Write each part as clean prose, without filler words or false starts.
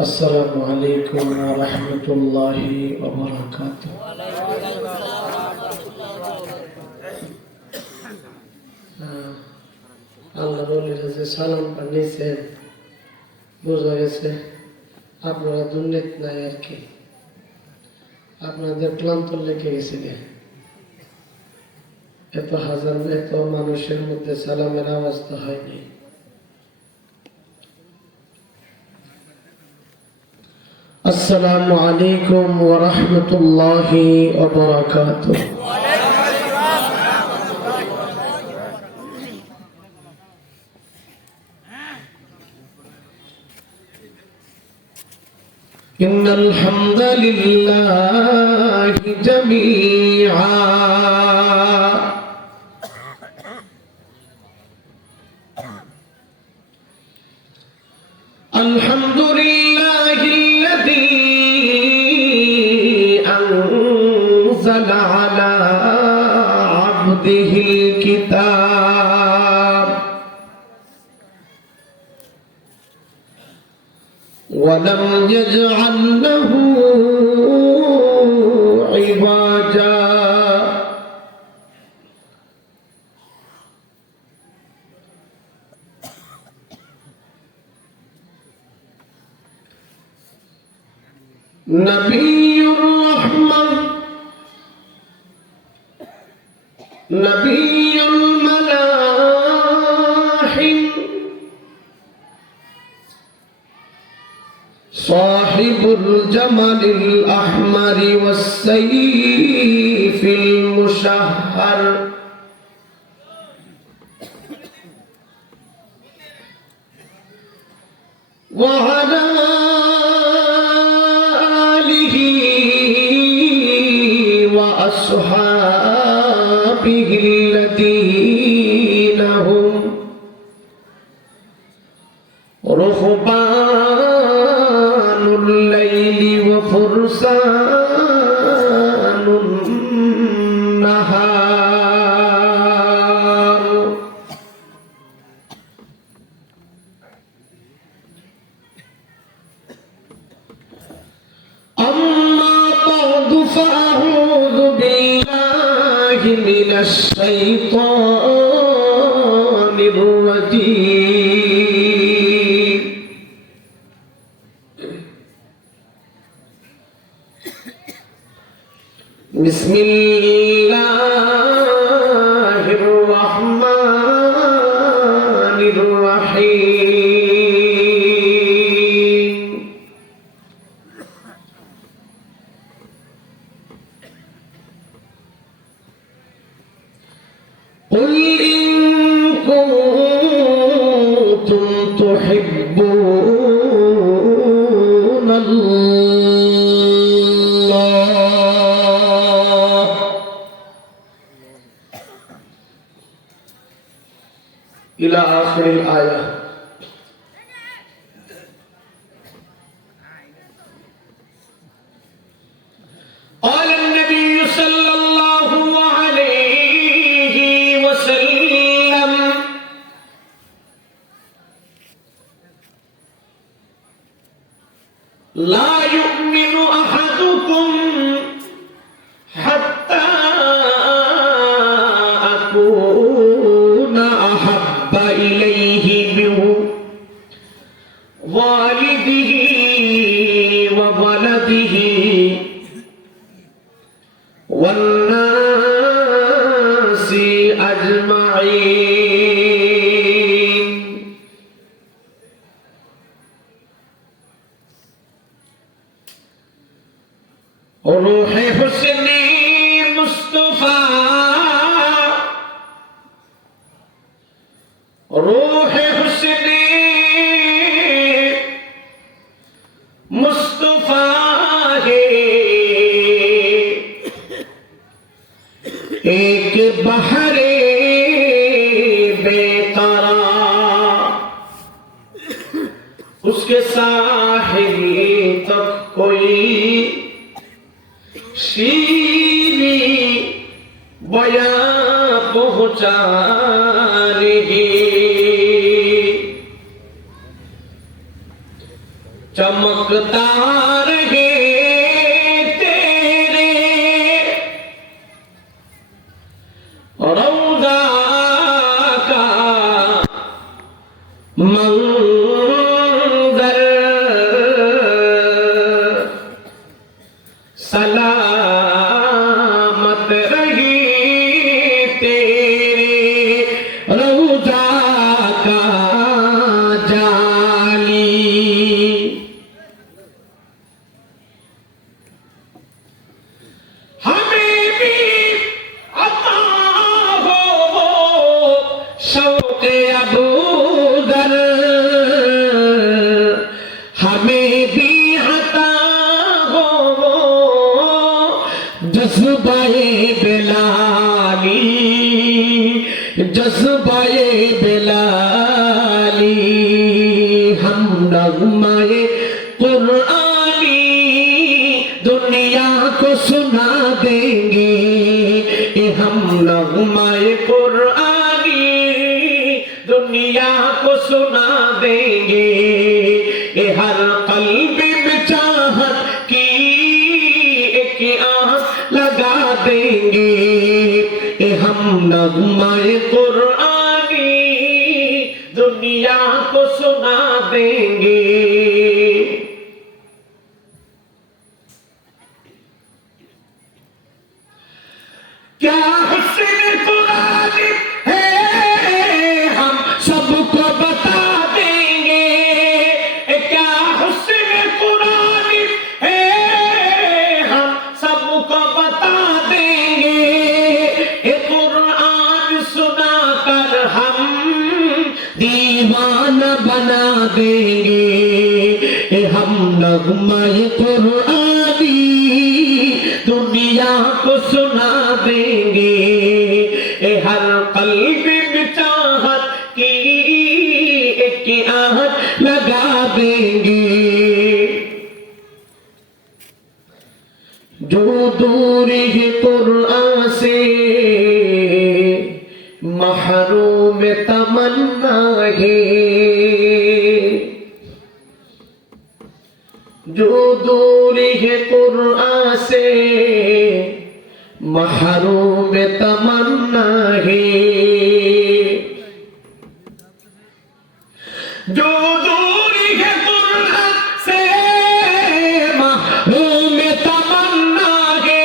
السلام عليكم ورحمة الله وبركاته. আল্লাহ বলে যে সালাম পাঠিয়েছেন, বোঝা গেছে আপনারা দুর্নীতি নাই আর কি, আপনাদের ক্লান্ত লেগে গেছে। এত হাজার এত মানুষের মধ্যে সালামের আওয়াজ তো হয়নি। আসসালামু আলাইকুম ওয়া রাহমাতুল্লাহি ওয়া বারাকাতুহু। ইন্নাল হামদালিল্লাহি জামিআ আলহামদুলিল্লাহিল্লাযী আনজালা আলা আবদিহিল কিতাব ওয়া লাম ইয়াজআল লাহু ইওয়াজা নবিয়ুর রাহমাহ নবিয়ুল মালাহিম সাহিবুল জামালিল আহমারি ওয়াস সাইফিল মুশাহহার ওয়া আলা আলিহি ওয়া আসহাবিহি আল্লাযীনা হুম রুহবানুল লাইলি ওয়া ফুরসানুন নাহার أما بعد فأعوذ بالله من الشيطان الرجيم بسم الله الرحمن الرحيم قل إن كنتم تحبون الله إلى آخر الآية. قال النبي صلى الله عليه وسلم لا يؤمن أحدكم حتى أكون أحب إليه من والده وولده والناس أجمعين. روح حسن مصطفى روح حسن مصطفى ہے ایک بحر بے قرار اس کے ساحل تک کوئی شیریں بیاں پہنچا رہی चमकता रहे तेरे रौदा का मंजर सलामत रही तेरे रौदा का जाली। हमें भी अता हो शौक़े अबूदर, हमें भी अता हो जज्बाए बिलाली, जज्बाए बिलाली। हम नग़्माए कुरानी दुनिया को सुना देंगे, हम नग़्माए कुरानी दुनिया को सुना देंगे। हर क़ल्ब में चाहत की एक आँच लगा देंगे, हम नग़्माए कुरानी दुनिया को सुना देंगे। क्या हुस्न कुरानी है हम सबको बता देंगे, क्या हुस्न कुरानी है हम सबको बता देंगे। कुरान सुना कर हम दीवाना बना देंगे, हम नग़्माए कुरानी दुनिया को सुना देंगे। हर क़ल्ब में चाहत की एक आँच लगा देंगे। जो दूरी है कुरान से महरूम तमन्ना है, जो दूरी है कुरान से महरूम तमन्ना है, जो दूरी है कुरान से महरूम तमन्ना है।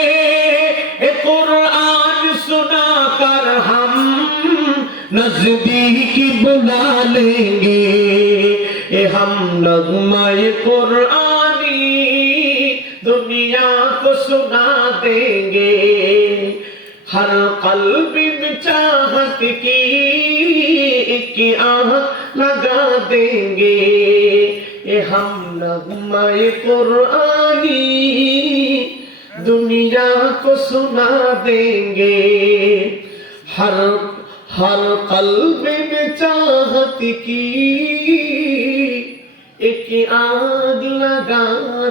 कुरान सुना कर हम नज़दीकी बुला लेंगे, हम नग़्माए कुरानी दुनिया को सुना देंगे। हर क़ल्ब में चाहत की एक आँच लगा देंगे, हम नग़्माए कुरानी दुनिया को सुना देंगे। हर क़ल्ब में चाहत की एक आग लगा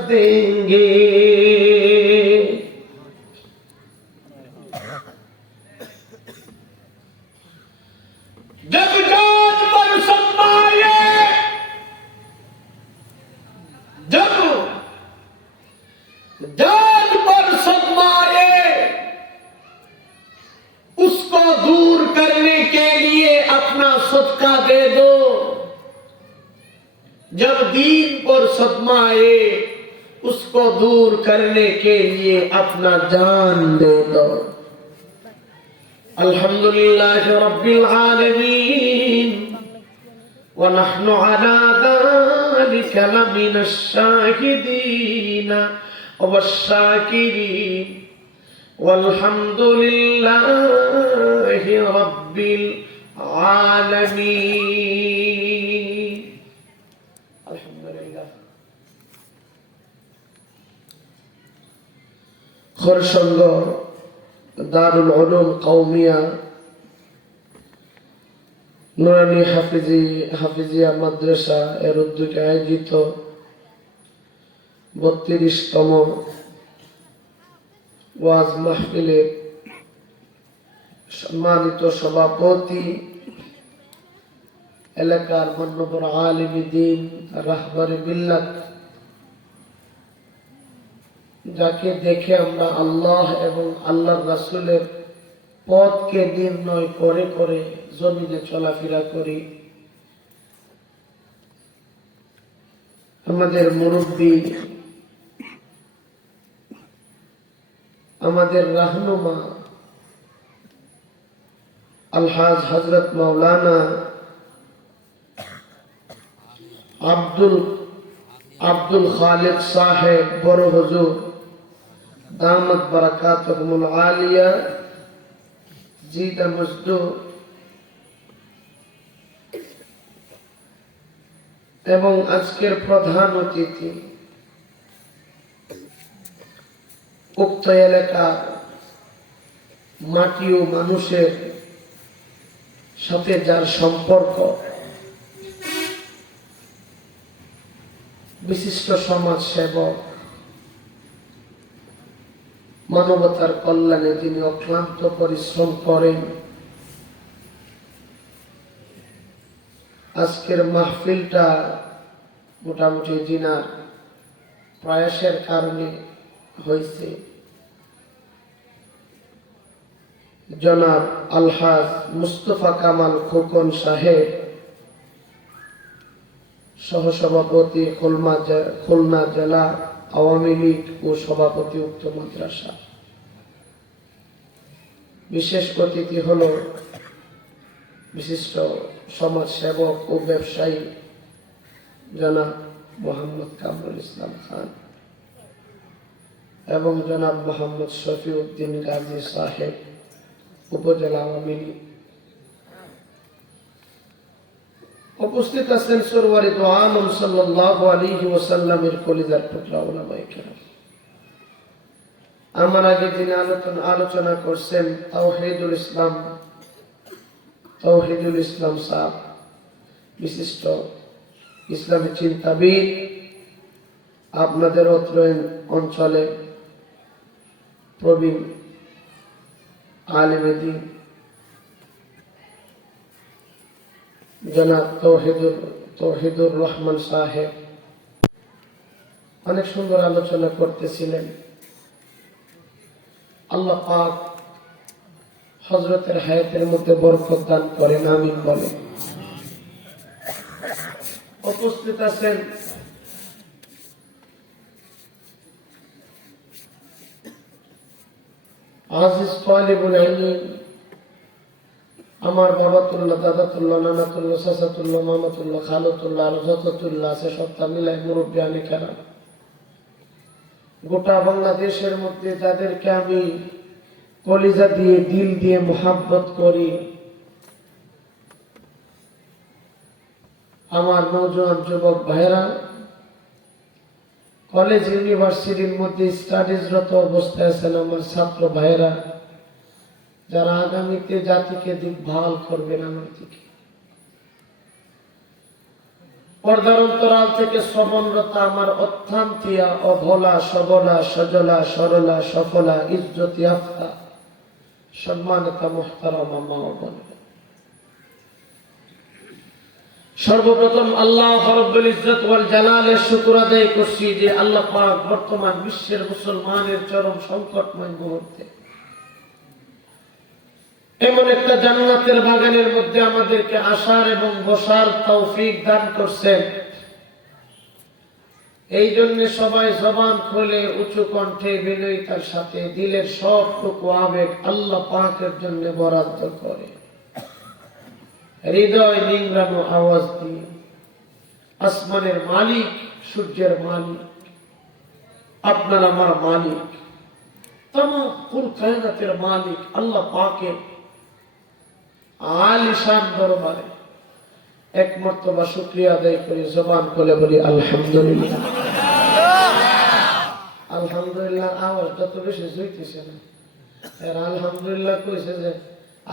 देंगे। जब जान पर समाये, जब जान पर समाये, उसको दूर करने के लिए अपना सदका दे दो। जब दीन पर सदमा आए, उसको दूर करने के लिए अपना जान दे दो। अल्हम्दुलिल्लाह रब्बिल आलमीन व नहनु अला ज़ालिका लमिनश शाहिदीन वश्शाकिरीन वल्हम्दुलिल्लाहि रब्बिल आलमीन। अल्हम्दुलिल्लाह। খরসঙ্গ দারুল উলুম কওমিয়া নুরানি হাফিজিয়া মাদ্রাসা এর উদ্যোগে আয়োজিত 32তম ওয়াজ মাহফিলে সম্মানিত সভাপতি, এলাকার মান্যবর আলিম দ্বীন রাহবারে মিল্লাত যাকে দেখে আমরা আল্লাহ এবং আল্লাহর রাসূলের পথকে নির্ণয় করে করে জমিনে চলাফেরা করি, আমাদের মুরব্বী, আমাদের রাহনুমা আলহাজ হযরত মাওলানা আব্দুল খালিক সাহেব বড় হুজুর দামাত বারাকাতুহুমুল আলিয়া জিদা মজদু এবং আজকের প্রধান অতিথি উক্ত এলাকার মাটি ও মানুষের সাথে যার সম্পর্ক, বিশিষ্ট সমাজ সেবক, মানবতার কল্যাণে যিনি অক্লান্ত পরিশ্রম করেন, আজকের মাহফিলটা মোটামুটি জিনার প্রয়াসের কারণে হয়েছে, জনাব আলহাজ মুস্তফা কামাল খোকন সাহেব, সহসভাপতি খুলনা জেলা আওয়ামী লীগ ও সভাপতি উক্ত মাদ্রাসা। বিশেষ অতিথি হল বিশিষ্ট সমাজ সেবক ও ব্যবসায়ী জনাব মোহাম্মদ কামরুল ইসলাম খান এবং জনাব মোহাম্মদ শফিউদ্দিন গাজী সাহেব, উপজেলা আওয়ামী লীগ। উপস্থিত আছেন সরওয়ারে দো আলম সাল্লাল্লাহু আলাইহি ওয়াসাল্লামের কলিজার টুকরা উলামায়ে কেরাম। আমার আগে যিনি আলোচনা করছেন তাওহীদুল ইসলাম সাহেব, বিশিষ্ট ইসলামী চিন্তাবিদ, আপনাদের অত্র অঞ্চলে প্রবীণ আলেমে দ্বীন জনাব তৌহিদুর রহমান সাহেব অনেক সুন্দর আলোচনা করতেছিলেন। আল্লাহ পাক হযরতের হায়াতের মধ্যে বরকত দান করেন, আমিন বলেন। উপস্থিত আছেন আজিজ তালিবুল ইলম, আমার বাবাতুল্লাহ, দাদাতুল্লাহ, নানাতুল্লাহ, চাচাতুল্লাহ, মামাতুল্লাহ, খালতুল্লাহ, আর যততুল্লাহ আছে সবটা মিলাই মুরব্বী আনিকারা, গোটা বাংলাদেশের মধ্যে যাদেরকে আমি কলিজা দিয়ে দিল দিয়ে মোহাব্বত করি, আমার নওজোয়ান যুবক ভাইরা, কলেজ ইউনিভার্সিটির মধ্যে স্টাডিজরত অবস্থায় আছেন আমার ছাত্র ভাইরা, যারা আগামীতে জাতিকে দেখভাল করবেন আমার দিকে, পর্দার অন্তরাল থেকে শ্রবণরতা আমার অত্যান্তিয়া অভোলা সবলা সজলা সরলা সফলা ইজ্জতি আফতা সম্মানিতা মুহতারামা মা ও বোনেরা, সর্বপ্রথম আল্লাহ রাব্বুল ইজ্জত ওয়াল জালালের শুকর আদায় করছি যে আল্লাহ পাক বর্তমান বিশ্বের মুসলমানের চরম সংকটময় মুহূর্তে এমন একটা জান্নাতের বাগানের মধ্যে আমাদেরকে আসার এবং বসার তৌফিক দান করছেন। এই জন্য সবাই জবান খুলে উঁচু কণ্ঠে বিনয়িতার সাথে দিলের সবটুকু আবেগ আল্লাহ পাকের জন্য বরাদ্দ করে হৃদয় নিংড়ানো আওয়াজ দিয়ে আসমানের মালিক, সূর্যের মালিক, আপনার আমার মালিক, तमाम कुल कायनातेर मालिक अल्लाह पाके आलिशान दरबारे एक मर्तबा शुक्रिया अदाय करी जबान खोले बोली अल्हम्दुलिल्लाह। अल्हम्दुलिल्लाह आवाजটা তো বেশি হইতেছে না, আর আলহামদুলিল্লাহ কইছে যে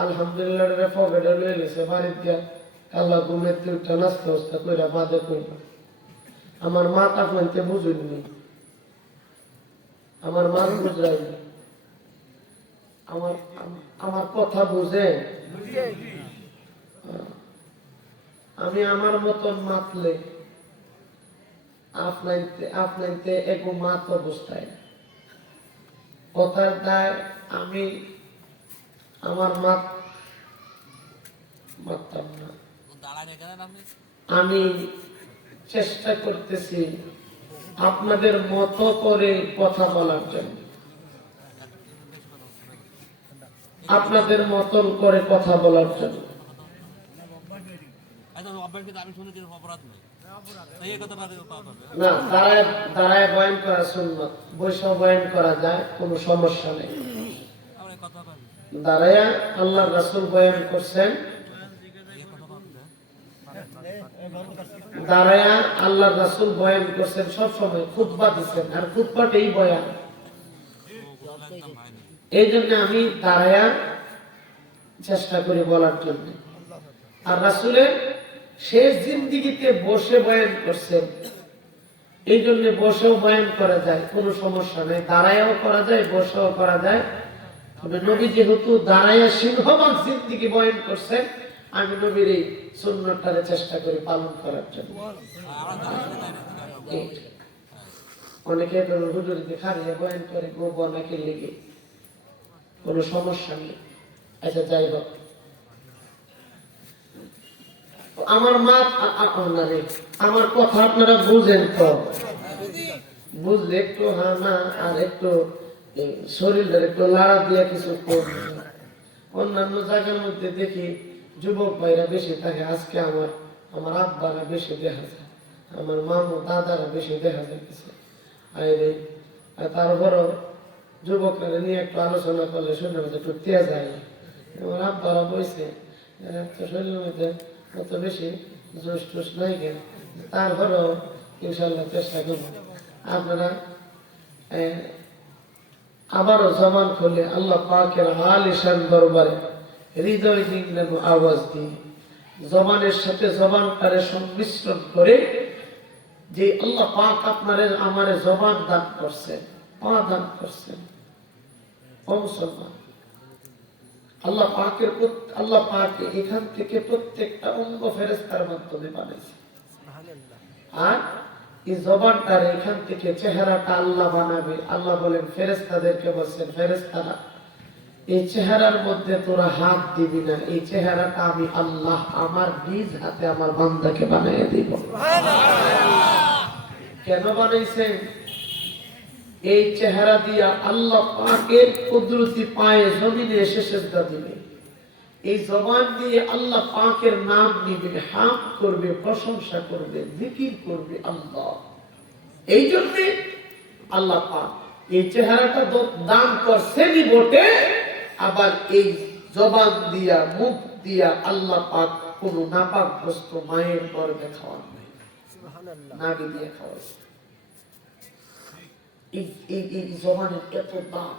আলহামদুলিল্লাহ রে পকেটে লয়ে লিছে বাড়ি দিয়া আল্লাহ ঘুমেতে উঠা নাস্তা ওস্তা কইরা বাদে কইবা। আমার মা আপনাকে বুঝুননি, আমার মা বুঝাইনি, আমার কথা বুঝে আমি আমার মতন মাতলে আপনাইতে এগো মাত অবস্থায় কথার দায় আমি আমার মারতাম না। আমি চেষ্টা করতেছি আপনাদের মতো করে কথা বলার জন্য, আপনাদের মতন করে কথা বলার জন্য। না, দাঁড়ায় বয়ান করা সুন্নাত, বৈশা বয়ান করা যায়, কোনো সমস্যা নেই। দাঁড়ায় আল্লাহ রাসূল বয়ান করছেন, দাঁড়ায় আল্লাহ রাসূল বয়ান করছেন, সবসময় খুতবা দিচ্ছেন, আর খুতবাটাই বয়ান। এই জন্য আমি দাঁড়ায় চেষ্টা করি বলার জন্য। আর রাসূলের শেষ জিন্দেগিতে বসে বয়ান করছেন, এই জন্য বসেও বয়ান করা যায়, কোনো সমস্যা নেই। দাঁড়ায়ও করা যায়, বসেও করা যায়। তবে নবী যেহেতু দাঁড়ায় সিংহভাগ জিন্দেগি বয়ান করছেন, আমি নবীর এই সুন্নতটারে চেষ্টা করি পালন করার জন্য। অনেকে হুজুরিতে খারিয়ে বয়ান করে গোবর নাকি লেগে, কোনো সমস্যা নেই। আচ্ছা, যাই হোক, আমার আমার কথা আপনারা বুঝেন তো? বুঝলে একটু হ্যাঁ না, আর একটু শরীরের একটু লাড়া দিয়ে কিছু করবেন। অন্যান্য জায়গার মধ্যে দেখি যুবক ভাইরা বেশি থাকে, আজকে আমার আব্বারা বেশি দেখা যায়, আমার মামু দাদারা বেশি দেখা যাইতেছে। আর তারপরও যুবকরা নিয়ে একটু আলোচনা করলে শুনে একটু তেজ যায়। আমার আব্বারা বলছে শরীরের মধ্যে অত বেশি জোশ টোশ নাই কেন, তারপরেও ইনশাল্লাহ চেষ্টা করবো। আপনারা আবারও জবান খুলে আল্লাহ পাকের আলিশান দরবারে হৃদয় নিংড়ানো আওয়াজ দিয়ে জবানের সাথে জবানটারে সংমিশ্রণ করে, যে আল্লাহ পাক আপনারে আমারে জবান দান করছেন, পা দান করছেন, আল্লাহ পাক এখান থেকে প্রত্যেকটা অঙ্গ ফেরেশতার মাধ্যমে বানাইছে। আর এই জবানটার এখান থেকে চেহারাটা আল্লাহ বানাবে। আল্লাহ বলেন ফেরেশতাদেরকে, বলছেন ফেরেশতারা এই চেহারার মধ্যে তোরা হাত দিবি না, এই চেহারাটা আমি আল্লাহ আমার নিজ হাতে আমার বান্দাকে বানিয়ে দিব। কেন বানাইছেন? এই চেহারা দিয়া আল্লাহ পাকের কুদরতি পায়ে জমিনে এসে সেজদা দিবে। এই জবান দিয়ে আল্লাহ পাকের নাম নিবে, হাম করবে, প্রশংসা করবে, জিকির করবে আল্লাহ। এই জন্য আল্লাহ পাক এই চেহারাটা দান করছেনই বটে, আবার এই জবান দিয়া মুখ দিয়া আল্লাহ পাক কোন নাপাকগ্রস্ত মায়ের গর্ভে খাওয়ান নাই, নাভি দিয়ে খাওয়াইছে। এই জবানের এত দাম।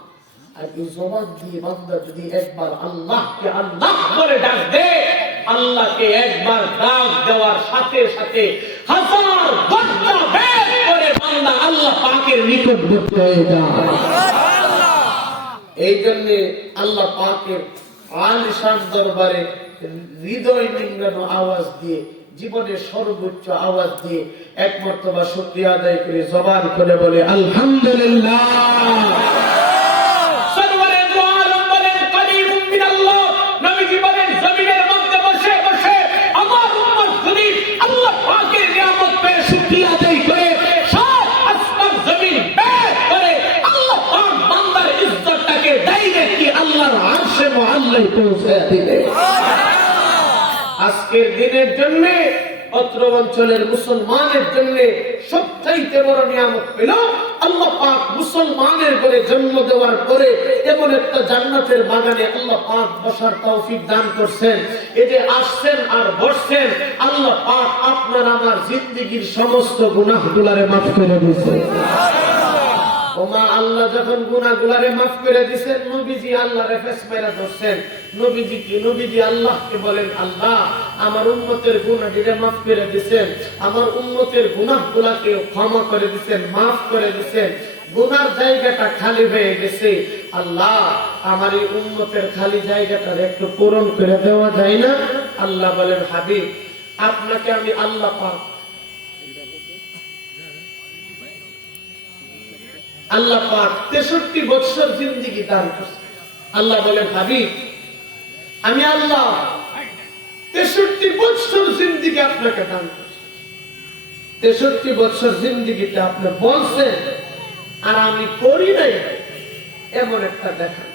আর এই জবান দিয়ে বান্দা যদি একবার আল্লাহকে আল্লাহ করে ডাক দে, আল্লাহকে একবার ডাক দেওয়ার সাথে সাথে হাজার ঘন্টা বের করে বান্দা আল্লাহ পাকের নিকটবর্তী হয়ে যায়। এই জন্য আল্লাহ পাকের আলিশান দরবারে হৃদয় নিংড়ানো আওয়াজ দিয়ে, জীবনের সর্বোচ্চ আওয়াজ দিয়ে এক মর্তবা শুকরিয়া আদায় করে জবান করে বলে আলহামদুলিল্লাহ। সরওয়ারে দু আলম বলেন করিমুম মিনাল্লাহ, নবীজি বলেন জমিনের মধ্যে বসে বসে আমার উম্মত যদি আল্লাহ পাকের নিয়ামত পেয়ে শুকরিয়া আদায় করে সব আসমান জমিন বের করে আল্লাহ পাক বান্দার ইজ্জতটাকে ডাইরেক্টলি আল্লাহর আরশে মুআল্লায় পৌঁছে দিবে। আজকের দিনের জন্য অত্র অঞ্চলের মুসলমানের জন্য সবচাইতে বড় নিয়ামত পেল আল্লাহ পাক মুসলমানের ঘরে জন্ম দেওয়ার পরে এমন একটা জান্নাতের বাগানে আল্লাহ পাক বসার তৌফিক দান করছেন। এই যে আসছেন আর বসছেন, আল্লাহ পাক আপনার আমার জিন্দেগীর সমস্ত গুনাহগুলারে মাফ করে দিয়েছেন। ওমা আল্লাহ যখন গুনাহগুলারে মাফ করে দিবেন, নবীজি আল্লাহরে ফেসমেরা ধরছেন। নবীজি আল্লাহকে বলেন, আল্লাহ আমার উম্মতের গুনাহগুলো মাফ করে দিবেন, আমার উম্মতের গুনাহগুলোকে ক্ষমা করে দিবেন, মাফ করে দিবেন। গুনার জায়গাটা খালি হয়ে গেছে, আল্লাহ আমার এই উম্মতের খালি জায়গাটা একটু পূরণ করে দেওয়া যায় না? আল্লাহ বলেন, হাবিব আপনাকে আমি আল্লাহ পাক আল্লাহ পাক 63 বছর জিন্দেগি দান করছে। আল্লাহ বলে হাবিব, আমি আল্লাহ 63 বছর জিন্দেগি আপনাকে দান করছি। 63 বছর জিন্দেগিতে আপনি বলছেন আর আমি করি নাই, এমন একটা দেখা।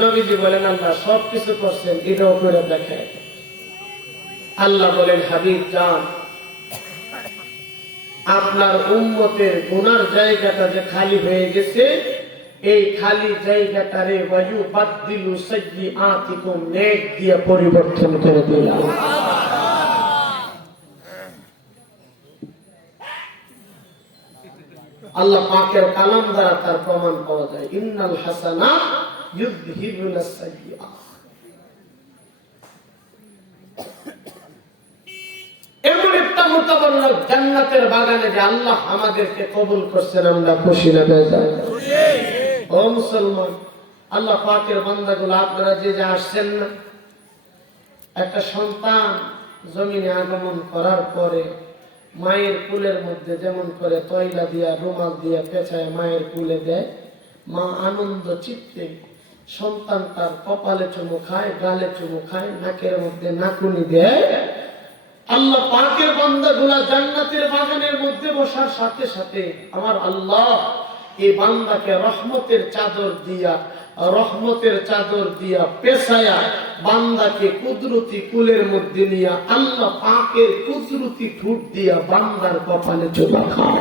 নবীজি বলেন আল্লাহ সবকিছু করছেন, এটাও করে দেখায়। আল্লাহ বলেন হাবিব যান, আপনার উম্মতের গুনার জায়গাটা যে খালি হয়ে গেছে, এই খালি জায়গাটারে ওয়ায়ুবাদদিলু সাইয়্যাতিকুম নেক দিয়ে পরিবর্তন করে দিলাম। আল্লাহ পাকের কালাম দ্বারা তার প্রমাণ পাওয়া যায়। ইন্নাল হাসানাত ইউযহিবুনাস সাইয়্যাত। এমন একটা মোতাবল্লক জান্নাতের বাগানে যে আল্লাহ আমাদেরকে কবুল করছেন, আমরা খুশি না বেজার? ও মুসলমান, আল্লাহ পাকের বান্দাগুলো, আপনারা যে যে আসছেন না, একটা সন্তান জমিনে আগমন করার পরে মায়ের কুলের মধ্যে যেমন করে তয়লা দিয়া রুমাল দিয়া পেঁচায় মায়ের কুলে দেয়, মা আনন্দ চিত্তে সন্তান তার কপালে চুমু খায়, গালে চুমু খায়, নাকের মধ্যে নাকুনি দেয়। আল্লাহ পাকের বান্দাগুলা জান্নাতের বাগানের মধ্যে বসার সাথে সাথে আমার আল্লাহ এই বান্দাকে রহমতের চাদর দিয়া পেছায়া বান্দাকে কুদরতি কুলের মধ্যে নিয়া আল্লাহ পাকের কুদরতি ঠোঁট দিয়া বান্দার কপালে চুমা খায়।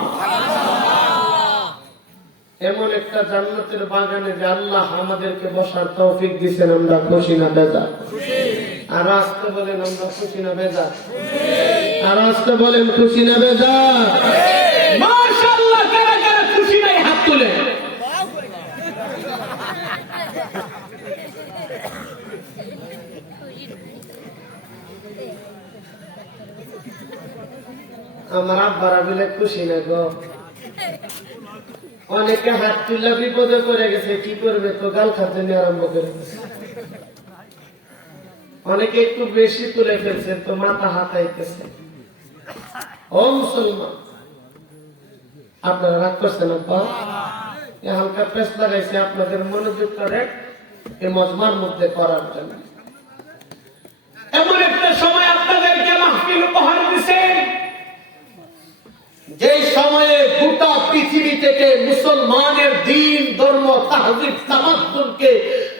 এমন একটা জান্নাতের বাগানে যে আল্লাহ আমাদেরকে বসার তৌফিক দিয়েছেন, আমরা খুশি না বেজার? আর আজকে বলেন আমরা খুশি না বেজার? আর আজকে বলেন খুশি না বেজার? মাশাআল্লাহ, কারা কারা খুশি নাই হাত তুলে। আমার আব্বারা বলে খুশি না গো। অনেকে হাত তুলে বিপদে পড়ে গেছে, কি করবে তো গাল খাতে নিয়ে আরম্ভ করে গেছে। অনেকে একটু বেশি তুলে ফেলছেন তো মাথা হাতাইতেছে। ও মুসলমান, আপনারা রাগ করছেন? হালকা পেস লাগাইছে আপনাদের মনোযোগটা এই মজমার মধ্যে করার জন্য। এমন একটা সময় আপনাদেরকে মাহফিল উপহার দিচ্ছেন, যে সময়ে গোটা পৃথিবী থেকে মুসলমানের দ্বীন, ধর্ম, তাহজিব, তামাদ্দুনকে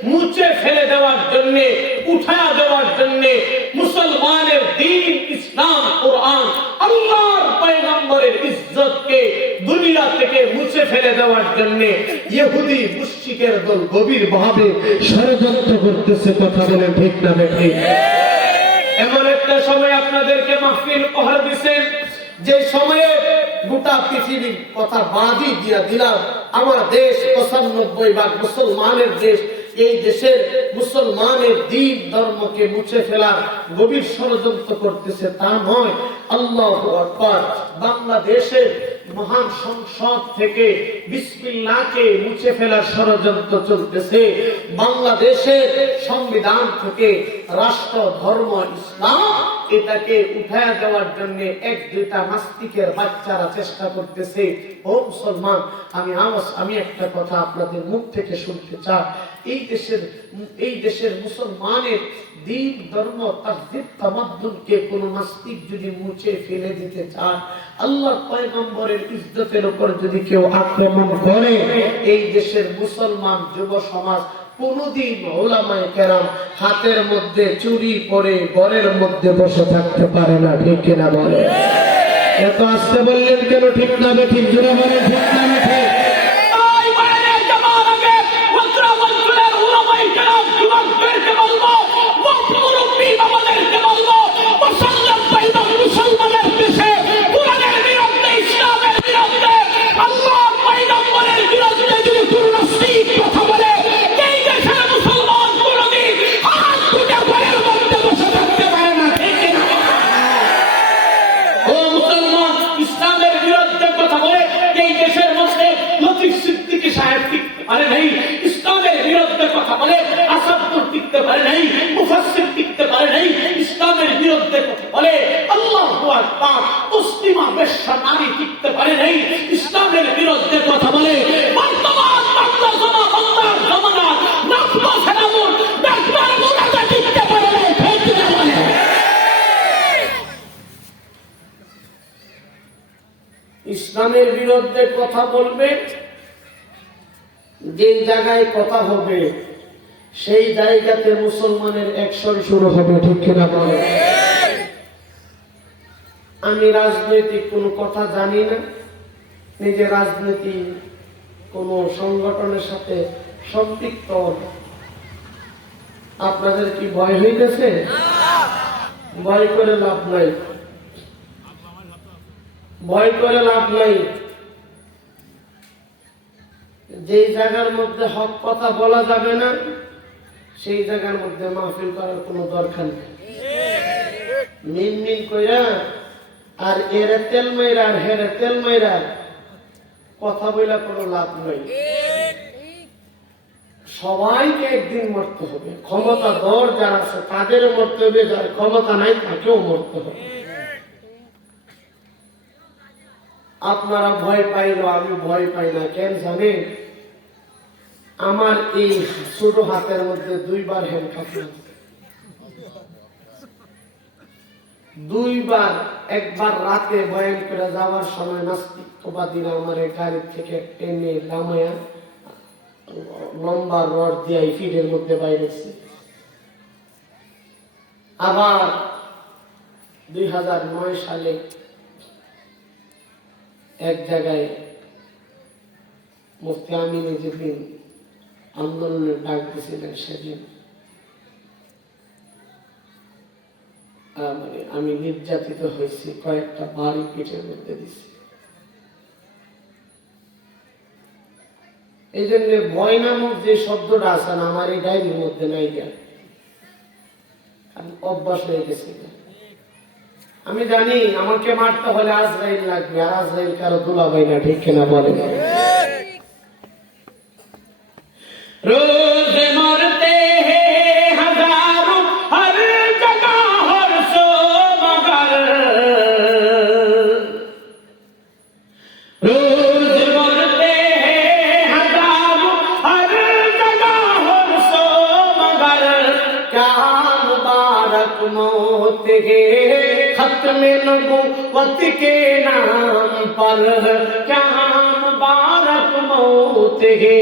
মুছে ফেলে দেওয়ার জন্য, উঠা দেওয়ার জন্য, মুসলমানের দ্বীন, ইসলাম, কোরআন, আল্লাহর পয়গম্বরের ইজ্জতকে দুনিয়া থেকে মুছে ফেলে দেওয়ার জন্য ইহুদি মুশরিকের দল গভীরভাবে ষড়যন্ত্র করতেছে। কথা বলে ঠিক না ঠিক? এমন একটা সময় আপনাদেরকে মাহফিল উপহার দিচ্ছেন, যে সময়ে গোটা পৃথিবীর কথা বাদই দিয়া দিলাম, আমার দেশ 95% মুসলমানের দেশ, এই দেশের মুসলমানের দ্বীন ধর্মকে মুছে ফেলার গভীর ষড়যন্ত্র করতেছে তা নয়। আল্লাহু আকবার। বাংলাদেশের মহান সংসদ থেকে বিসমিল্লাহকে মুছে ফেলার ষড়যন্ত্র চলতেছে। বাংলাদেশের সংবিধান থেকে রাষ্ট্র ধর্ম ইসলাম এটাকে উঠায় দেওয়ার জন্য 1-2টা নাস্তিকের বাচ্চারা চেষ্টা করতেছে। ও মুসলমান, আমি একটা কথা আপনাদের মুখ থেকে শুনতে চাই। এই দেশের মুসলমানের দ্বীন, ধর্ম, তাহজিব, তামাদ্দুনকে কোন নাস্তিক যদি মুছে ফেলে দিতে চায়, আল্লাহর পয়গম্বরের ইজ্জতের উপর যদি কেউ আক্রমণ করে, এই দেশের মুসলমান যুব সমাজ কোনদিন ওলামায়ে কেরাম হাতের মধ্যে চুরি পরে ঘরের মধ্যে বসে থাকতে পারে না। ঠিক কিনা বলে? এত আসতে বললেন কেন? ঠিক না ঠিক? জোরে বলেন ঠিক না ঠিক? ইসলামের বিরুদ্ধে কথা বলে আসাদুর টিকতে পারে নাই, মুফাসসির টিকতে পারে নাই। ইসলামের বিরুদ্ধে কথা বলে আল্লাহু আকবার মুসলিমা বেশ্যা নারী টিকতে পারে নাই। ইসলামের বিরুদ্ধে কথা বলে ইসলামের বিরুদ্ধে কথা বলবে, যে জায়গায় কথা হবে সেই জায়গাতে মুসলমানের অ্যাকশন শুরু হবে, ঠিক কিনা বলে? আমি রাজনৈতিক কোনো কথা জানি না, নিজে রাজনীতি কোনো সংগঠনের সাথে সম্পৃক্ত না। আপনাদের কি ভয় হইতেছে? ভয় করে লাভ নাই, ভয় করে লাভ নাই। যেই জায়গার মধ্যে হক কথা বলা যাবে না সেই জায়গার মধ্যে মাহফিল করার কোনো দরকার নেই। মিন মিন কইরা আর এরে তেল মাইরা আর হেরে তেল মাইরা কথা বইলা কোনো লাভ নাই। সবাইকে একদিন মরতে হবে। ক্ষমতা দর যারা আছে তাদেরও মরতে হবে, যার ক্ষমতা নাই তাকেও মরতে হবে। আপনারা ভয় পাইলো, আমি ভয় পাই না। কেন জানেন? আমার এই ছোট হাতের মধ্যে দুইবার হ্যান্ডকাফ আছে, দুইবার। একবার রাতে বয়ান করে যাওয়ার সময় নাস্তিকবাদীরা আমার গাড়ি থেকে টেনে নামায়া লম্বা রড দিয়ে ফিডের মধ্যে বাইরেছে। আবার 2009 সালে এক জায়গায় মুফতি আমিনী যেদিন আন্দোলনের ডাক দিয়েছিলেন সেদিন আমি নির্যাতিত হয়েছি, কয়েকটা বাড়ি পিঠের মধ্যে দিছি। এই জন্য ভয় নামক যে শব্দটা আছে না, আমার এই ডায়েরির মধ্যে নাই, অভ্যাস হয়ে গেছে। আমি জানি আমাকে মারতে হলে আজরাইল লাগবে, আর আজরাইল কারো দুলাভাই না, ঠিক কিনা বলে? রোজ মরতে হাজারো হর জগহ হর সো মগর, রোজ মরতে হাজারো হর জগহ হর সো মগর, ক্যা মুবারক মौत है खत्म नबुव्वत के नाम पर, क्या मुबारक मौत है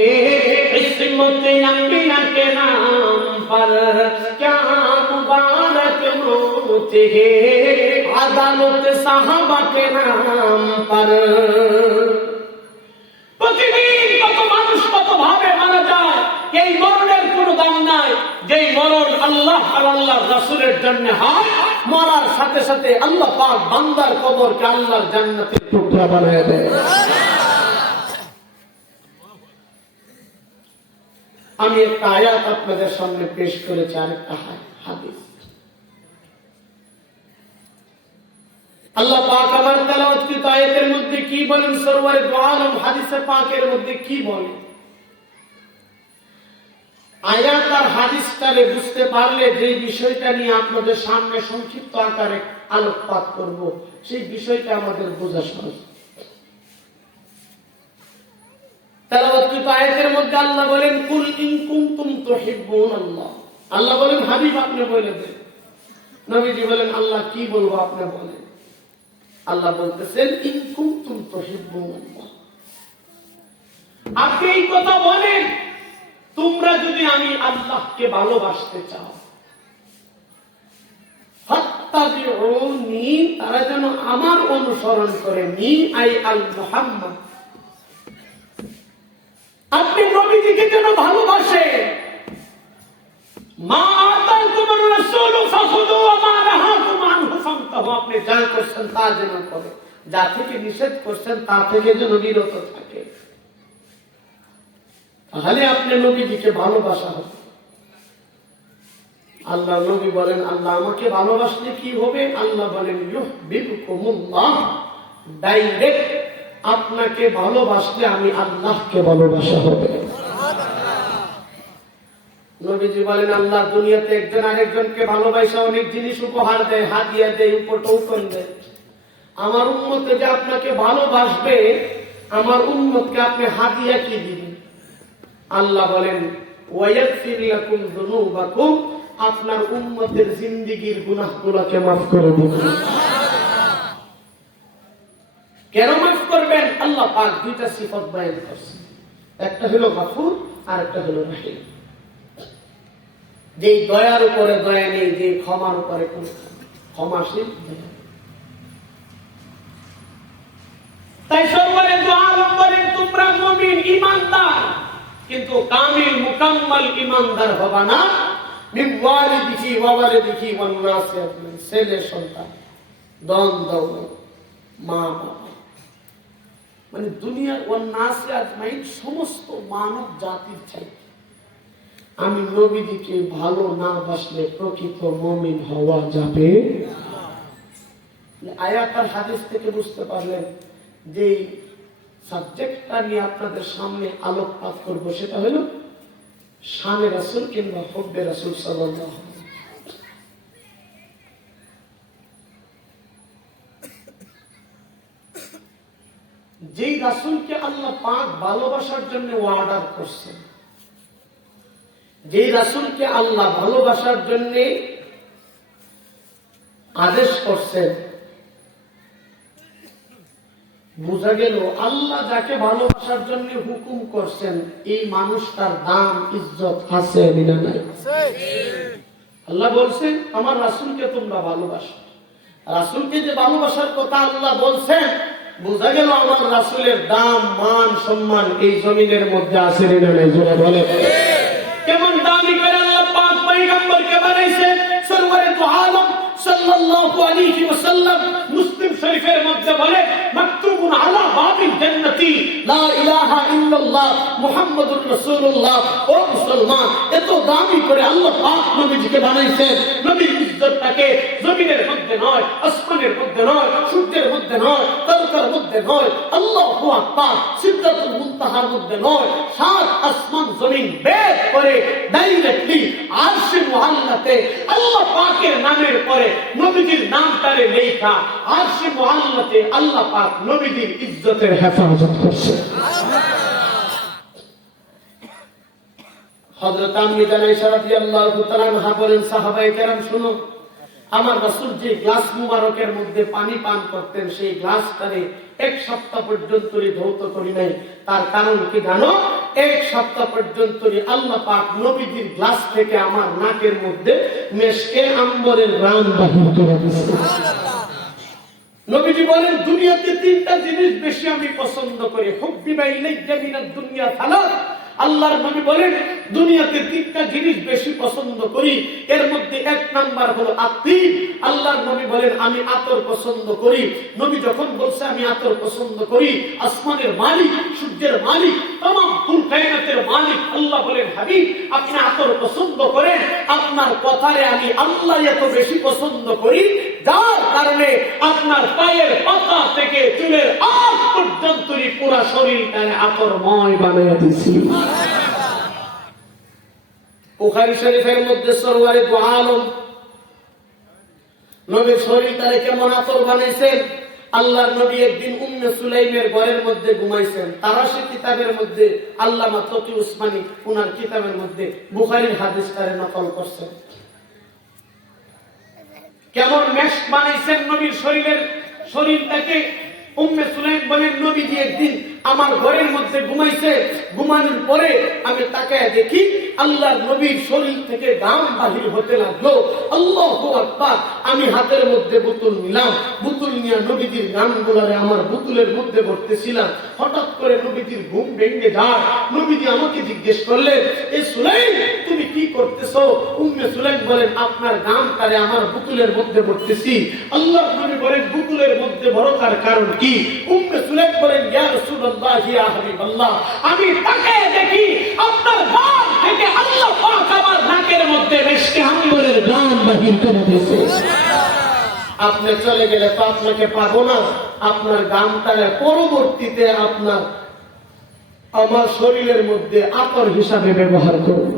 इस्मत अंबिया के नाम पर, क्या मुबारक मौत है अदालत साहबा के नाम पर। প্রতিদিন কত মানুষ কত ভাবে মারা যায়, এই মরণের কোনো দাম নাই। যেই মরণ আল্লাহ আর আল্লাহর রাসূলের জন্য হয়, মরার সাথে সাথে আল্লাহ পাক বান্দার কবরকে আল্লাহর জান্নাতের টুকরা বানায় দেয়। আমি একটা আয়াত আপনাদের সামনে পেশ করেছি, আরেকটা হাদিস। আল্লাহ পাক আমার তেলাওয়াতকৃত আয়াতের মধ্যে কি বলেন, সরওয়ারে দু আলম হাদিসে পাকের মধ্যে কি বলেন? আয়াত আর হাদিসটারে বুঝতে পারলে যে বিষয়টা নিয়ে আপনাদের সামনে সংক্ষিপ্ত আকারে আলোকপাত করব, সেই বিষয়টা আমাদের বোঝা সহজ। তেলাওয়াতকৃত আয়াতের মধ্যে আল্লাহ বলেন, কুল ইন কুনতুম তুহিব্বুনাল্লাহ। আল্লাহ বলেন, হাবিব আপনি বলে দেন। নবীজি বলেন, আল্লাহ কি বলবো আপনি বলেন। আল্লাহ বলতেছেন, ইন কুনতুম তুহিব্বুনাল্লাহ, আপনি এই কথা বলেন, তোমরা যদি আমি আল্লাহকে ভালোবাসতে চাও, ফাত্তাবিউনি, তারা যেন আমার অনুসরণ করে, নি আই আল মুহাম্মদ, আপনি নবীজিকে যেন ভালোবাসে। মা আতাকুমুর রাসূল ফাখুযু ওয়া মা নাহাকুম আনহু ফান্তাহু, আপনি যা করছেন তা যেন করে, যা থেকে নিষেধ করছেন তা থেকে যেন বিরত থাকে। তাহলে আপনি নবীজিকে ভালোবাসা হবে। আল্লাহ নবী বলেন, আল্লাহ আমাকে ভালোবাসলে কি হবে? আল্লাহ বলেন, ইউহিব্বুকুমুল্লাহ, ডাইরেক্ট আপনাকে ভালোবাসলে আমি আল্লাহকে ভালোবাসা হবে। নবীজি বলেন, আল্লাহ দুনিয়াতে একজন আরেকজনকে ভালোবাসা অনেক জিনিস উপহার দেয়, হাদিয়া দেয়, উপটোকন দেয়। আমার উম্মতে যে আপনাকে ভালোবাসবে, আমার উম্মতকে আপনি হাদিয়া কি দিবেন? আল্লাহ বলেন, ওয়ায়াগফির লাকুম যুনুবাকুম, আপনার উম্মতের জিন্দেগীর গুনাহগুলোকে মাফ করে দিবেন। কেন মাফ করবেন? আল্লাহ পাক দুইটা সিফত বয়ান করছেন, একটা হলো গাফুর আর একটা হলো রহিম। যে দয়ার উপরে দয়া নেই, যে ক্ষমার উপরে ক্ষমাশীল। তাই সর্বরে আলম বলেন তোমরা মুমিন ইমানদার, কিন্তু কামিল মুকাম্মাল ইমানদার হবা না। মিন ওয়ালিদিহি ওয়া ওয়ালিদিহি ওয়ান নাসি আজমাইন, ছেলে সন্তান, ধন দৌলত, মা বাবা, মানে দুনিয়ার ওয়ান নাসি আজমাইন সমস্ত মানব জাতির চাইতে আমি নবীজিকে ভালো না বাসলে প্রকৃত মুমিন হওয়া যাবে না। আয়াত আর হাদিস থেকে বুঝতে পারলেন যে সাবজেক্টটা নিয়ে আপনাদের সামনে আলোকপাত করব, সেটা হলো শানে রাসূল কিংবা হুব্বে রাসূল সাল্লাল্লাহু আলাইহি ওয়াসাল্লাম। যেই রাসূলকে আল্লাহ পাক ভালোবাসার জন্য অর্ডার করছেন, যেই রাসূলকে আল্লাহ ভালোবাসার জন্য আদেশ করছেন, বোঝা গেল আল্লাহ যাকে ভালোবাসার জন্য হুকুম করছেন এই মানুষটার দাম ইজ্জত আছে না নাই? আল্লাহ বলছেন আমার রাসূলকে তোমরা ভালোবাসো। রাসূলকে যে ভালোবাসার কথা আল্লাহ বলছেন, বোঝা গেল আমার রাসূলের দাম মান সম্মান এই জমিনের মধ্যে আছে না নাই? জোরে বলে কেমন দামি করে আল্লাহ পাক পয়গম্বরকে বানাইছেন। সরওয়ারে দু আলম সাল্লাল্লাহু আলাইহি ওয়াসাল্লাম মুসলিম শরীফের মধ্যে বলে মাকতুবুন আলা বাবিল জান্নাতি লা ইলাহা ইল্লাল্লাহ মুহাম্মাদুর রাসূলুল্লাহ। ও মুসলমান, এত দামি করে আল্লাহ পাক নবীজিকে বানাইছেন। নবীর ইজ্জতটাকে জমিনের মধ্যে নয়, আসমানের মধ্যে নয়, সূর্যের মধ্যে নয়, তারকার মধ্যে নয়, আল্লাহু আকবার সিদরাতুল মুনতাহার মধ্যে নয়, সাত আসমান জমিন বেদ করে ডাইরেক্টলি আরশে মুআল্লাতে আল্লাহ পাকের নামের পরে নবীজির নামটারে লেখা আরশে মুআল্লাতে আল্লাহ পাক নবীজির ইজ্জতের হেফাজত করছে। হযরত আম্মিনা আয়েশা রাদিয়াল্লাহু তাআলা আনহা বলেন, সাহাবায়ে কেরাম শুনো, আমার রাসূল যে গ্লাস মুবারকের মধ্যে পানি পান করতেন সেই গ্লাসটারে এক সপ্তাহ পর্যন্ত ধৌত করি নাই। তার কারণ কি জানো? এক সপ্তাহ পর্যন্ত আল্লাহ পাক নবীজির গ্লাস থেকে আমার নাকের মধ্যে মেশকে আম্বরের ঘ্রাণ বাহির করে দিয়েছেন। নবীজি বলেন দুনিয়াতে তিনটা জিনিস বেশি আমি পছন্দ করি, হুব্বিবা ইলাইয়া মিনাদ দুনিয়া সালাত। আল্লাহর নবী বলেন দুনিয়াতে তিনটা জিনিস বেশি পছন্দ করি, এর মধ্যে এক নাম্বার হলো আতিব। আল্লাহর নবী বলেন আমি আতর পছন্দ করি। নবী যখন বলছে আমি আতর পছন্দ করি, আসমানের মালিক, সূর্যের মালিক, तमाम কুল কায়নাতের মালিক আল্লাহ বলেন হাবিব আপনি আতর পছন্দ করেন, আপনার কথারে আমি আল্লাহ এত বেশি পছন্দ করি যার কারণে আপনার পায়ের পাতা থেকে চুলের আগ পর্যন্ত পুরো শরীরটারে আতরময় বানিয়ে দিয়েছি। বুখারী শরীফের মধ্যে সরওয়ারে দু আলম নবীর শরীরটারে কেমন আতর বানাইছেন। আল্লাহর নবী একদিন উম্মে সুলাইমের ঘরের মধ্যে ঘুমাইছেন। তারাশি কিতাবের মধ্যে আল্লামা তকি উসমানী উনার কিতাবের মধ্যে বুখারীর হাদিসটারে নকল করছেন। কেমন মেশ বানাইছেন নবীর শরীরটাকে। উম্মে সুলাইম বলেন নবীজি একদিন আমার ঘরের মধ্যে ঘুমাইছে, ঘুমানোর পরে আমি তাকায় দেখি আল্লাহর নবীর শরীর থেকে ঘাম বাহির হতে লাগলো। আল্লাহু আকবার। আমি হাতের মধ্যে বোতল নিলাম, বোতল নিয়ে নবীজির ঘামগুলারে আমার বোতলের মধ্যে ভরতেছিলাম। হঠাৎ করে নবীজির ঘুম ভেঙে যায়। নবীজি আমাকে জিজ্ঞেস করলেন, এ সুলাইম তুমি কি করতেছো? উম্মে সুলাইম বলেন আপনার ঘামটারে আমার বোতলের মধ্যে ভরতেছি। আল্লাহর নবী বলেন বোতলের মধ্যে ভরার কারণ কি? উম্মে সুলাইম বলেন ইয়া রাসূলুল্লাহ ইয়া হাবিবাল্লাহ আমি তাকায় দেখি আপনার ঘাম থেকে আল্লাহ পাক আমার নাকের মধ্যে মেশকে আম্বরের ঘ্রাণ বাহির করে দিয়েছে। আপনি চলে গেলে তো আপনাকে পাবো না, আপনার ঘামটারে পরবর্তীতে আপনার আমার শরীরের মধ্যে আতর হিসাবে ব্যবহার করব।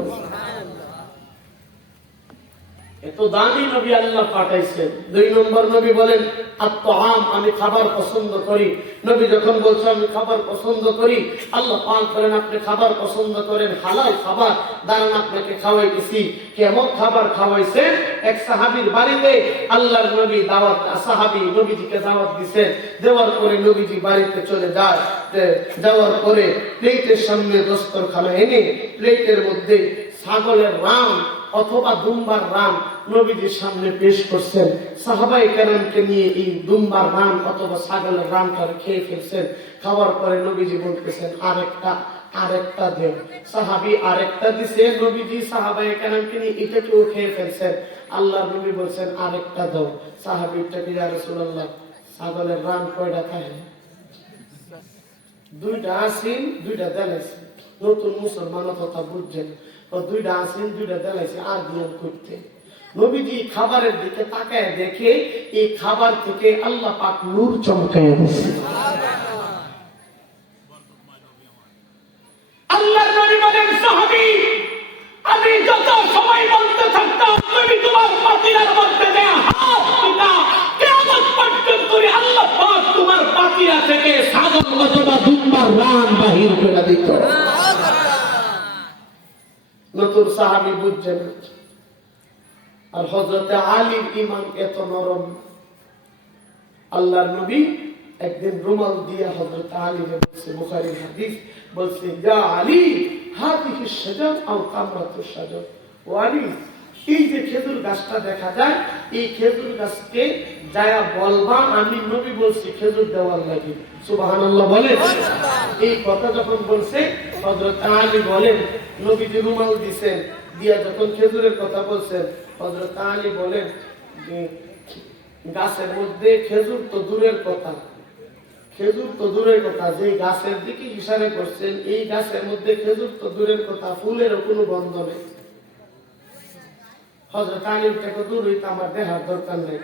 এত দামি নবী আল্লাহ পাঠাইছেন। 2 নম্বর নবী বলেন আত-তাআম, আমি খাবার পছন্দ করি। নবী যখন বলছে আমি খাবার পছন্দ করি, আল্লাহ পাক বলেন আপনি খাবার পছন্দ করেন, হালাল খাবার, দাঁড়ান আপনাকে খাওয়াইতেছি। কেমন খাবার খাওয়াইছেন? এক সাহাবীর বাড়িতে আল্লাহর নবী দাওয়াত, সাহাবী নবীজিকে দাওয়াত দিয়েছেন। দেওয়ার পরে নবীজি বাড়িতে চলে যায়। যাওয়ার পরে প্লেটের সামনে দস্তরখানা এনে প্লেটের মধ্যে ছাগলের রান অথবা দুম্বার রান নবীজির সামনে পেশ করছেন। সাহাবায়ে কেরামকে নিয়ে এই দুম্বার রান অথবা ছাগলের রানটা খেয়ে ফেলছেন। খাওয়ার পরে নবীজি বলতেছেন আরেকটা দেন। সাহাবী আরেকটা দিছে, নবীজি সাহাবায়ে কেরামকে নিয়ে এটাকেও খেয়ে ফেলছেন। আল্লাহর নবী বলছেন আরেকটা দাও। সাহাবীটাকে, ইয়া রাসূলুল্লাহ ছাগলের রান কয়টা খায়? 2টা আসিন 2টা দেলাইছে। নতুন মুসলমান কথা বুঝছেন, 2টা আসিন 2টা দেলাইছে, আর গ্রহণ করতে। নবীজি খাবারের দিকে তাকায় দেখে এই খাবার থেকে আল্লাহ পাক নূর চমকায় দিয়েছে। আল্লাহর নবী বলেন সাহাবী, আমি যত সময় বলতে থাকতাম তুমি তোমার পাতিলার মধ্যে দেয়া হাত দিতা, কিয়ামত পর্যন্ত আল্লাহ পাক তোমার পাতিলা থেকে ছাগল অথবা দুম্বার রান বাহির করে দিত। নতুন সাহাবী বুঝছেন। আর হযরতে আলীর ঈমান এত নরম, আল্লাহর নবী একদিন রুমাল দিয়ে হযরতে আলীকে বলছে, বুখারীর হাদিস, বলছে ইয়া আলী হাদিহি শাজার আও তামরাতুশ শাজার, ও আলী এই যে খেজুর গাছটা দেখা যায়, এই খেজুর গাছকে যায়া বলবা আমি নবী বলছি খেজুর দেওয়ার লাগি। সুবহানাল্লাহ বলেন। এই কথা যখন বলছে হযরত আলী বলেন, নবীজি রুমাল দিবেন, দিয়া যখন খেজুরের কথা বলছেন, হযরত আলী বলেন যে গাছের মধ্যে খেজুর তো দূরের কথা, যে গাছের দিকে ইশারা করছেন, এই গাছের মধ্যে খেজুর তো দূরের কথা, ফুলেরও কোনো গন্ধ নেই। হযরত আলীর থেকে দূর হইতে আমার দেখার দরকার নেই,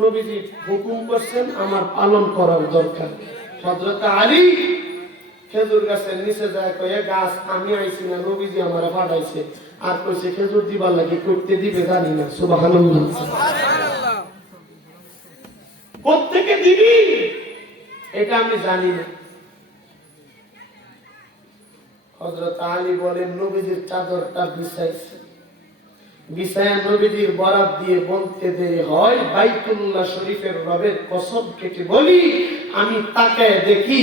নবীজি হুকুম করছেন আমার পালন করার দরকার। হযরত আলী খেজুর গাছের নিচে যায়, কয়ে গাছ আমি আইছি না, নবীজি আমার পাঠাইছে। আর কইছে খেজুর দিবার লাগে, করতে দিবে জানি না। সুবহানাল্লাহ। কোত্থেকে দিবি এটা আমি জানি না। হযরত আলী বলেন নবীজির চাদরটা বিছাইছে, বিছায়া নবীজির বরাত দিয়ে বলতে দেরি হয়, বাইতুল্লাহ শরীফের রবের কসম কেটে বলি আমি তাকায় দেখি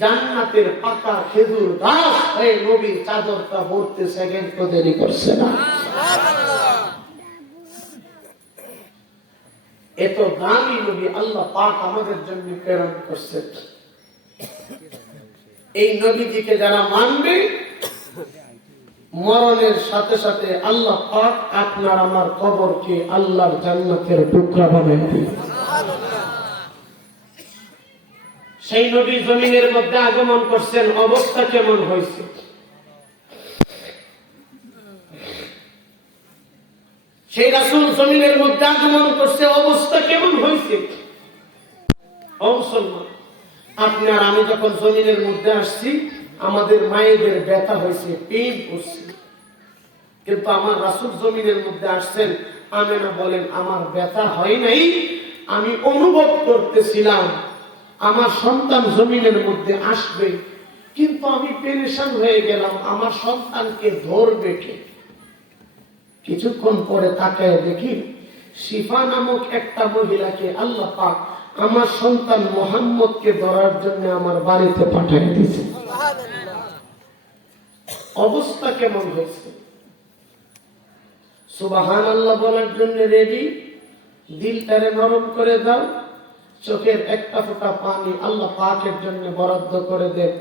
জান্নাতের পাকা খেজুর গাছ হয়ে নবীর চাদরটা ভরতে সেকেন্ড তো দেরি করছে না। এত দামি নবী আল্লাহ পাক আমাদের জন্য প্রেরণ করছেন। এই নবীজিকে যারা মানবে, মরণের সাথে সাথে আল্লাহ পাক আপনার আমার কবরকে আল্লাহর জান্নাতের টুকরা বানায় দিবেন। সেই নবী জমিনের মধ্যে আগমন করছেন, অবস্থা কেমন হয়েছে? সেই রাসূল জমিনের মধ্যে আগমন করছে, অবস্থা কেমন হয়েছে? মুসলমান, আপনি আর আমি যখন জমিনের মধ্যে আসছি, আমাদের মায়েদের ব্যথা হয়েছে, পেইন করছে, কিন্তু আমার রাসূল জমিনের মধ্যে আসছেন, আমেনা বলেন আমার ব্যথা হয় নাই, আমি অনুভব করতেছিলাম আমার সন্তান জমিনের মধ্যে আসবে, কিন্তু আমি পেরেশান হয়ে গেলাম আমার সন্তানকে ধরবে কে। কিছুক্ষণ পরে তাকায় দেখি শিফা নামক একটা মহিলাকে আল্লাহ পাক আমার সন্তান মুহাম্মদকে ধরার জন্য আমার বাড়িতে পাঠিয়ে দিয়েছে। অবস্থা কেমন হয়েছে? সুবহানাল্লাহ বলার জন্য রেডি, দিলটারে নরম করে দাও, চোখের একটা ফোঁটা পানি আল্লাহ পাকের জন্য বরাদ্দ করে দেন।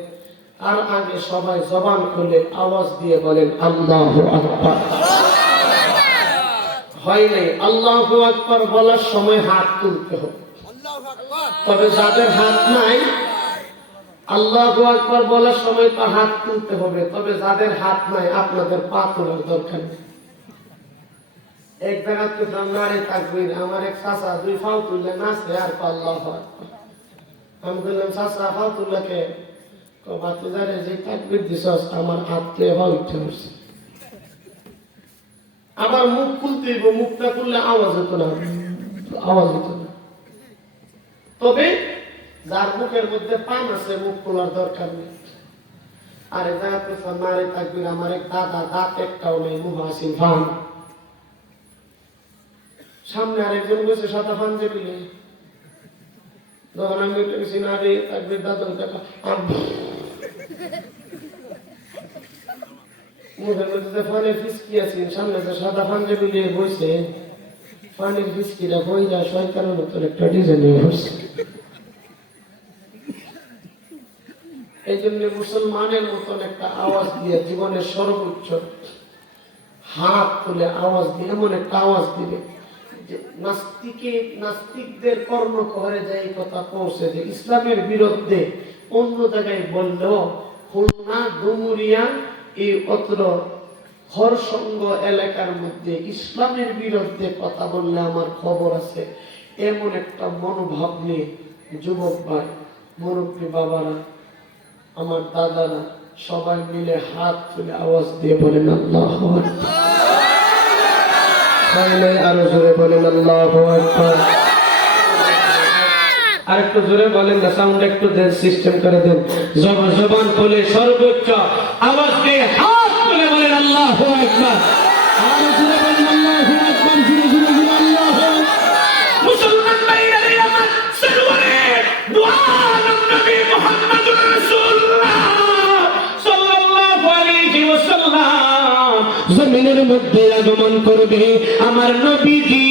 আর আগে সবাই জবান খুলে আওয়াজ দিয়ে বলেন আল্লাহু আকবার। হয় নাই, আল্লাহু আকবার বলার সময় হাত তুলতে হবে। তবে যাদের হাত নাই, আল্লাহু আকবার বলার সময় তো হাত তুলতে হবে, তবে যাদের হাত নাই আপনাদের পা তোলার দরকার নেই। এক জায়গাতে নারে তাকবীর, আমার এক চাচা 2 পাও তুললে নাচে আর আল্লাহু আকবার। আমি বললাম চাচা পাও তুললে বাচ্চারে যে তাকবীর দিছস আমার হাত কে উঠে উঠছে। আবার মুখ খুলতে হইব, মুখটা খুললে আওয়াজ হতো না, আওয়াজ হতো না। তবে যার মুখের মধ্যে পান আছে মুখ খোলার দরকার নেই। আরে যাতে মারে থাকবি আমার এক দাদা দাঁত একটাও নেই, মুখ আসিন ফান। সামনে আরেকজন বসে সাদা ফান দেখলে যখন আমি গেছি না রে থাকবে দাদা দেখা মুখের মধ্যে ফানের ফিসকি আছে, সামনে যে সাদা ফান যেগুলি বইছে ফানের ফিসকিটা বই যা সরকারের মতন একটা ডিজাইন হচ্ছে। এই জন্য মুসলমানের মতন একটা আওয়াজ দিয়ে জীবনের সর্বোচ্চ হাত তুলে আওয়াজ দিয়ে এমন একটা আওয়াজ দিবে যে নাস্তিকদের কর্ণকুহরে যে এই কথা পৌঁছে যে ইসলামের বিরুদ্ধে অন্য জায়গায় বললেও খুলনা ডুমুরিয়া এই অত্র হরসঙ্গ এলাকার মধ্যে ইসলামের বিরুদ্ধে কথা বললে আমার খবর আছে, এমন একটা মনোভাব নিয়ে যুবক ভাই, মুরব্বী বাবারা, আমার দাদারা সবাই মিলে হাত তুলে আওয়াজ দিয়ে বলেন আল্লাহু আকবার। আরো জোরে বলেন আল্লাহু আকবার। আর একটু জোরে বলেন না, সাউন্ড একটু দেন, সিস্টেম করে দেন। জবান খুলে সর্বোচ্চ আওয়াজ দিয়ে হাত তুলে বলেন আল্লাহু আকবার। আরো জোরে বলেন আল্লাহু আকবার, জোরে জোরে বলেন আল্লাহু আকবার। মুসলমান ভাইরা আমার সরওয়ারে দোয়া নবী মুহাম্মদুর রাসূলুল্লাহ সাল্লাল্লাহু আলাইহি ওয়াসাল্লাম জমিনের মধ্যে আগমন করবে। আমার নবীজি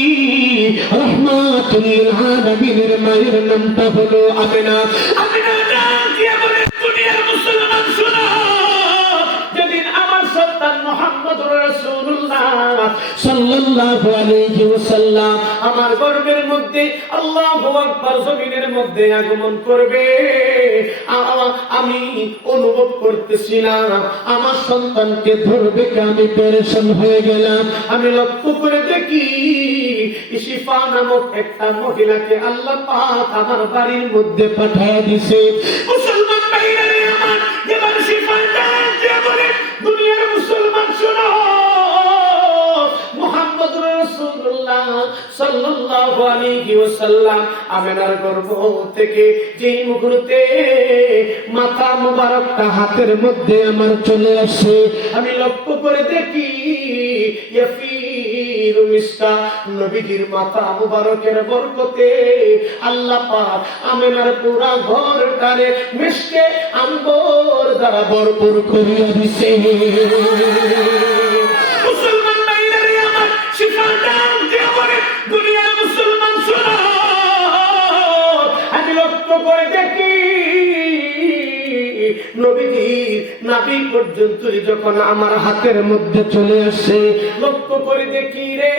রহমাতুল লিল আলামিনের মায়ের নামটা হলো আমিনা। আমিনা নাম দিয়ে বলে দুনিয়ার মুসলমান শোনো, যেদিন আমার সন্তান মুহাম্মদুর রাসূলুল্লাহ সাল্লাল্লাহু আলাইহি ওয়াসাল্লাম আমার গর্ভের মধ্যে আল্লাহু আকবার জমিনের মধ্যে আগমন করবে, আমি অনুভব করতেছি না আমার সন্তানকে ধরবে, আমি পেরেশান হয়ে গেলাম। আমি লক্ষ্য করে দেখি শিফা নামক একটা মহিলাকে আল্লাহ পাক আমার বাড়ির মধ্যে পাঠিয়ে দিয়েছে। মুসলমান ভাইরা আমার এবার শিফা বলে দুনিয়ার মুসলমান শোনো, মুহাম্মদুর রাসূলুল্লাহ সাল্লাল্লাহু আলাইহি ওয়াসাল্লাম আমিনার গর্ভ থেকে যেই মুহূর্তে মাথা মুবারকটা হাতের মধ্যে আমার চলে আসে, আমি লক্ষ্য করে দেখি ইয়াফিরু মিসকা, নবীজির মাথা মুবারকের বরকতে আল্লাহ পাক আমিনার পুরা ঘরটারে মিশকে আম্বর দ্বারা ভরপুর করিয়া দিছে। মুসলমান ভাইরা আমার শিফা দান দিয়ে বলে দুনিয়ার মুসলমান শোনো, আমি লক্ষ্য করে দেখি নবীজির নাভি পর্যন্ত যখন আমার হাতের মধ্যে চলে আসে, লক্ষ্য করে দেখি রে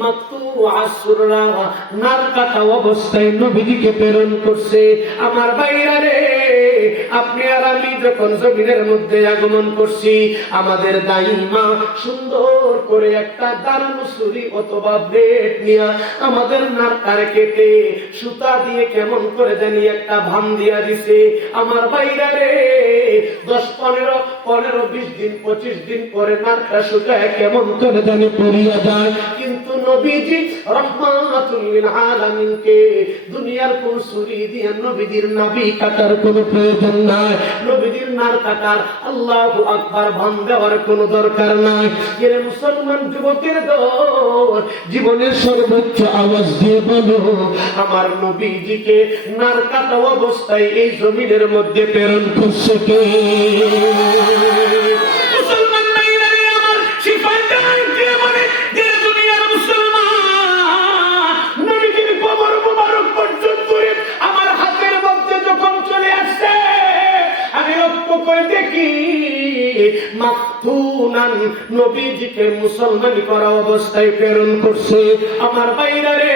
মাতু আসুররা নার কাটা অবস্থায় নবীজিকে প্রেরণ করছে। আমার ভাইরা রে, আপনি আর আমি যখন জমিনের মধ্যে আগমন করছি, আমাদের দাইমা সুন্দর করে একটা দাঁড়ানো ছুরি অথবা ব্লেড নিয়ে আমাদের নারটারে কেটে সুতা দিয়ে কেমন করে জানি একটা ভাম দিয়া দিছে। আমার ভাইরা রে, 10-15-20 দিন 25 দিন পরে নারটা শুকায় কেমন করে জানি পড়িয়া যায়। কিন্তু নবীজি রহমাতুল লিল আলামিনকে দুনিয়ার কোন ছুরি দিয়ে নবীজির নাভি কাটার কোনো প্রয়োজন নাই, নবীজির নার কাটার আল্লাহু আকবার ভাম দেওয়ার কোনো দরকার নাই। এর মুসলমান যুবকের দল, জীবনের সর্বোচ্চ আওয়াজ দিয়ে বলো আমার নবীজিকে নার কাটা অবস্থায় এই জমিনের মধ্যে প্রেরণ করছে কে? মুসলমান ভাইরা আমার শিফা দান দিয়ে বলে যে দুনিয়ার মুসলমান নবীজির কবর মুবারক পর্যন্ত আমার হাতের মধ্যে যখন চলে আসছে, আমি লক্ষ্য করে দেখি মাকতুনান নবীজিকে মুসলমানি করা অবস্থায় প্রেরণ করছে। আমার ভাইরা রে,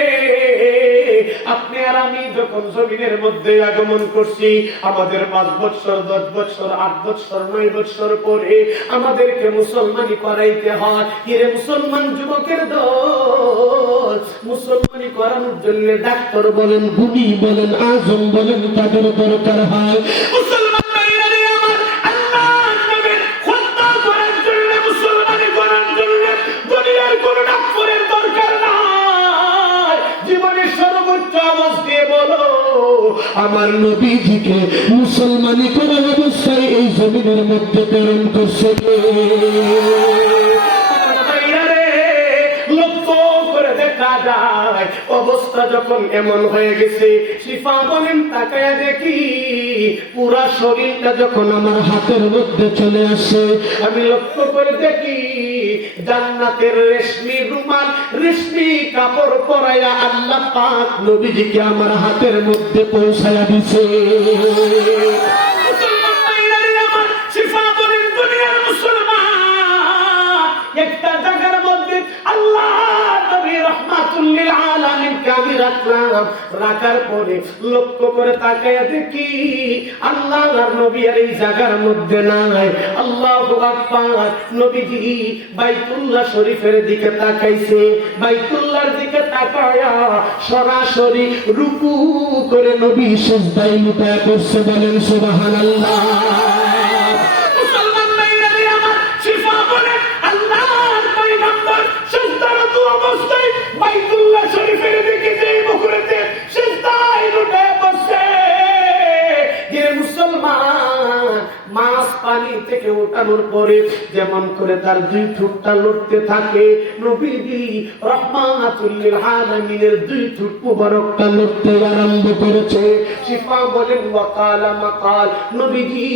আপনি আর আমি যখন জমিনের মধ্যে আগমন করছি, আমাদের 5 বছর 10 বছর 8 বছর 9 বছর পরে আমাদেরকে মুসলমানি করাইতে হয়। এর মুসলমান যুবকের দল, মুসলমানি করানোর জন্য ডাক্তার বলেন, গুণী বলেন, আজম বলেন, তাদের দরকার হয়। মুসলমান ভাইরা আমার আল্লাহর নবীর খুতবা করার জন্য, মুসলমানি করার জন্য আমার নবীজিকে মুসলমানি করার অবস্থায় এই জমিনের মধ্যে প্রেরণ করছে কে? লক্ষ্য করে দেখা যায় অবস্থা যখন এমন হয়ে গেছে, শিফা বলেন তাকায় দেখি পুরা শরীরটা যখন আমার হাতের মধ্যে চলে আসে, আমি লক্ষ্য করে দেখি জান্নাতের রেশমি রুমাল, রেশমি কাপড় পরাইয়া আল্লাহ পাক নবীজিকে আমার হাতের মধ্যে পৌঁছায়া দিছে। একটা জায়গার মধ্যে আল্লাহ নবী রাহমাতুল লিল আলামিন আমি রাখলাম, রাখার পরে লক্ষ্য করে তাকায়া দেখি আল্লাহর নবী আর এই জায়গার মধ্যে নাই। আল্লাহু আকবার। নবীজি বাইতুল্লাহ শরীফের দিকে তাকাইছে, বাইতুল্লাহর দিকে তাকায়া সরাসরি রুকু করে নবী সিজদায় লুটায়া পড়ছে, বলেন সুবহানাল্লাহ। অবস্থায় বাইতুল্লাহ শরীফের দিকে যে মুখরেতে সিজদায় লুটায় পড়ছে। মুসলমান মাছ পানি থেকে ওঠানোর পরে যেমন করে তার দুই ঠোঁটটা লড়তে থাকে, নবীজি রাহমাতুল লিল আলামিনের দুই ঠোঁট মুবারকটা লড়তে আরম্ভ করেছে। শিফা বলেন ওয়াকালা মাকাল, নবীজি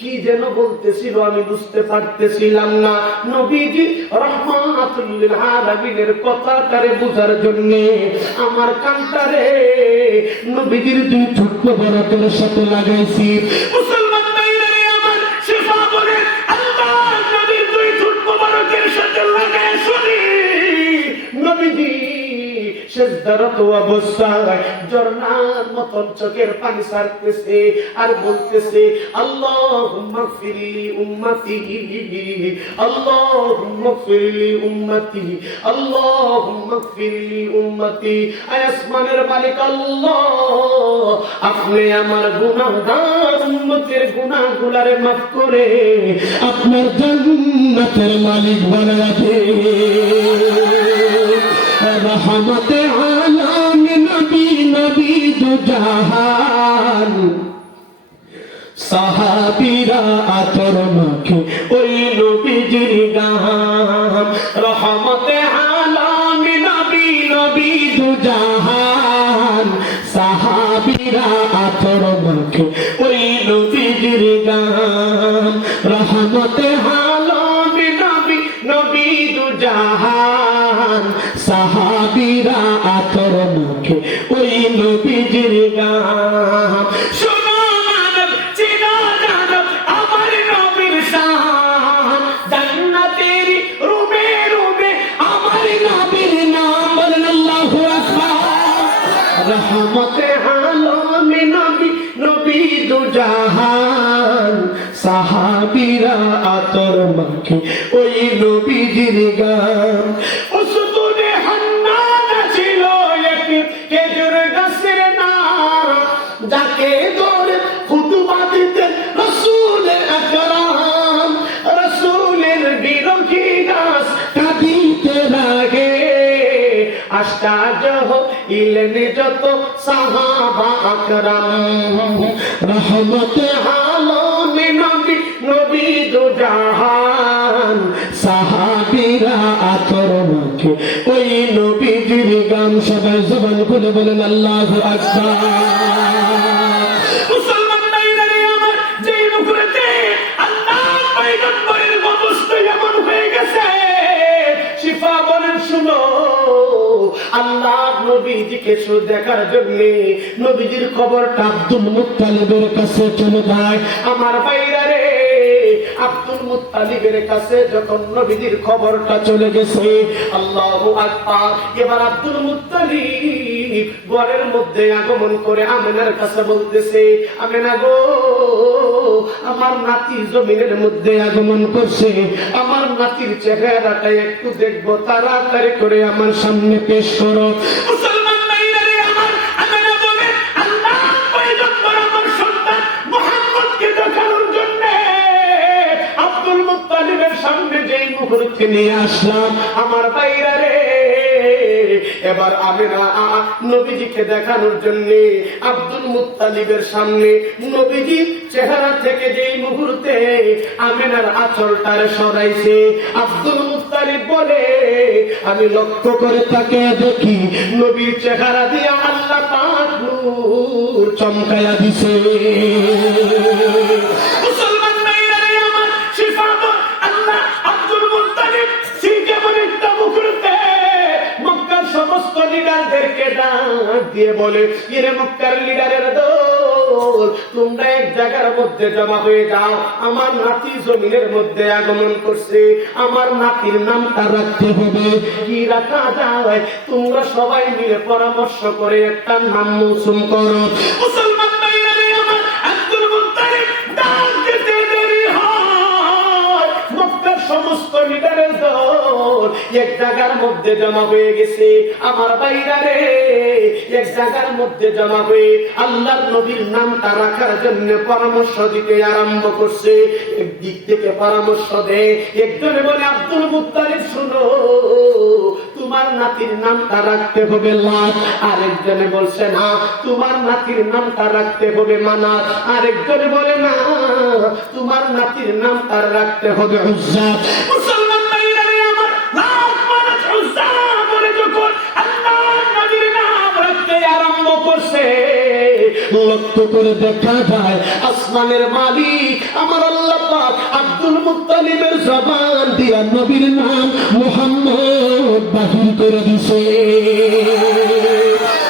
কি যেন বলতেছিল আমি বুঝতে পারতেছিলাম না। নবীজি রাহমাতুল লিল আলামিনের কথাটারে বুঝার জন্য আমার কানটারে নবীজির দুই ঠোঁট মুবারকের সাথে লাগাইছি। মুসলমান ভাইরা আমার, শিফা বলেন আল্লাহ নবীর দুই ঠোঁট মুবারকের সাথে লাগায় শুনি নবীজি সিজদারত অবস্থায় ঝর্ণার মতন চোখের পানি ছাড়তেছে আর বলতেছে আল্লাহুম্মা ফিরলি উম্মতি, আল্লাহুম্মা ফিরলি উম্মতি, আল্লাহুম্মা ফিরলি উম্মতি। আসমানের মালিক আল্লাহ, আপনি আমার গুনাহগার উম্মতের গুনাহগুলারে মাফ করে আপনার জান্নাতের মালিক বানায়া দেন। রহমতে আলাম নবী, নবী দুজাহান, সাহাবীরা আতর মাখে ওই নবীজির গান। রহমতে আলাম নবী, নবী দুজাহান, সাহাবীরা আতর মাখে ওই নবীজির গান। রহমতে আলাম নবী, নবী দুজাহান, সাহাবীরা আতর মাখে ওই নবীজির গান। শোনো মানব, চিনো জানো আমার নবীর শান, জান্নাতের রুমে রুমে আমার নবীর নাম, বলেন আল্লাহু আকবার। রহমতে আলাম নবী, নবী দুজাহান, সাহাবীরা আতর মাখে ওই নবীজির গান। উসতুনে হান্নান ছিল এক খেজুর গাছের নাম, যাকে ধরে খুতবা দিতেন রাসূল আকরাম। রাসূলের বিরোধী গাছ কাঁদিতে লাগে, আশ্চর্য হইলেন যত সাহাবা আকরাম। রহমতে আলাম নবী, নবী দুজাহান, সাহাবীরা আতর মাখে ওই নবীজির গান। সবাই জবান খুলে বলেন আল্লাহু আকবার। মুসলমান ভাইরা আমার, যেই মুখরেতে আল্লাহ পয়গম্বরের অবস্থা এমন হয়ে গেছে, শিফা বলেন শুনো আল্লাহ নবীজিকে শুধু দেখার জন্য নবীজির খবরটা আব্দুল মুত্তালিবের কাছে চলে যায়। আমার ভাইরা রে, আব্দুল মুত্তালিবের কাছে যখন নবীজির খবরটা চলে গেছে, আল্লাহু আকবার, এবার আব্দুল মুত্তালিব ঘরের মধ্যে আগমন করে আমেনার কাছে বলতেছে, আমেনা গো, আমার নাতি জমিনের মধ্যে আগমন করছে, আমার নাতির চেহারাটা একটু দেখবো, তাড়াতাড়ি করে আমার সামনে পেশ করো। মুসলমান ভাইরা রে আমার, আমেনা বলে আল্লাহ পয়গম্বর আমার সন্তান মুহাম্মদকে দেখানোর জন্য আব্দুল মুত্তালিবের সামনে যেই মুহূর্তে নিয়ে আসলাম, আমার ভাইরা রে এবার আমেনা নবীজিকে দেখানোর জন্য আব্দুল মুত্তালিবের সামনে নবীজি চেহারা থেকে যেই মুহূর্তে আমেনার আঁচলটারে সরাইছে, আব্দুল মুত্তালিব বলে আমি লক্ষ্য করে তাকে দেখি নবীর চেহারা দিয়ে আল্লাহ পাক নূর চমকায়া দিছে। মুসলমান ভাইরা রে আমার, শিফা আল্লাহ আব্দুল মুত্তালিব কেমন একটা মুহূর্তে মক্কার সমস্ত লিডারদেরকে ডাক দিয়ে বলে, এরে মক্কার লিডারের দল, তোমরা এক জায়গার মধ্যে জমা হয়ে যাও, আমার নাতি জমিনের মধ্যে আগমন করছে, আমার নাতির নামটা রাখতে হবে। কি রাখা যায়? তোমরা সবাই মিলে পরামর্শ করে একটা নাম মৌসুম করো। মুসলমান ভাইরা রে আমার, আব্দুল মুত্তালিব ডাক দিতে দেরি হয়, মক্কার সমস্ত লিডারের দল এক জায়গার মধ্যে জমা হয়ে গেছে। আমার ভাইরা রে, এক জায়গার মধ্যে জমা হয়ে আল্লাহর নবীর নামটা রাখার জন্য পরামর্শ দিতে আরম্ভ করছে। একদিক থেকে পরামর্শ দেয়, একজনে বলে আব্দুল মুত্তালিব শুনো, তোমার নাতির নামটা রাখতে হবে লাত। আরেকজনে বলছে না, তোমার নাতির নামটা রাখতে হবে মানাত। আরেকজনে বলে না, তোমার নাতির নামটা রাখতে হবে উজ্জা। মুসলমান ভাইরা রে আমার, লাত মানাত উজ্জা বলে যখন আল্লাহর নবীর নাম রাখতে আরম্ভ করছে, লক্ষ্য করে দেখা যায় আসমানের মালিক আমার আল্লাহ পাক আব্দুল মুত্তালিবের জবান দিয়া নবীর নাম মুহাম্মদ বাহির করে দিছে।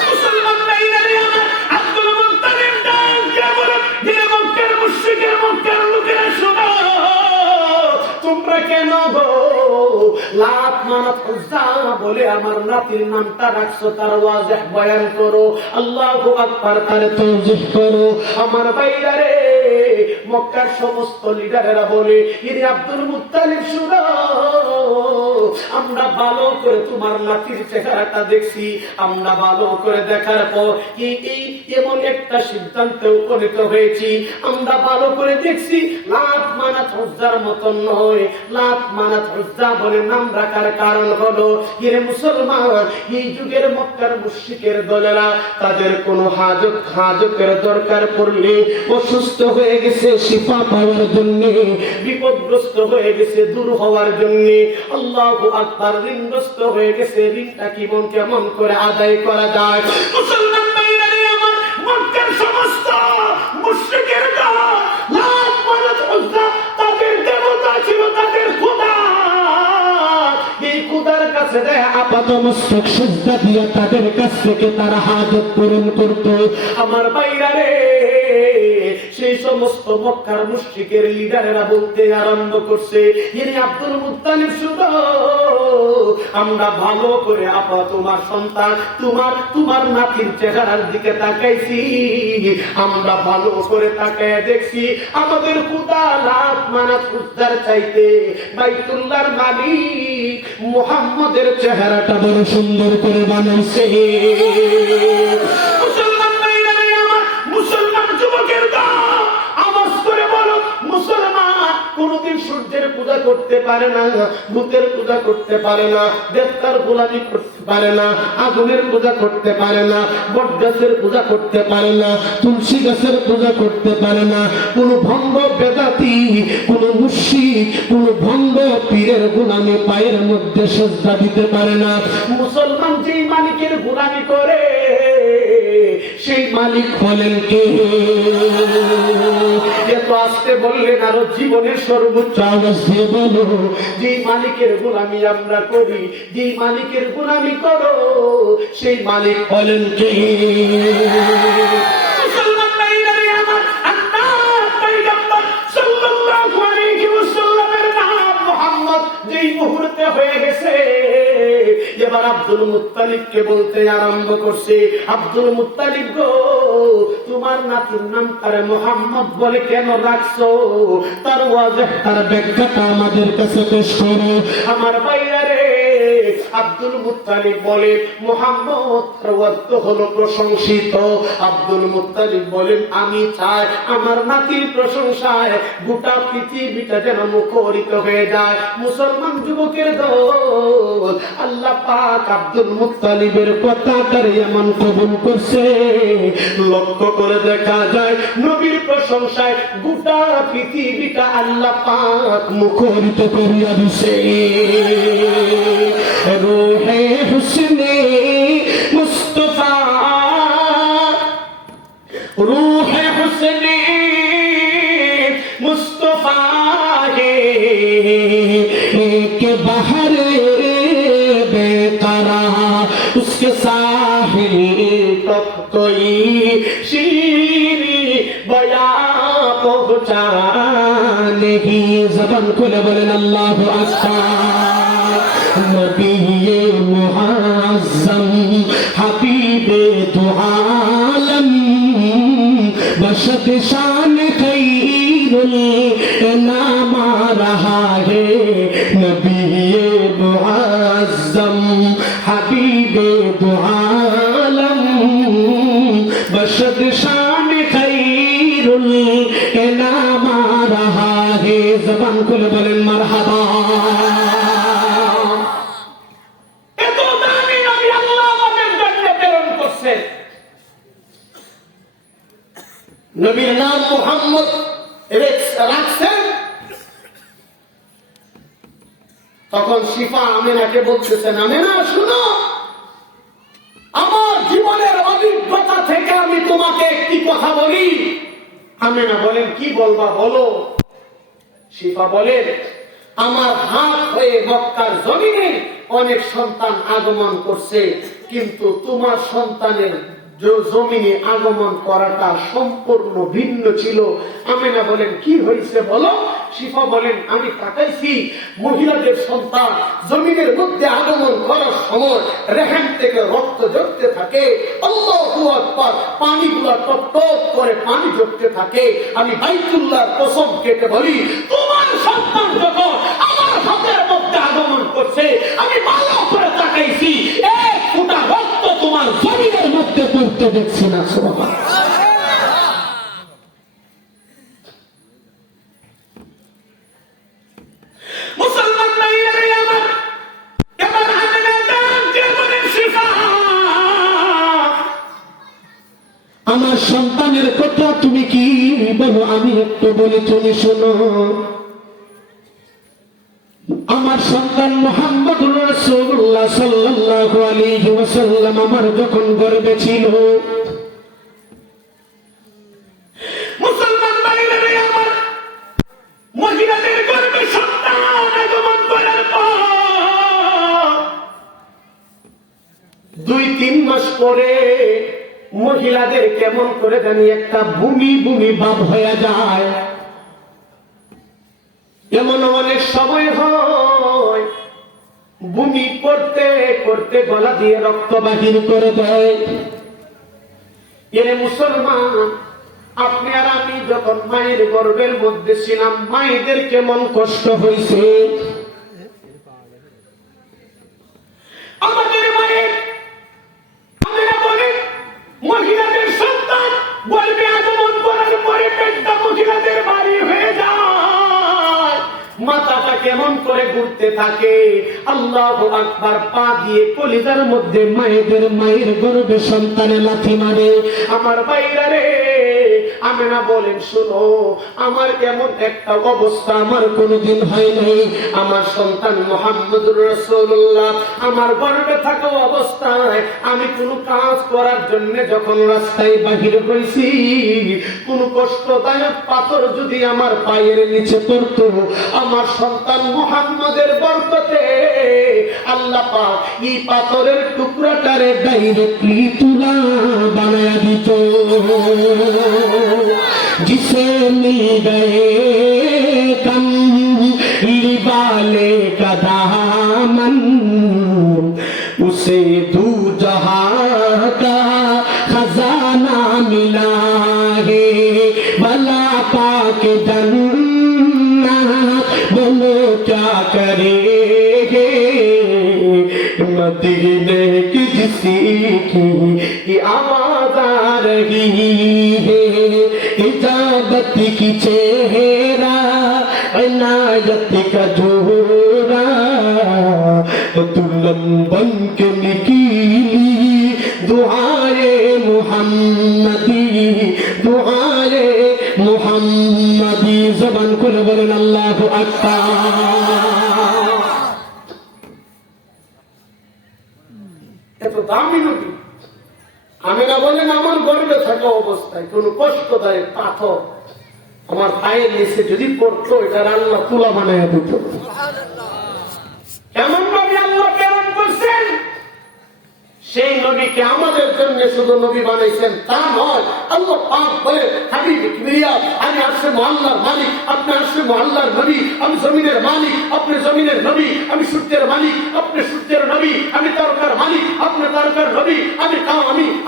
মুসলমান ভাইরা রে আমার, আব্দুল মুত্তালিব ডাক দিয়া বলে, হে মক্কার মুশরিকের, মক্কার লোকেরা শোনো, তোমরা কেন গো লাত মানাত উজ্জা বলে আমার নাতির নামটা রাখছো? তার ওয়াজিহ বয়ান করো, আল্লাহু আকবার তার তাওজীহ করো। আমার ভাইরা রে, মক্কার সমস্ত লিডারেরা বলে, ইনি আব্দুল মুত্তালিব শুনো, আমরা ভালো করে তোমার নাতির চেহারাটা দেখছি, আমরা ভালো করে দেখার পর এই এমন একটা সিদ্ধান্তে উপনীত হয়েছি, আমরা ভালো করে দেখছি লাত মানাত উজ্জার মতন নয়, লাত মানাত উজ্জা বলে নাম রাখার কারণ হলো, ইরে মুসলমান, এই যুগের মক্কার মুশরিকের দলেরা তাদের কোনো হাজতের দরকার পড়লে, অসুস্থ হয়ে গেছে শিফা পাওয়ার জন্য, বিপদগ্রস্ত হয়ে গেছে দূর হওয়ার জন্য, আল্লাহু আকবার, ঋণগ্রস্ত হয়ে গেছে, ঋণটা কেমন করে আদায় করা যায়। মুসলমান ভাইরা রে আমার, মক্কার সমস্ত মুশরিকের দল লাত মানাত উজ্জা তাদের দেবতা ছিল, তাদের খোদা। এই খোদার কাছে দেয় আপাত মস্তক সিজদা দিয়া তাদের কাছ থেকে তারা হাজত পূরণ করত। আমার ভাইরা রে, সেই সমস্ত মক্কার মুশরিকের লিডারেরা বলতে আরম্ভ করছে, ইনি আব্দুল মুত্তালিব শুনো, আমরা ভালো করে আপা তোমার সন্তান, তোমার নাতির চেহারার দিকে তাকাইছি, আমরা ভালো করে তাকায় দেখছি আমাদের খোদা লাত মানাত উজ্জার চাইতে বাইতুল্লাহর মালিক মুহাম্মদের চেহারাটা বড় সুন্দর করে বানাইছে। মুসলমান ভাইরা রে আমার, মুসলমান যুবকের দল আওয়াজ করে বলো, মুসলমান কোনদিন সূর্যের পূজা করতে পারে না, ভূতের পূজা করতে পারে না, দেবতার গোলামি করতে পারে না, আগুনের পূজা করতে পারে না, বট গাছের পূজা করতে পারে না, তুলসী গাছের পূজা করতে পারে না, কোন ভণ্ড বেদাতি, কোন মুশরিক, কোন ভণ্ড পীরের গোলামি পায়ের মধ্যে সিজদা দিতে পারে না। মুসলমান যেই মালিকের গোলামি করে সেই মালিক হলেন কে? এত আসতে বললেন, আরো জীবনের সর্বোচ্চ আওয়াজ দিয়ে বলো, যে মালিকের গোলামি আমরা করি, যে মালিকের গোলামি করো, সেই মালিক হলেন কে? মুসলমান ভাইরা রে আমার, আল্লাহর পয়গম্বর সাল্লাল্লাহু আলাইহি ওয়াসাল্লামের নাম মুহাম্মদ যেই মুহূর্তে হয়ে গেছে, এবার আব্দুল মুত্তালিবকে বলতে আরম্ভ করছে, আব্দুল মুত্তালিব গো, তোমার নাতির নাম তারে মুহাম্মদ বলে কেন রাখছো? তার ওয়াজিহ, তার ব্যাখ্যাটা আমাদের কাছে পেশ করো। আমার ভাইরা রে, আব্দুল মুত্তালিব বলে মুহাম্মদ অর্থ হলো প্রশংসিত। আব্দুল মুত্তালিব বলেন আমি চাই আমার নাতির প্রশংসায় গোটা পৃথিবীটা যেন মুখরিত হয়ে যায়। মুসলমান যুবকের দল, আল্লাহ পাক আব্দুল মুত্তালিবের কথাটারে এমন কবুল করছে, লক্ষ্য করে দেখা যায় নবীর প্রশংসায় গোটা পৃথিবীটা আল্লাহ পাক মুখরিত করিয়া দিছে। রূহে হুসনে মুস্তাফা, রূহে হুসনে মুস্তাফা के बाहर बेकरार उसके साहिल तक कोई शीरी बया पहुंचा नहीं। जबान खुले बोलें अल्लाहु अकबर। नबी मुअज़्ज़म हबीबे दो आलम बशत शान खैरुल नाम रहा है। नबी मुअज़्ज़म हबीबे दो आलम बशत शान खैरुल नाम रहा है। ज़बान खुल बोले मरहबा। এত দামি নবী আল্লাহ আমাদের জন্য প্রেরণ করছে। নবীর নাম মুহাম্মদ রাখছেন। তখন শিফা আমেনাকে বলতেছেন, আমেনা শুনো, আমার জীবনের অভিজ্ঞতা থেকে আমি তোমাকে একটি কথা বলি। আমেনা বলেন কি বলবা বলো। শিফা বলেন আমার হাত হয়ে মক্কার জমিনে অনেক সন্তান আগমন করছে, কিন্তু তোমার সন্তানের জমিনে আগমন করাটা সম্পূর্ণ ভিন্ন ছিল। আমেনা বলেন কি হয়েছে বলো। শিফা বলেন আমি তাকাইছি মহিলাদের সন্তান জমিনের মধ্যে আগমন করার সময় রেহেম থেকে রক্ত ঝরতে থাকে, আল্লাহু আকবার, পানিগুলো টপ টপ করে পানি ঝরতে থাকে। আমি বাইতুল্লাহর কসম কেটে বলি তোমার সন্তান যখন আমার হাতের মধ্যে আগমন করছে আমি ভালো করে তাকাইছি, এক ফোঁটা রক্ত তোমার জমিনের মধ্যে পড়তে দেখছি না। সুবহানাল্লাহ। মুসলমান ভাইয়েরা আমার, এবার আমেনা দান জীবনের শিফা, আমার সন্তানের কথা তুমি কি বলো আমি একটু বলি তুমি শোনো। আমার সন্তান মুহাম্মদুর রাসূলুল্লাহ সাল্লাল্লাহু আলাইহি ওয়াসাল্লাম আমার যখন গর্ভে ছিল, মুসলমান ভাইরা আমার, মহিলাদের গর্ভে সন্তান আগমন করার পর 2-3 মাস পরে মহিলাদের কেমন করে জানি একটা ভূমি ভূমি ভাব হয়ে যায়। এমন অনেক সময় হয় ভূমি করতে করতে গলা দিয়ে রক্ত বাহির করে দেয়। এর মুসলমান, আপনি আর আমি যখন মায়ের গর্ভের মধ্যে ছিলাম মায়েদের কেমন কষ্ট হয়েছে। আমাদের মায়ের আমরা বলি মহিলাদের সন্তান গর্ভে আগমন করার পরে পেটটা মহিলাদের বাড়ি হয়ে যায়, মাথাটা কেমন করে ঘুরতে থাকে। আল্লাহু আকবার, পা দিয়ে কলিজার মধ্যে মায়ের গর্ভে সন্তানে লাথি মারে। আমার ভাইরা রে, আমেনা বলেন শোনো, আমার এমন একটা অবস্থা আমার কোনোদিন হয় নাই। আমার সন্তান মুহাম্মদুর রাসূলুল্লাহ আমার গর্ভে থাকা অবস্থায় আমি কোনো কাজ করার জন্য যখন রাস্তায় বাহির হয়েছি, কোন কষ্টদায়ক পাথর যদি আমার পায়ের নিচে পড়তো, আমার সন্তান মুহাম্মদের বরকতে আল্লাহ পাক এই পাথরের টুকরাটারে ডাইরেক্টলি তুলা বানায়া দিত। जिसे मिल गए कम लिबाले का दामन, उसे दू जहां का खजाना मिला है। भला पाके जन्नत बोलो क्या करेंगे, मदीने की जिसी की आवाज आ रही है, इजाबत की चेहरा इनायत का जोरा, दुल्हन बन के निकली दुआए मुहम्मदी, दुआए मुहम्मदी। जबान खुले बोलेন আল্লাহু আকবার। এত দামি নবী। আমিনা বলেন আমার গর্বে থাকা অবস্থায় কোন কষ্টদায়ক পাথর আমার পায়ের নিচে যদি পড়তো, এটা আল্লাহ তুলা বানায় দিত। কেমন নবী আল্লাহ প্রেরণ করছেন? সেই নবীকে আমাদের জন্য শুধু নবী বানাইছেন তা নয়, আল্লাহ পাক বলে হাবিব কিবরিয়া আমি আরশে মুআল্লার মালিক, আপনি আরশে মুআল্লার নবী, আমি জমিনের মালিক, আপনি জমিনের নবী, আমি সূর্যের মালিক, আপনি সূর্যের নবী, আমি তারকার মালিক, আপনি তারকার নবী,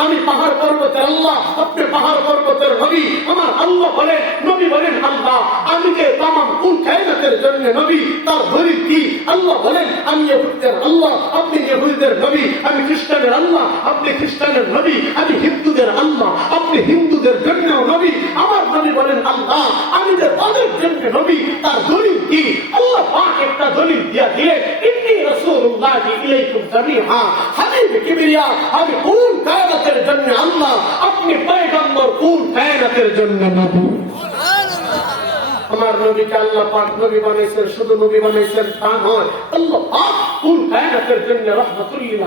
আমি পাহাড় পর্বতের আল্লাহ, আপনি পাহাড় পর্বতের নবী। আমার আল্লাহ বলেন, নবী বলেন আল্লাহ আমি যে তামাম কুল কায়নাতের জন্য নবী, তার দলিল কি? আল্লাহ বলেন আমি ইহুদিদের আল্লাহ, আপনি ইহুদিদের নবী, আমি খ্রিস্টানের আল্লাহ, আপনি খ্রিস্টানের নবী, আমি হিন্দুদের আল্লাহ, আপনি হিন্দুদের জন্য নবী। আমার নবী বলেন আল্লাহ আমি যে তাদের জন্য নবী, তার দলিল কি? আল্লাহ পাক একটা দলিল দিয়া দিয়ে ইন্নী রাসূলুল্লাহি ইলাইকুম জামিআ, হাবিব কিবরিয়া আমি কুল কায়নাতের জন্য আল্লাহ, আপনি পয়গম্বর কুল কায়নাতের জন্য নবী। আমার নবীকে আল্লাহ পাক নবী বানাইছেন, শুধু নবী বানাইছেন তা নয়, আল্লাহ পাক কুল কায়নাতের জন্য রাহমাতুল লিল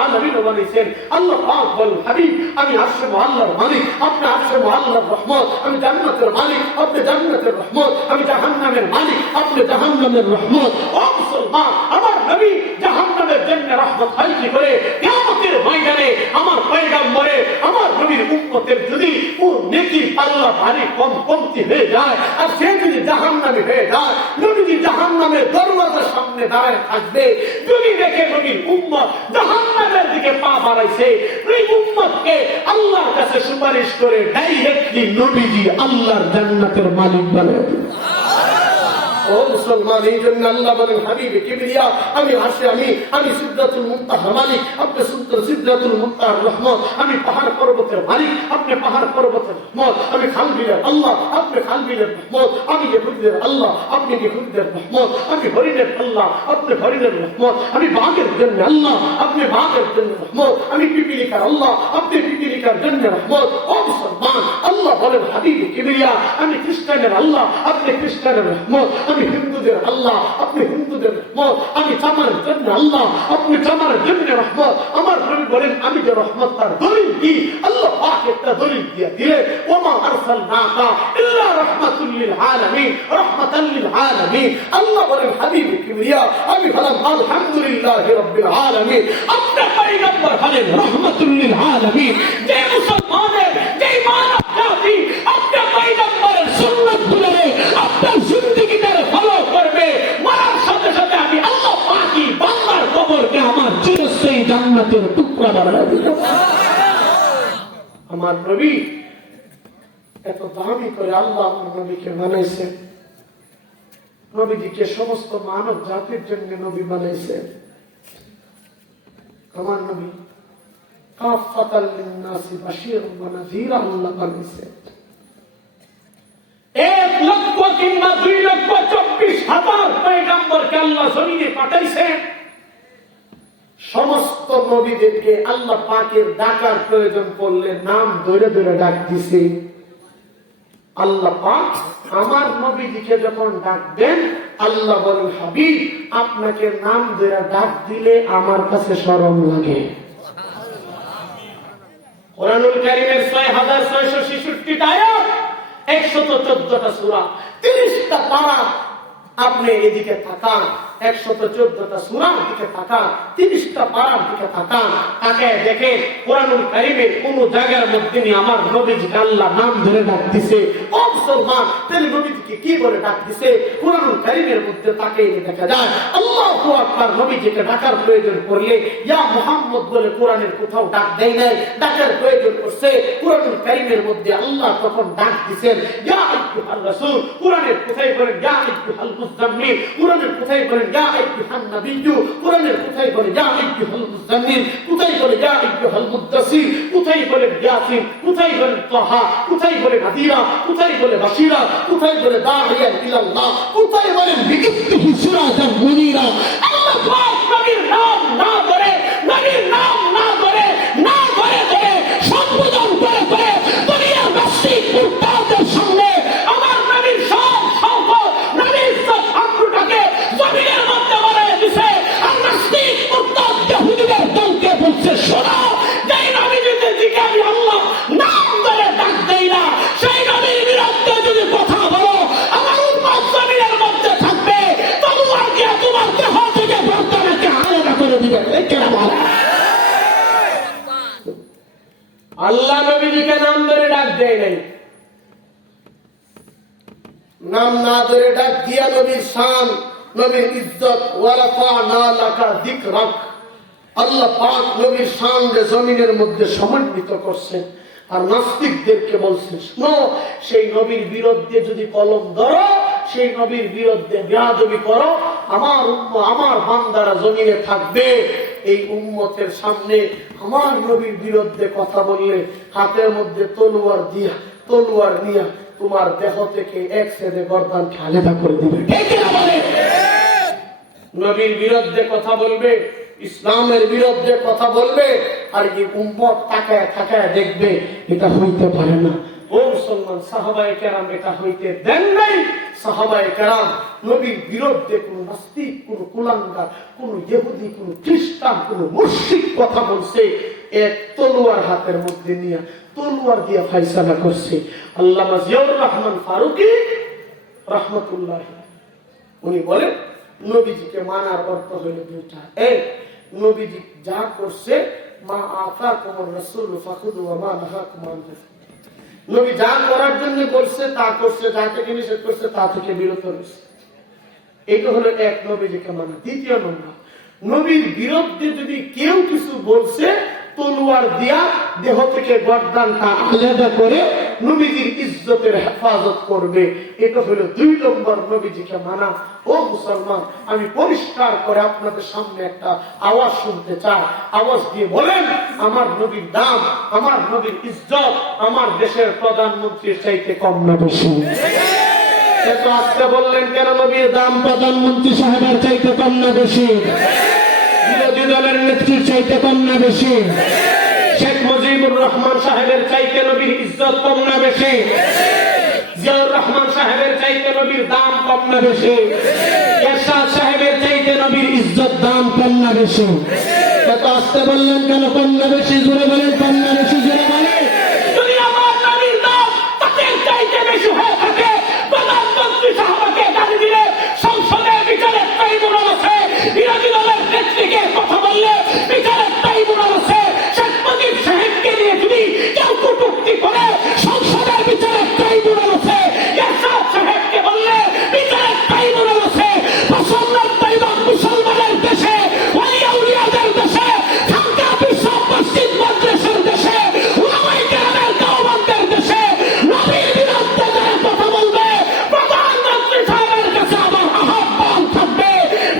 আলামিন বানাইছেন। আল্লাহ পাক বলেন হাবিব আমি আরশে মুআল্লার মালিক, আপনি আরশে মুআল্লার রহমত, আমি জান্নাতের মালিক, আপনি জান্নাতের রহমত, আমি জাহান্নামের মালিক, আপনি জাহান্নামের রহমত। ও মুসলমান, আমার নবী জাহান্নামের জন্য রহমত হয় কি করে? কিয়ামতের ময়দানে আমার পয়গম্বরে আমার নবীর উম্মতের যদি ওর নেকির পাল্লা ভারী কমতি হয়ে যায়, আর সে যদি জাহান্নামে হয়ে যায়, নবীজি জাহান্নামের দরওয়াজার সামনে দাঁড়ায় থাকবে, যদি দেখে নবীর উম্মত জাহান্নামের দিকে পা বাড়াইছে, ওই উম্মতকে আল্লাহর কাছে সুপারিশ করে ডাইরেক্টলি নবীজি আল্লাহর জান্নাতের মালিক বানায় দিবেন। ও মুসলমান, এই জন্য আল্লাহ বলেন হাবিব কিবরিয়া আমি আসে আমি সিদরাতুল মুনতাহার মালিক, আপনি সিদরাতুল মুনতাহার রহমত, আমি পাহাড় পর্বতের মালিক, আপনি পাহাড় পর্বতের রহমত, আমি খালবিলের আল্লাহ, আপনি খালবিলের রহমত, আমি ইহুদিদের আল্লাহ, আপনি ইহুদিদের রহমত, আমি হরিণের আল্লাহ, আপনি হরিণের রহমত, আমি বাঘের জন্য আল্লাহ, আপনি বাঘের জন্য রহমত, আমি পিপিলিকার আল্লাহ, আপনি পিপিলিকার জন্য রহমত। ও মুসলমান, আল্লাহ বলেন হাবিব কিবরিয়া আমি খ্রিস্টানের আল্লাহ, আপনি খ্রিস্টানের রহমত, আমি হিন্দুদের আল্লাহ, আপনি হিন্দুদের রহমত, আমি চামার জন্য আল্লাহ, আপনি চামার জন্য রহমত। আমার নবী বলেন আমি যে রহমত তার দলিল কি? আল্লাহ পাক একটা দলিল দিয়ে দিলে ওমা আরসালনাকা ইল্লা রাহমাতুল লিল আলামিন, রাহমাতাল লিল আলামিন। আল্লাহ বলেন হাবিব কিবরিয়া আমি হলাম আলহামদুলিল্লাহি রাব্বিল আলামিন, আপনি পয়গম্বর হলেন রাহমাতুল লিল আলামিন। যে মুসলমানের যে মানব জাতি আপনি পয়গম্বরের সুন্নাত গুলোরে আপনার জিন্দেগিতে ফলো করবে, মরার সাথে সাথে আমি আল্লাহ পাকি বান্দার কবরকে আমার চিরস্থায়ী জান্নাতের টুকরা বানায় দিব। আমার নবী এত দামি করে আল্লাহ আমার নবীকে বানাইছেন, নবীজিকে সমস্ত মানব জাতির জন্য নবী বানাইছেন। আমার নবী কাফাতাল লিন্নাসি বাশীরুন ওয়া নাযীরা আল্লাহ বানাইছেন। 1,00,000 কিংবা 2,24,000 পয়গম্বরকে আল্লাহ জমিনে পাঠাইছেন। সমস্ত নবীদেরকে আল্লাহ পাকের ডাকার প্রয়োজন পড়লে নাম ধরে ধরে ডাক দিছে। আল্লাহ পাক আমার নবীজিকে যখন ডাক দেন, আল্লাহ বলেন হাবিব আপনাকে নাম ধরে ডাক দিলে আমার কাছে শরম লাগে। কোরআনুল কারীমের 6,666 আয়াত, 114টা সূরা, 30টা পারা। আপনি এদিকে তাকান, 114টা সূরার দিকে তাকান, 30টা পারার দিকে তাকান, তাকায় দেখেন কোরআনুল কারীমের কোন জায়গার মধ্যে নিয়ে আমার নবীজিকে আল্লাহ নাম ধরে ডাক দিছে। ও মুসলমান, তাহলে নবীজিকে কি বলে ডাক দিছে? কোরআনুল কারীমের মধ্যে তাকিয়ে দেখা যায় আল্লাহু আকবার। নবীজিকে ডাকার প্রয়োজন পড়লে ইয়া মুহাম্মদ বলে কোরআনের কোথাও ডাক দেয় নাই, ডাকার প্রয়োজন পড়ছে কোরআনুল কারীমের মধ্যে আল্লাহ তখন ডাক দিবেন ইয়া আইয়ুহার রাসূল। কোরআনের কোথায় বলেন ইয়া আইয়ুহাল মুজাম্মিল, কোরআনের কোথায় বলেন ইয়া আইয়ুহান নাবিয়্যু, কোরআনের কোথায় বলে ইয়া আইয়ুহাল মুযাম্মিল, কোথায় বলে ইয়া আইয়ুহাল মুদ্দাসসির, কোথায় বলে ইয়াসিন, কোথায় বলে তাহা, কোথায় বলে নাদিরা, কোথায় বলে বাশিরা, কোথায় বলে দাইয়ান ইলাল্লাহ, কোথায় বলে বিকিত্তিহি সিরাজান মুনীরা। আল্লাহ পাক নবীর নাম না করে, নবীর নাম না করে, না করে করে সম্বোধন করে করে দুনিয়ার নাস্তিক মুরতাদের সামনে আমার নবীর সব সম্পদ, নবীর ইজ্জত আব্রুটাকে জমিনের মধ্যে বানিয়ে দিছে। আর নাস্তিক মুরতাদ ইহুদিদের দলকে বলছে, শোনো, যেই নবী দিকে আমি আল্লাহ নাম ধরে ডাক দেই না, সেই নবীর বিরুদ্ধে যদি কথা বলো, আমার উম্মত জমিনের মধ্যে থাকবে, তলোয়ার দিয়ে তোমার দেহ থেকে বর্তমানকে আলাদা করে দিবে। এই কেন বলে আল্লাহ নবীজিকে নাম ধরে ডাক দেয় নাই, নাম না ধরে ডাক দিয়া নবীর শান, নবীর ইজ্জত, ওয়ারাফা'না লাকা যিকরাক, আল্লাহ পাক নবীর শান রে জমিনের মধ্যে সমন্বিত করছেন। আর নাস্তিকদেরকে বলছেন, শোনো, সেই নবীর বিরুদ্ধে যদি কলম ধরো, সেই নবীর বিরুদ্ধে বেয়াদবি করো, আমার বান্দারা জমিনে থাকবে। এই উম্মতের সামনে আমার নবীর বিরুদ্ধে কথা বললে হাতের মধ্যে তলোয়ার নিয়া তোমার দেহ থেকে এক সেদে গর্দানকে আলাদা করে দিবে। ঠিক না বলে? নবীর বিরুদ্ধে কথা বলবে, ইসলামের বিরুদ্ধে কথা বলবে, আর কি উম্মত তাকায় তাকায় দেখবে, এটা হইতে পারে না। ও মুসলমান, সাহাবায়ে কেরাম এটা হইতে দেন নাই। সাহাবায়ে কেরাম নবীর বিরুদ্ধে কোন নাস্তিক, কোন কুলাঙ্গার, কোন ইহুদি, কোন খ্রিস্টান, কোন মুশরিক কথা বলছে, এক তলোয়ার হাতের মধ্যে নিয়ে তলোয়ার দিয়ে ফায়সালা করছে। আল্লামা জিয়াউর রহমান ফারুকী রাহমাতুল্লাহ উনি বলেন, নবীজিকে মানার অর্থ হইল দুইটা। এক, নবীজি যা করছে, মা আতাকুমুর রাসূল ফাখুযু ওয়া মা নাহাকুম আনহু, নবী যা করার জন্য করছে তা করছে, যা থেকে নিষেধ করছে তা থেকে বিরত রয়েছে। এটা হলো এক, নবীজিকে মানা। দ্বিতীয় নম্বর, নবীর বিরুদ্ধে যদি কেউ কিছু বলছে, তলোয়ার দিয়া দেহ থেকে গর্দানটা আলাদা করে নবীজির ইজ্জতের হেফাজত করবে। এটা হলো 2 নম্বর নবীজিকে মানা। ও মুসলমান, আমি পরিষ্কার করে আপনাদের সামনে একটা আওয়াজ শুনতে চাই। আওয়াজ দিয়ে বলেন, আমার নবীর দাম, আমার নবীর ইজ্জত আমার দেশের প্রধানমন্ত্রীর চাইতে কম না বেশি? এত আজকে বললেন কেন নবীর দাম প্রধানমন্ত্রী সাহেবের চাইতে কম না বেশি? বিরোধী দলের নেত্রীর চাইতে কম না বেশি? শেখ মুজিবুর রহমান সাহেবের চাইতে নবীর ইজ্জত কম না বেশি? জিয়াউর রহমান সাহেবের চাইতে নবীর দাম কম না বেশি? এরশাদ সাহেবের চাইতে নবীর ইজ্জত দাম কম না বেশি? এত আসতে বললেন কেন কম না বেশি? জোরে বলেন, কম না বেশি? জোরে বলেন। যদি আমার নবীর দাম তাদের চাইতে বেশি হয়ে থাকে, প্রধানমন্ত্রী সাহেবকে গালি দিলে সংসদের বিচারের ট্রাইব্যুনাল আছে, বিরোধী দলের নেত্রীকে কথা বললে বিচারের ট্রাইব্যুনাল আছে, শেখ মুজিব সাহেবকে নিয়ে যদি কেউ কটূক্তি করে সংসদের বিচারের ট্রাইব্যুনাল আছে, এরশাদ সাহেবকে বললে বিচারের ট্রাইব্যুনাল আছে। মুসলমানের দেশে, ওলিয়া উলিয়াদের দেশে, ঢাকা বিশ্ব মসজিদ মাদ্রাসার দেশে, উলামায়ে কেরামের দাওয়াতের দেশে নবীর বিরুদ্ধে যারা কথা বলবে, প্রধানমন্ত্রী সাহেবের কাছে আমার আহ্বান থাকবে,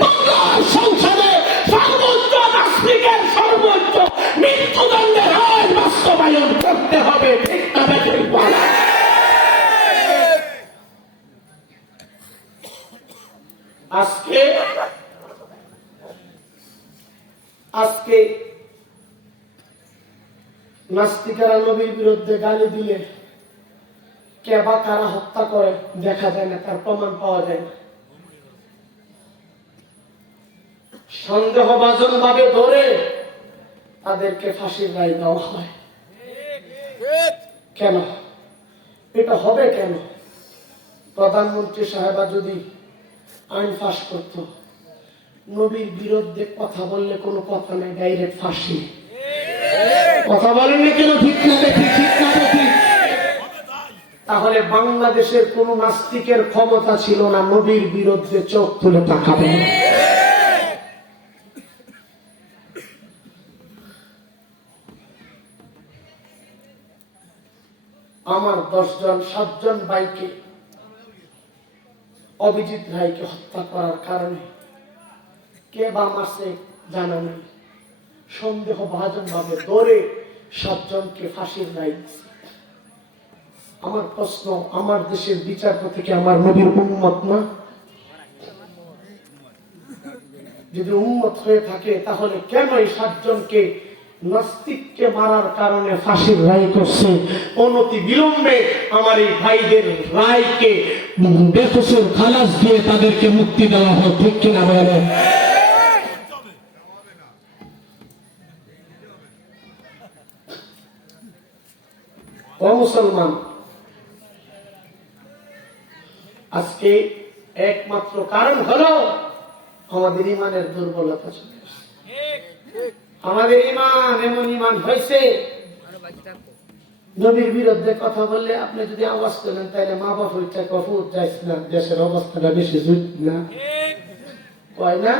বাংলার সংসদে সর্বোচ্চ নাস্তিকের সর্বোচ্চ মৃত্যুদণ্ডের আইন বাস্তবায়ন করতে হবে। ঠিক না বেঠিক বলা? আজকে নাস্তিকেরা নবীর বিরুদ্ধে গালি দিলে কে বা কারা হত্যা করে দেখা যায় না, তার প্রমাণ পাওয়া যায় না। সন্দেহভাজন ভাবে ধরে তাদেরকে ফাঁসির রায় দেওয়া হয়। কেন এটা হবে? কেন? প্রধানমন্ত্রী সাহেবা যদি আইন পাস করত, নবীর বিরুদ্ধে কথা বললে কোনো কথা নেই, ডাইরেক্ট ফাঁসি। কথা বলেননি কেন? ঠিক না দেখি, ঠিক না দেখি? তাহলে বাংলাদেশের কোন নাস্তিকের ক্ষমতা ছিল না নবীর বিরুদ্ধে চোখ তুলে তাকাবে। আমার 10 জন 7 জন ভাইকে, অভিজিৎ রায়কে হত্যা করার কারণে কে বা মারছে জানা নেই, সন্দেহ ভাজন ভাবে ধরে 7 জনকে ফাঁসির রায় দিছে। আমার প্রশ্ন, আমার দেশের বিচারপতি কি আমার নবীর উম্মত না? যদি উম্মত হয়ে থাকে তাহলে কেন এই 7 জনকে নাস্তিককে মারার কারণে ফাঁসির রায় করছে? অনতি বিলম্বে আমার এই ভাইদের রায়কে বেকসুর খালাস দিয়ে তাদেরকে মুক্তি দেওয়া হোক, ঠিক কিনা বলেন? ও মুসলমান, আজকে একমাত্র কারণ হলো আমাদের ইমানের দুর্বলতা চলে আসছে। আমাদের ইমান এমন ইমান হয়েছে, নবীর বিরুদ্ধে কথা বললে আপনি যদি আওয়াজ করেন তাহলে মা বাপ হইতে কফুর যাইস না, দেশের অবস্থাটা বেশি জুট না কয় না?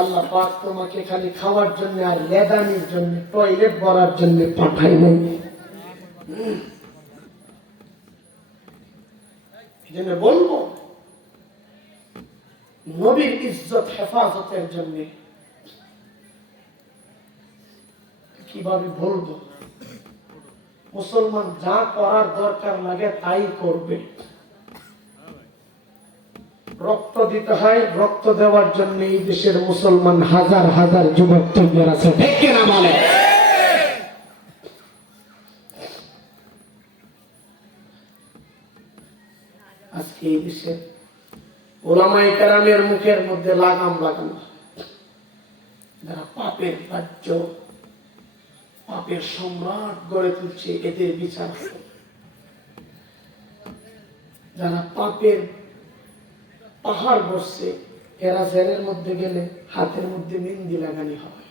আল্লাহ পাক তোমাকে খালি খাওয়ার জন্য আর লেদানির জন্য, টয়লেট ভরার জন্য পাঠাই নাই। জন্য বলবো নবীর ইজ্জত হেফাজতের জন্য কিভাবে বলবো? মুসলমান যা করার দরকার লাগে তাই করবে। রক্ত দিতে হয়, রক্ত দেওয়ার জন্য এই দেশের মুসলমান হাজার হাজার যুবক তৈরি আছে, ঠিক কিনা বলে? আজকে এই দেশের ওলামায়ে কেরামের মুখের মধ্যে লাগাম লাগানো, যারা পাপের রাজ্য, পাপের সম্রাট গড়ে তুলছে, এদের বিচার হবে। যারা পাপের পাহাড় বসছে, এরা জেলের মধ্যে গেলে হাতের মধ্যে মেহেন্দি লাগানি হয়।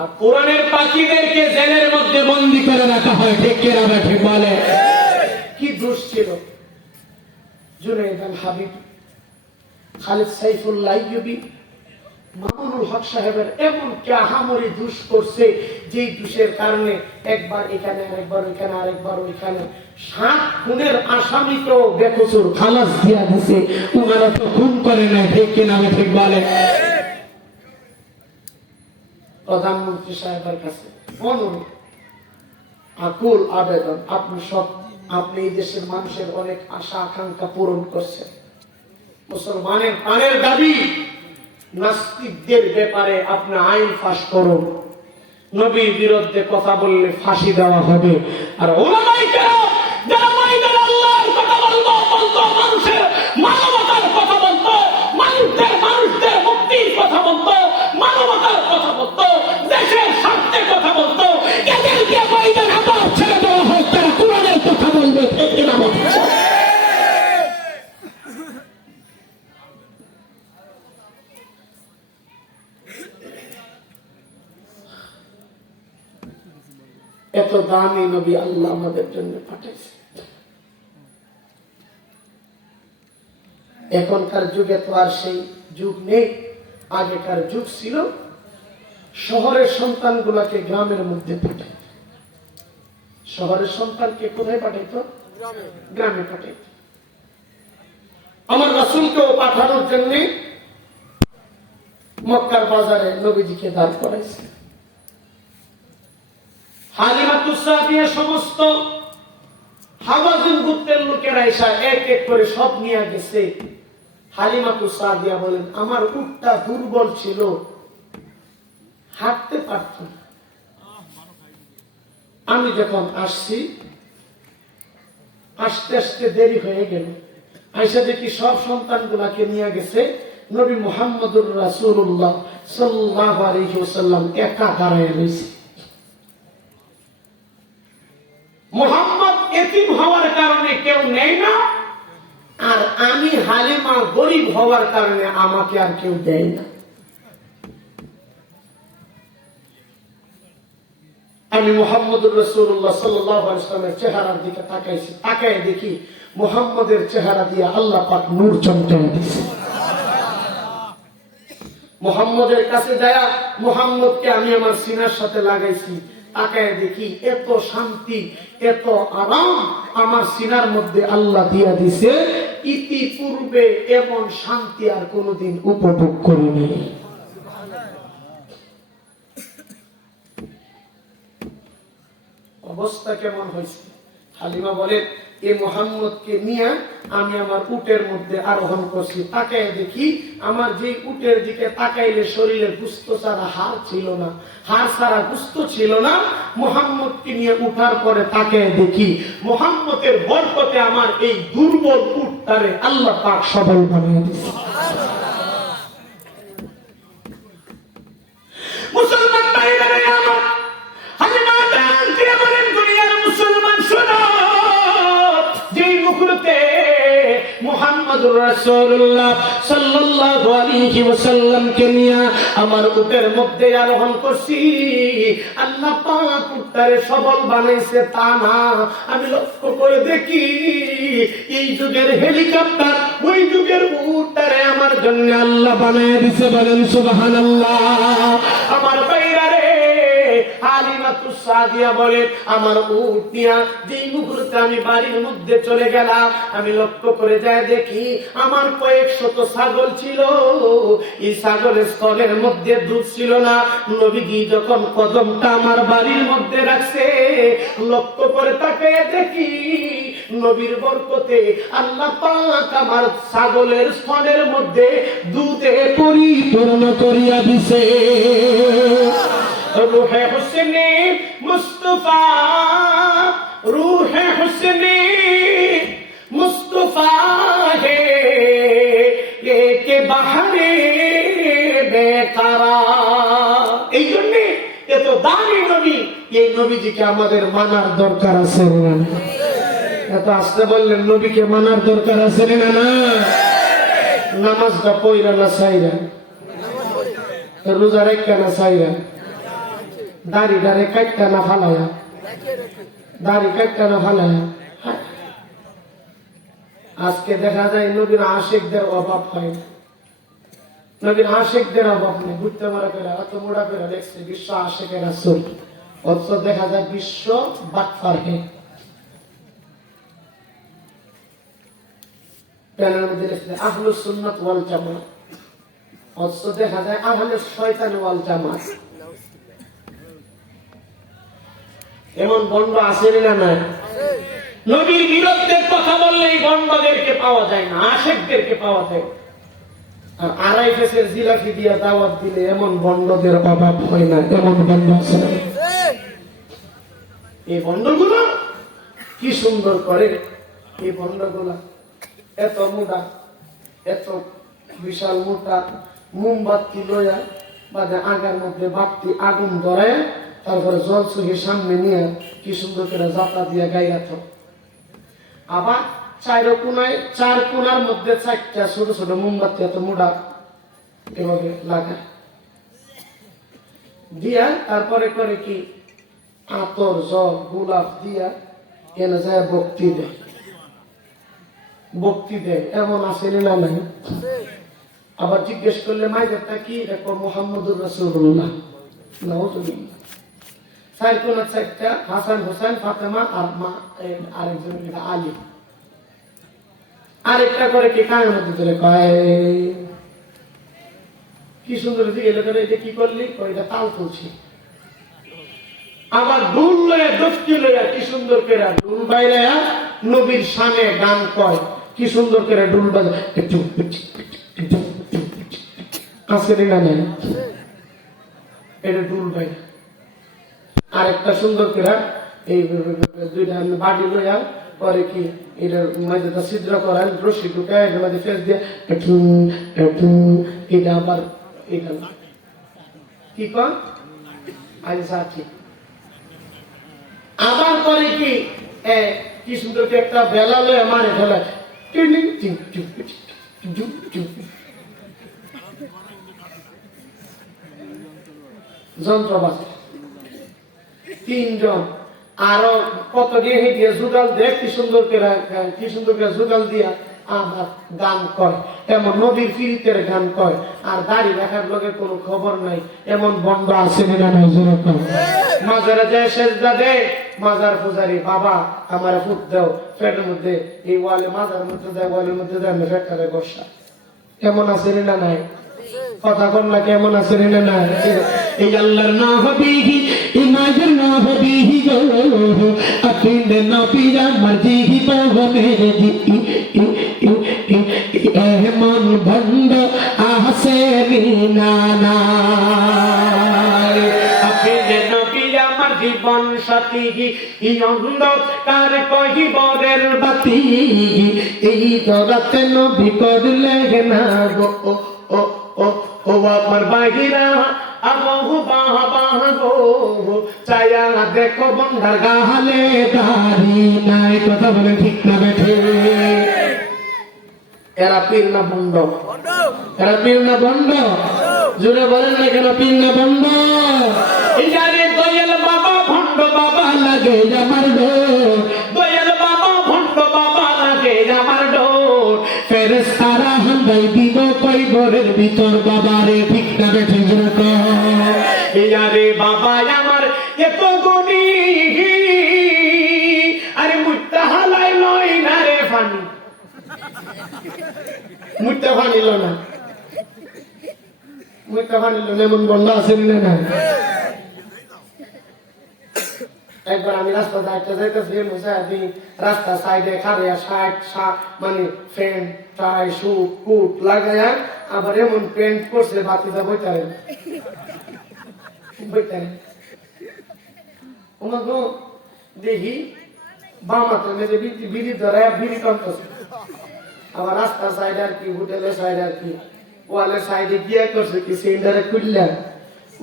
আর কোরআনের পাখিদেরকে জেলের মধ্যে বন্দী করে রাখা হয়, ঠিক কিনা ঠিক বলে? কি দোষ ছিল জুনায়েদ আল হাবিব, খালিদ সাইফুল্লাহ আইয়ুবী, মামুনুল হক সাহেবের এমন কি আহামরি দোষ করছে, যেই দোষের কারণে একবার এখানে, আরেকবার ওইখানে, আরেকবার ওইখানে 7 খুনের আসামিকেও বেকসুর খালাস দিয়া দিছে। ওনারা তো খুন করে না, ঠিক কিনা ঠিক বলে? প্রধানমন্ত্রী সাহেবের কাছে অনুরোধ, আকুল আবেদন, আপনি এই দেশের মানুষের অনেক আশা আকাঙ্ক্ষা পূরণ করছেন। মুসলমানের প্রাণের দাবি, নাস্তিকদের ব্যাপারে আপনি আইন পাস করুন। নবীর বিরুদ্ধে কথা বললে ফাঁসি দেওয়া হবে। আর ওলামায়ে কেরাম যারা ময়দানে আল্লাহর কথা বলতো, মানুষের মানবতার কথা বলতো, মানুষদের মুক্তির কথা বলতো, মানবতার কথা বলতো, দেশের স্বার্থের কথা বলতো, এদেরকে ময়দানে আবার ছেড়ে দেওয়া হোক, তারা কোরআনের কথা বলবে, ঠিক কিনা বলছে? এত দামি নবী আল্লাহ আমাদের জন্য পাঠাইছে। এখনকার যুগে তো আর সেই যুগ নেই, আগেকার যুগ ছিল। শহরের সন্তানগুলাকে গ্রামের মধ্যে পাঠাইত, শহরের সন্তানকে কোথায় পাঠাইত? গ্রামে পাঠাইত। আমার রাসূলকেও পাঠানোর জন্য মক্কার বাজারে নবীজিকে দাঁড় করাইছে। হালিমাতুস সাদিয়া সমস্ত হাওয়াযিন গোত্রের লোকেরা এসে এক এক করে সব নিয়ে গেছে। হালিমাতুস সাদিয়া বলেন, আমার উটটা দুর্বল ছিল, হাঁটতে পারত না। আমি যখন আসছি, আস্তে আস্তে দেরি হয়ে গেল। আইসা দেখি সব সন্তানগুলাকে নিয়ে গেছে। নবী মুহাম্মদুর রাসূলুল্লাহ সাল্লাল্লাহু আলাইহি ওয়াসাল্লাম একা দাঁড়ায় রয়েছে। মুহাম্মদ এতিম হওয়ার কারণে কেউ নেয় না, আর আমি হালিমা গরিব হওয়ার কারণে আমাকে আর কেউ দেয় না। আমি মুহাম্মদুর রাসূলুল্লাহ সাল্লাল্লাহু আলাইহি ওয়াসাল্লামের চেহারার দিকে তাকাইছি, তাকায় দেখি মুহাম্মদের চেহারা দিয়ে আল্লাহ পাক নূর চমকায় দিয়েছে। মুহাম্মদের কাছে যায় মুহাম্মদকে আমি আমার সিনার সাথে লাগাইছি, তাকায় দেখি এত শান্তি, এত আরাম আমার সিনার মধ্যে আল্লাহ দিয়া দিছে, ইতিপূর্বে এমন শান্তি আর কোনোদিন উপভোগ করিনি। অবস্থা কেমন হয়েছে? হালিমা বলেন, এই মুহাম্মদকে নিয়ে আমি আমার উটের মধ্যে আরোহণ করছি, তাকায় দেখি আমার যে উটের দিকে তাকাইলে শরীরের গুস্ত ছাড়া হাড় ছিল না, হাড় ছাড়া গুস্ত ছিল না। মুহাম্মদকে নিয়ে উঠার পরে তাকায় দেখি মুহাম্মদের বরকতে আমার এই দুর্বল উটটারে আল্লাহ পাক সবল বানিয়ে দিয়েছে। মুসলমান ভাইরা আমার, হালিমা ডাক দিয়ে বলেন, দুনিয়ার মুসলমান শোনো, যেই মুহূর্তে মুহাম্মদুর রাসূলুল্লাহ সাল্লাল্লাহু আলাইহি ওয়াসাল্লামকে নিয়ে আমার উটের মধ্যে আরোহণ করছি, আল্লাহ পাক উটটারে সবল বানাইছে তা না, আমি লক্ষ্য করে দেখি এই যুগের হেলিকপ্টার ওই যুগের উটটারে আমার জন্য আল্লাহ বানায় দিছে। বলেন সুবহানাল্লাহ। আমার ভাইরা রে, হালিমাতুস সাদিয়া বলেন, আমার উট নিয়া যেই মুহূর্তে আমি বাড়ির মধ্যে চলে গেলাম, আমি লক্ষ্য করে যায় দেখি আমার কয়েক শত ছাগল ছিল, এই ছাগলের স্তনের মধ্যে দুধ ছিল না। নবীজি যখন কদমটা আমার বাড়ির মধ্যে রাখছে, লক্ষ্য করে তাকে দেখি নবীর বরকতে আল্লাহ পাক আমার ছাগলের স্তনের মধ্যে দুধে পরিপূর্ণ করিয়া দিছে। রূহে হুসনে মুস্তাফা, রূহে হুসনে মুস্তাফা হে কে বাহারে বেকারার। এই জন্য এত দামি নবী, এই নবীজিকে আমাদের মানার দরকার আছে না? এত আসতে বললেন, নবীকে মানার দরকার আছে না? না, নামাজটা পইরা না সাইরা, রোজা রেখা না সাইরা, দাড়িটারে কাটটা না ফালায়া, দাড়ি কাটটা না ফালায়া। আজকে দেখা যায় নবীর আশিকদের অভাব হয় না, নবীর আশিকদের অভাব নেই। ঘুরতে মারা করে এত মোড়া করে দেখছে বিশ্ব আশিকের রাসূল, অথচ দেখা যায় বিশ্ব বাটফার হে। প্যানেলের মধ্যে লিখছে আহলুস সুন্নাত ওয়াল জামাত, অথচ দেখা যায় আহলুস শয়তান ওয়াল জামাত। এমন বন্ড আছে না? নাই। নবীর বিরুদ্ধে কথা বললে এই বন্ডদেরকে পাওয়া যায় না, আশেকদেরকে পাওয়া যায়। আর আড়াই ফেসের জিলাপি দিয়া দাওয়াত দিলে এমন বন্ডদের অভাব হয় না। এমন বন্ড আছে না? এই বন্ডগুলো কি সুন্দর করে, এই বন্ডগুলা এত মোটা, এত বিশাল মোটা মোমবাতি লইয়া বাদে আগার মধ্যে বাতি আগুন ধরে, তারপরে জল সুখে সামনে নিয়ে কি সুন্দর করে যাত্রা দিয়ে গাইয়া তো। আবার চার কোনার মধ্যে চারটা ছোট ছোট মোমবাতি এত মোটা এভাবে লাগায় দিয়া, তারপরে করে কি আতর জল গোলাপ দিয়া এনে যায় বক্তি দেয়, বক্তি দেয়। এমন আসেনি না? নাই। আবার জিজ্ঞেস করলে মাইদেরটা কি, দেখো মুহাম্মদুর রাসূলুল্লাহ, নাউযুবিল্লাহ। চার কোনা চারটা, হাসান হোসেন ফাতেমা আর মা, আরেকজন আলী। আরেকটা করে কি কানের মধ্যে ধরে কয় কি সুন্দর দিকে করে, এটা কি করলি? এটা তাল তুলছি। আবার ঢুল লইয়া দফকি লইয়া কি সুন্দর করে ঢুল বাইরা নবীর শানে গান কয়, কি সুন্দর করে ঢুল বাজে। আসলে না নাই, এটা ঢুল বাইরা। আরেকটা সুন্দর করে এই দুইটা বাড়ি লইয়া পরে কি এটার মাঝে ছিদ্র করান, রশি ঢুকায় এটার মাঝে ফেস দিয়ে এটা আবার এটা কি কন আচ্ছা। আবার পরে কি কি সুন্দর একটা বেলা লয়ে মারে ফেলায় যন্ত্রপাতি। তিনজন আরো কত দিয়ে হেঁটিয়ে জুগাল দেয়, কি সুন্দর করে জুগাল দিয়া আমার গান কয়, এমন নবীর ফিরিতের গান কয়। আর দাড়ি রাখার লোকের কোনো খবর নাই। এমন বন্ধ আছে না? নাই। মাজারে যায় সেজদা দে, মাজার পূজারি বাবা আমার ফুট দাও পেটের মধ্যে, এই ওয়ালে মাজার মধ্যে দেয়, ওয়ালের মধ্যে দেয়, আমি ফেটটারে বসা। কেমন আছে না নাই? কথা কর না, কেমন আছে না নাই? এই আল্লাহর না হবিহি ইমাজের না হবিহি গো আপনি না পিরা মর্জি তো মেরে জি এমন বন্ধ আসে না না আপনি না পিরা আমার জীবন সাথী ই অন্ধকার কহিবরের বাতি এই দরাতে নবী করলে না গো ও ও ও ও আমার বাহিরা আবহু বাহা গো চায়া দেখো বন্ধার গাহালে দাড়ি নাই। কথা বলে ঠিক না বেঠে? এরা পীর না বন্ধ? এরা পীর না বন্ধ? জোরে বলেন না কেন পীর না বন্ধ? ইজারে দয়াল বাবা ভণ্ড বাবা লাগে আমার ডোর, দয়াল বাবা ভণ্ড বাবা লাগে আমার ডোর, ফেরেশতারা হান্দাই দিব কইবরের ভিতর বাবারে ঠিক না বেঠে? ইজারে বাবা আমার এত গুণী আরে মুত্তা হালাই লই না রে ফানি, মুইটা ভানিল না, মুইটা ভানিল না, এমন বন্ধ আছে না? একবার আমি রাস্তা দায়িত্ব যাইতেছি, রাস্তা সাইডে খারিয়া শার্ট মানে ফ্যান টাই শু কুট লাগাইয়া আবার এমন প্যান্ট করছে বাতিটা বইতারেন দেখি বামাতে মেরে বিড়ি ধরে বিড়ি টানতেছে। আবার রাস্তার সাইডে আর কি, হোটেলের সাইডে আর কি, ওয়ালের সাইডে গিয়ে করছে কি সিলিন্ডারে খুললে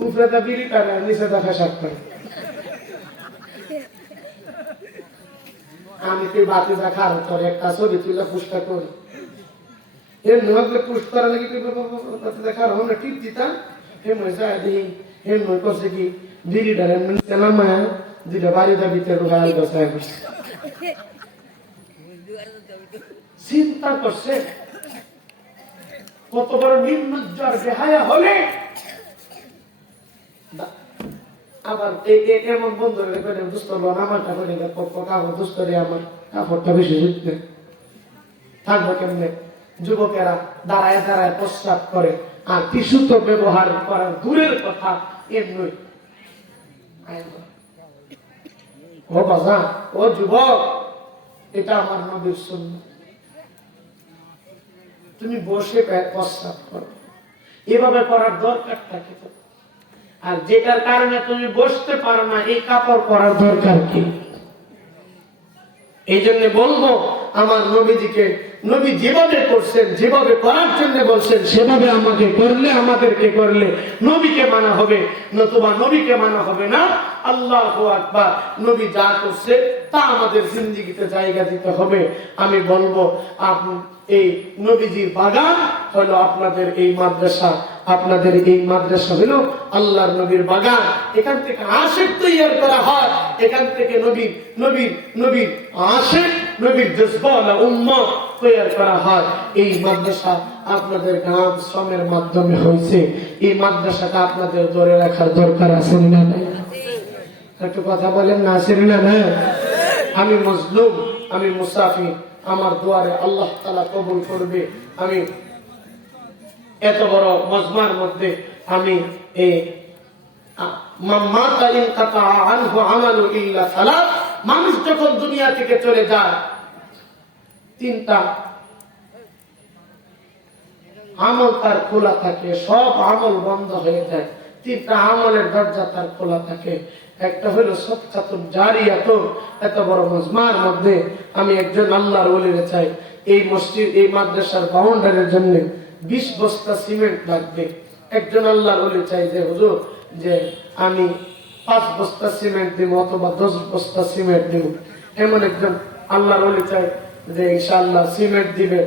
উপরে তা বিড়ি টানে, নিচে দেখা সাত করে। আমি কি বাতিটা খারাপ করে একটা ছবি তুলে পুষ্টা করি, এর নগলে পুষ্ট করা লাগে বাতিটা খারাপ আমরা টিপ দিতাম, হেময় যায় দিই হেময় করছে কি বিড়ি ডারে নামায় দুইটা বাড়িটা ভিতরে ঢুকায় বসায় বসে চিন্তা করছে কত বড় নিম্নজ্জর বেহায়া হলে। আবার এমন বন্ধু দুস্থ আমারটা করে কাপড় দুস্থ আমার কাপড়টা বেশি জুটবে থাকবো কেমনে? যুবকেরা দাঁড়ায় দাঁড়ায় প্রস্রাব করে আর টিস্যু তো ব্যবহার করার দূরের কথা এমনি। ও বাজা, ও যুবক, এটা আমার নবীর সুন্নাত। তুমি বসে প্রস্রাব করো, এভাবে করার দরকারটা কি? আর যেটার কারণে তুমি বসতে পারো না, এই কাপড় পরার দরকার কি? এই জন্য বলবো আমার নবীজিকে, নবী যেভাবে করছেন, যেভাবে করার জন্য বলছেন সেভাবে আমাকে করলে, আমাদেরকে করলে নবীকে মানা হবে, নতুবা নবীকে মানা হবে না। আল্লাহু আকবার। নবী যা করছে তা আমাদের জিন্দেগিতে জায়গা দিতে হবে। আমি বলবো এই নবীজির বাগান হলো আপনাদের এই মাদ্রাসা, আপনাদের এই মাদ্রাসা হলো আল্লাহর নবীর বাগান। এখান থেকে আশিক তৈরি করা হয়, এখান থেকে নবীর নবীর নবীর আশিক, নবীর জজবা উম্মত তৈরি করা হয়। এই মাদ্রাসা আপনাদের গ্রাম শ্রমের মাধ্যমে হয়েছে। এই মাদ্রাসাটা আপনাদের ধরে রাখার দরকার আছে না? একটু কথা বলেন না, আছে না? আমি মজলুম, আমি মুসাফির, আমার দুয়ারে আল্লাহ তাআলা কবুল করবে। আমি এত বড় মজমার মধ্যে আমি মানুষ যখন দুনিয়া থেকে চলে যায়, তিনটা আমল তার খোলা থাকে, সব আমল বন্ধ হয়ে যায়। তিনটা আমলের দরজা তার খোলা থাকে। একটা হলো সদকাতুন জারিয়াতুন। এত বড় মজমার মধ্যে আমি একজন আল্লাহর ওলিরে চাই, এই মসজিদ, এই মাদ্রাসার বাউন্ডারির জন্য 20 বস্তা সিমেন্ট লাগবে। একজন আল্লাহর ওলি চাই যে হুজুর, যে আমি 5 বস্তা সিমেন্ট দিব অথবা 10 বস্তা সিমেন্ট দিব। এমন একজন আল্লাহর ওলি চাই যে ইনশাআল্লাহ সিমেন্ট দিবে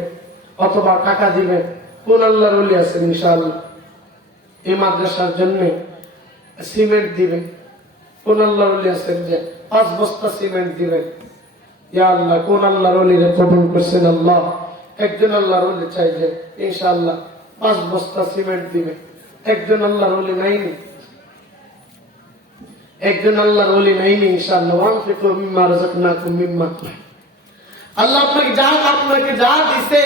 অথবা টাকা দিবে। কোন আল্লাহর ওলি আছেন ইনশাআল্লাহ এই মাদ্রাসার জন্য সিমেন্ট দিবে? কোন আল্লাহর ওলি আছেন যে 5 বস্তা সিমেন্ট দিবে? ইয়া আল্লাহ, কোন আল্লাহর ওলিরে কবুল করছেন আল্লাহ? একজন আল্লাহর ওলি চাই যে ইনশাআল্লাহ 5 বস্তা সিমেন্ট দিবে। একজন আল্লাহর ওলি নাইনি। একজন আল্লাহর ওলি নাইনি ইনশাআল্লাহ ওয়ানফিকু মিম্মা রাযাকনাকুম মিম্মা আল্লাহ আপনাকে যা দিছে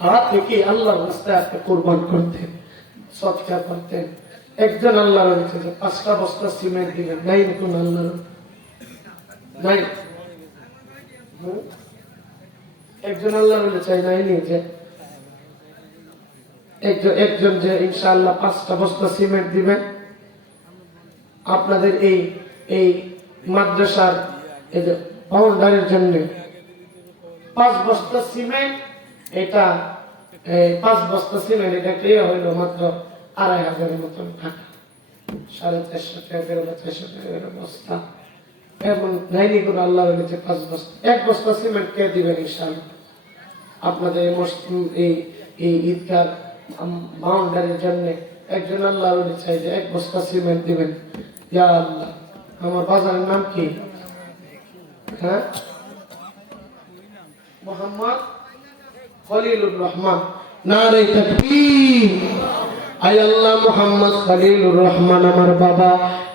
তার থেকে আল্লাহর রাস্তায় আপনি কুরবান করতেন, সদকা করতেন। একজন আল্লাহর ওলি যে 5টা বস্তা সিমেন্ট দিবেন, নাই কোন আল্লাহর নাই। একজন আল্লাহর ওলি চাই নাইনি যে একজন যে ইনশাআল্লাহ 5টা বস্তা সিমেন্ট দিবেন আপনাদের এই মাদ্রাসার এই যে বাউন্ডারির জন্য 5 বস্তা সিমেন্ট, এটা 5 বস্তা সিমেন্ট এটা ক্লিয়ার হইল মাত্র 2500 মতন টাকা, 450 টাকা 450 টাকা বস্তা। এমন নাইনি কোন আল্লাহ বলেছে 5 বস্তা 1 বস্তা সিমেন্ট কে দিবেন ইনশাআল্লাহ আপনাদের এই ঈদগার বাউন্ডারির জন্য। একজন আল্লাহ বলে চাই যে 1 বস্তা সিমেন্ট দিবেন। ইয়া আল্লাহ, আমার বাজারের নাম কি? হ্যাঁ, মোহাম্মদ খলিলুর রহমান। নারে তাকবীর। আয় আল্লাহ, মোহাম্মদ খলিলুর রহমান আমার বাবা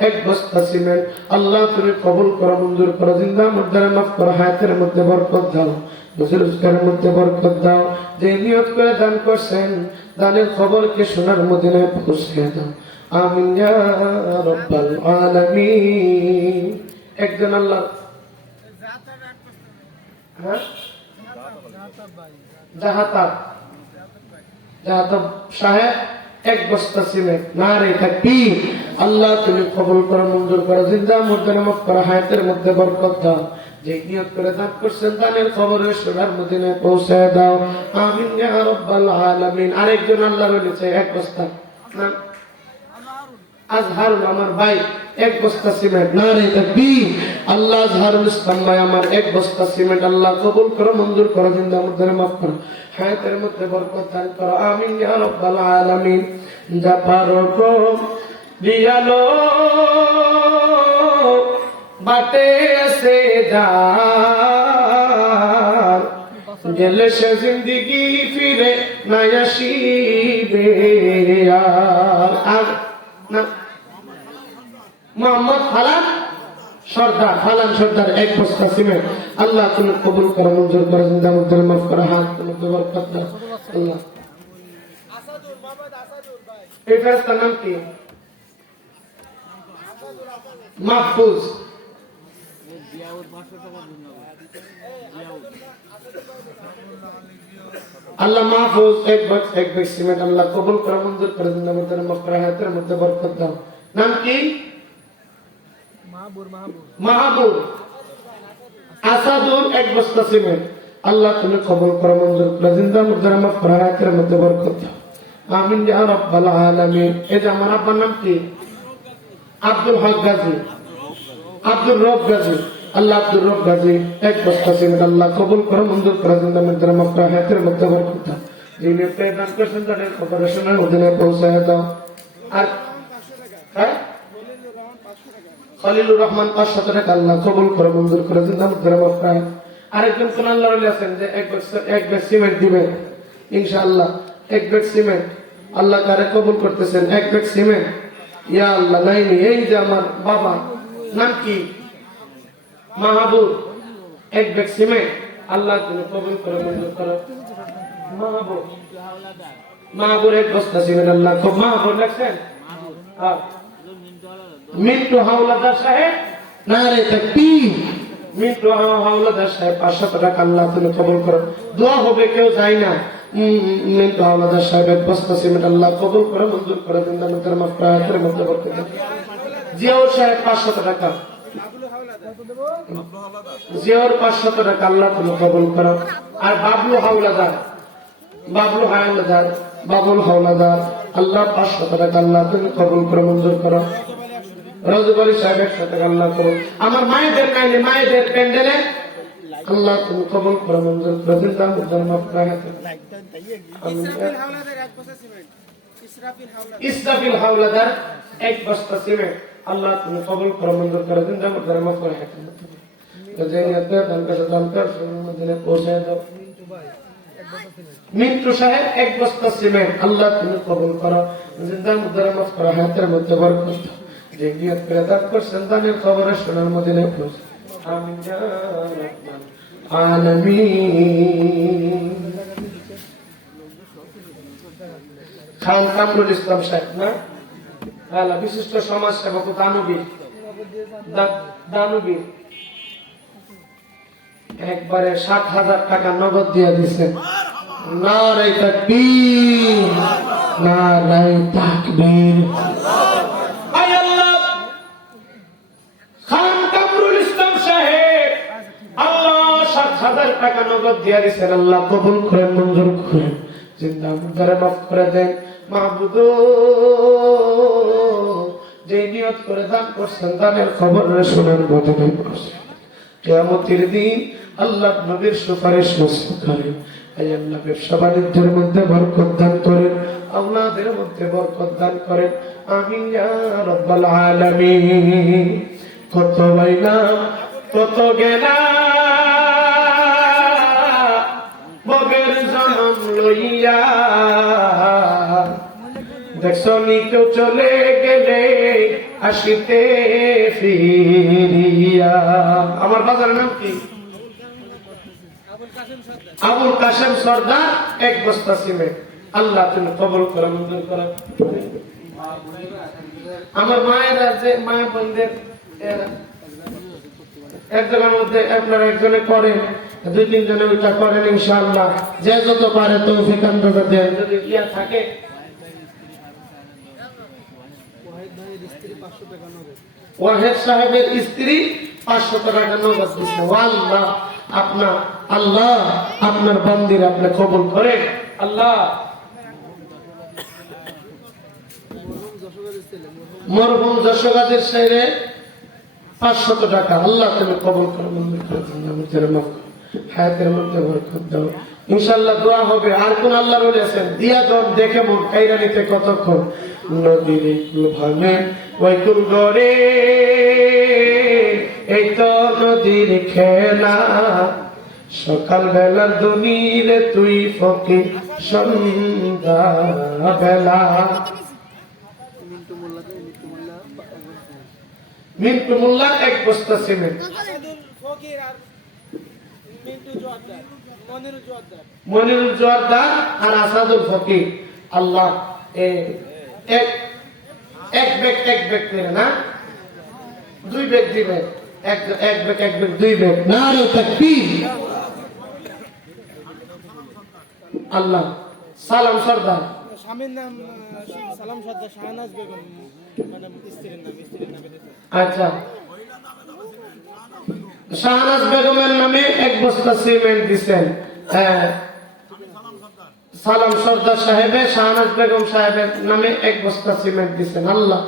1 বস্তা সিমেন্ট আল্লাহ তুমি কবুল করো, মঞ্জুর করো, জিন্দা মুর্দারে মাফ করো, হায়াতের মধ্যে বরকত দাও, রোজগারের মধ্যে বরকত দাও। যে নিয়ত করে দান করছেন দানের খবরকে সোনার মদিনায় পৌঁছে দাও। আমিন ইয়া রাব্বাল আলামিন। একজন আল্লাহ জাহাতাব সাহেব 1 বস্তা সিমেন্ট। নারে তাকবীর। আল্লাহ তুমি কবুল করো, মঞ্জুর করো, জিন্দা মুর্দারে মাফ করো, হায়াতের মধ্যে বরকত দাও। যে নিয়ত করে দান করছেন দানের খবরে সোনার মদিনায় পৌঁছে দাও। আমিন ইয়া রাব্বাল আলামিন। আরেকজন আল্লাহ বলেছে 1 বস্তা আজহারুল আমার ভাই 1 বস্তা সিমেন্ট। নারে তাকবীর। আল্লাহ আজহারুল ইসলাম ভাই আমার 1 বস্তা সিমেন্ট আল্লাহ কবুল করো, মঞ্জুর করো, জিন্দা মুর্দারে মাফ করো, হায়াতের মধ্যে বরকত দান করো। আমিন ইয়া রাব্বাল আলামিন। যা পারো দিয়ালো বাটে এসে যার গেলে সে জিন্দিগি ফিরে না আসিবে আর। মোহাম্মদ ফালান সর্দার 1 বস্তা সিমেন্ট আল্লাহ তুমি কবুল করো, মঞ্জুর করো, জিন্দা মুর্দারে মাফ করো, হায়াতের মধ্যে বরকত দাও। আল্লাহ এই ফেরেশতার নাম কি? মাহফুজ। আল্লাহ মাহফুজ 1 ব্যাগ সিমেন্ট আল্লাহ কবুল করো, মঞ্জুর করে, জিন্দা মুর্দারে মাফ করো, হায়াতের মধ্যে বরকত দাও। নাম কি? মাহবুব। আসাদুর 1 বস্তা সিমেন্ট আল্লাহ তুমি কবুল করো, মঞ্জুর করে, জিন্দা মুর্দারে মাফ করো, হায়াতের মধ্যে বরকত দাও। আমিন ইয়া রাব্বাল আলামিন। এই যে আমার আব্বার নাম কি? আব্দুল হক গাজী, আব্দুর রব গাজী। আল্লাহ আব্দুর রব গাজী 1 বস্তা সিমেন্ট আল্লাহ কবুল করো, মঞ্জুর করো, জিন্দা মুর্দারে মাফ করো, হায়াতের মধ্যে বরকত দাও। যিনি দান করেছেন তাদের অপারেশনের মদিনায় পৌঁছায় দাও। আর খলিলুর রহমান 500 টাকা আল্লাহ কবুল করো, মঞ্জুর করো, জিন্দা মুর্দারে মাফ করো। আরেকজন কোন আল্লাহ ওলি আছেন যে 1 ব্যাগ সিমেন্ট দিবেন ইনশাআল্লাহ। 1 ব্যাগ সিমেন্ট আল্লাহ কারে কবুল করতেছেন। 1 ব্যাগ সিমেন্ট। ইয়া আল্লাহ নাইনি। এই যে আমার বাবা নাম কি? মাহবুব 1 ব্যাগ সিমেন্ট আল্লাহ তুমি কবুল করো, মঞ্জুর করো। মাহবুব 1 বস্তা সিমেন্ট আল্লাহ খুব মাহবুব লাগছেন। মিন্টু হাওলাদার সাহেব। নারে তাকবীর। মিন্টু হাওলাদার সাহেব 500 টাকা আল্লাহ তুমি কবুল করো। দোয়া হবে, কেউ যায় না। মিন্টু হাওলাদার সাহেব 1 বস্তা সিমেন্ট আল্লাহ কবুল করো, মঞ্জুর করো, জিন্দা মুর্দারে মাফ করো, হায়াতের মধ্যে বরকত দাও। জিয়াউর সাহেব 500 টাকা। জিয়াউর 500 টাকা আল্লাহ তুমি কবুল করো। আর বাবলু হাওলাদার বাবুল হাওলাদার আল্লাহ 500 টাকা আল্লাহ তুমি কবুল করো, মঞ্জুর করো। রজবলী সাহেব 100 টাকা আল্লাহ কবুল। আমার মায়েদের নাইলে মায়েদের প্যান্ডেলে আল্লাহ তুমি কবুল করো, মঞ্জুর করো, জিন্দা মুর্দারে মাফ করো, হায়াতের। ইসরাফিল হাওলাদার 1 বস্তা সিমেন্ট আল্লাহ তুমি কবুল করো, মঞ্জুর করো, জিন্দা মুর্দারে মাফ করো, হায়াতের। পৌঁছায় দাও। মিন্টু সাহেব 1 বস্তা সিমেন্ট আল্লাহ তুমি কবুল করো, জিন্দা মুর্দারে মাফ করো, হায়াতের মধ্যে বরকত দাও। যে নিয়ত করে দান করছেন দানের খবরে শোনার মদিনায় পৌঁছে আমিন ইয়া রাব্বাল আলামিন। খান কামরুল ইসলাম সাহেব না বিশিষ্ট সমাজ সেবক দানবীর একবারে ৭,০০০ টাকা নগদ দিয়ে দিচ্ছেন। নারে তাকবীর, নারে তাকবীর। খান কামরুল ইসলাম সাহেব আল্লাহ ৭,০০০ টাকা নগদ দিয়ে দিচ্ছেন। আল্লাহ কবুল করেন, মঞ্জুর করেন, জিন্দা মুর্দারে মাফ করে দেন। মাহবুদ যে নিয়ত করে দান করছেন দানের খবর শোনার মদিনায় পৌঁছে কিয়ামতের দিন আল্লাহ নবীর সুপারিশ নসিব করেন। আয় আল্লাহ ব্যবসা বাণিজ্যের মধ্যে বরকত দান করেন, আওলাদের মধ্যে বরকত দান করেন। আমিন ইয়া রাব্বাল আলামিন। কত বাইলাম কত গেলা বগের জনম লইয়া, দেখছনি কেউ চলে গেলে আসিতে ফিরিয়া। আমার বাজারের নাম কি? আবুল কাশেম সর্দার। 1 বস্তা সিমেন্ট। আল্লাহ তুমি কবুল করো, মঞ্জুর করো। আমার মায়ের আছে, মায়ের বোনদের এক জায়গার মধ্যে আপনারা একজনে করেন, 2-3 জনে ওইটা করেন ইনশাআল্লাহ। যে যত পারে তৌফিক আন্দাজ দেন। যদি ইয়া থাকে ওয়াহেদ সাহেবের স্ত্রী 500 টাকা নগদ দিচ্ছে। আল্লাহ আপনার বান্দির আপনি কবুল করেন। আল্লাহ মরহুম যশোগাজের ছেলে 500 টাকা আল্লাহ তুমি কবুল করো, মঞ্জুর করে দিন, আমাদের মাফ করো, হায়াতের মধ্যে বরকত দাও। ইনশাআল্লাহ দোয়া হবে। আর কোন আল্লাহ রয়েছেন দিয়া দন দেখে মন কাইরা নিতে কতক্ষণ। নদীর কুল ভাঙে ওই কুল গড়ে, এই তো নদীর খেলা। সকাল বেলা দুনিরে তুই ফকির, সন্ধ্যা বেলা। মিন্টু মোল্লা 1 বস্তা সিমেন্ট। মনিরুল জোয়ারদার আর আসাদুল ফকির। আল্লাহ এক ব্যাগ করে না 2 ব্যাগ দিবেন। এক ব্যাগ 2 ব্যাগ। নারে তাকবীর। আল্লাহ সালাম সর্দার। স্বামীর নাম সালাম সর্দার, শাহনাজ বেগম মানে স্ত্রীর নাম আচ্ছা, শাহনাজ বেগমের নামে 1 বস্তা সিমেন্ট দিচ্ছেন। সালাম সর্দার সাহেবে শাহনাজ বেগম সাহেবের নামে 1 বস্তা সিমেন্ট দিচ্ছেন। আল্লাহ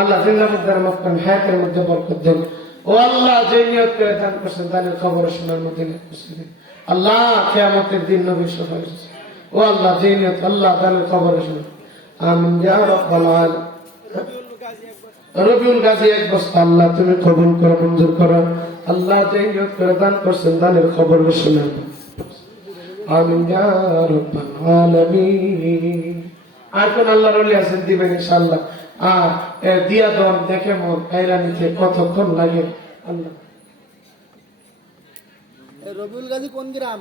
আল্লাহ জিন্দাবাদের মক্কান হায়াতের মধ্যে বরকত দেন। ও আল্লাহ যে নিয়ত করে দান করছেন দানের খবর শোনার মধ্যে আল্লাহ কিয়ামতের দিন নবী সুপারিশ। ও আল্লাহ যে নিয়ত আল্লাহ দানের খবর শোনান। আমিন ইয়া রাব্বাল আলামিন। রবিউল গাজী 1 বস্তা আল্লাহ তুমি কবুল করো, মঞ্জুর করো। আল্লাহ যে নিয়ত করে দান করছেন দানের খবর শোনান। আমিন ইয়া রাব্বাল আলামিন। আর কোন আল্লাহর ওলি আছেন দিবেন ইনশাআল্লাহ। আর দিয়া দন দেখে মন কাইরা নিতে কতক্ষণ লাগে। আল্লাহ রবিউল গাজী কোন গ্রাম?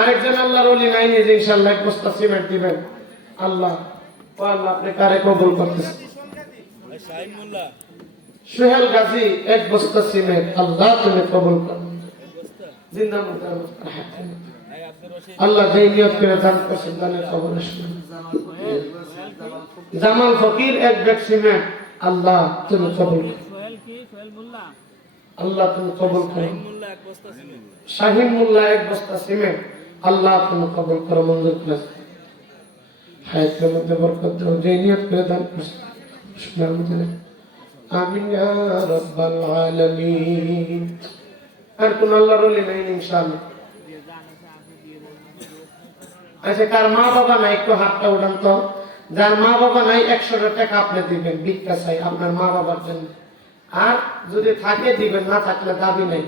আরেকজন আল্লাহর ওলি নাই যে ইনশাআল্লাহ 1 বস্তা সিমেন্ট দিবেন। আল্লাহ ও আল্লাহ আপনি কারে কবুল করতেছেন। সোহেল গাজী 1 বস্তা সিমেন্ট আল্লাহ তুমি কবুল করো, জিন্দা মুর্দা আল্লাহ যে নিয়ত করে দান করছেন দানের খবর শুনুন। জামাল ফকির 1 ব্যাগ সিমেন্ট আল্লাহ তুমি কবুল করো, আল্লাহ তুমি কবুল করো। শাহিন মোল্লা 1 বস্তা সিমেন্ট আল্লাহ তুমি কবুল করো, মঞ্জুর করে হায়াতের মধ্যে বরকত দাও। যে নিয়ত করে দান করছেন শোনার মধ্যে আমিন ইয়া রাব্বাল আলামিন। আর কোন আল্লাহর ওলি নাই ইনশাআল্লাহ। আচ্ছা, কার মা বাবা নাই একটু হাতটা উঠান তো। যার মা বাবা নাই 100 টাকা আপনি দিবেন, ভিক্ষা চাই আপনার মা বাবার জন্য। আর যদি থাকে দিবেন, না থাকলে দাবি নেই।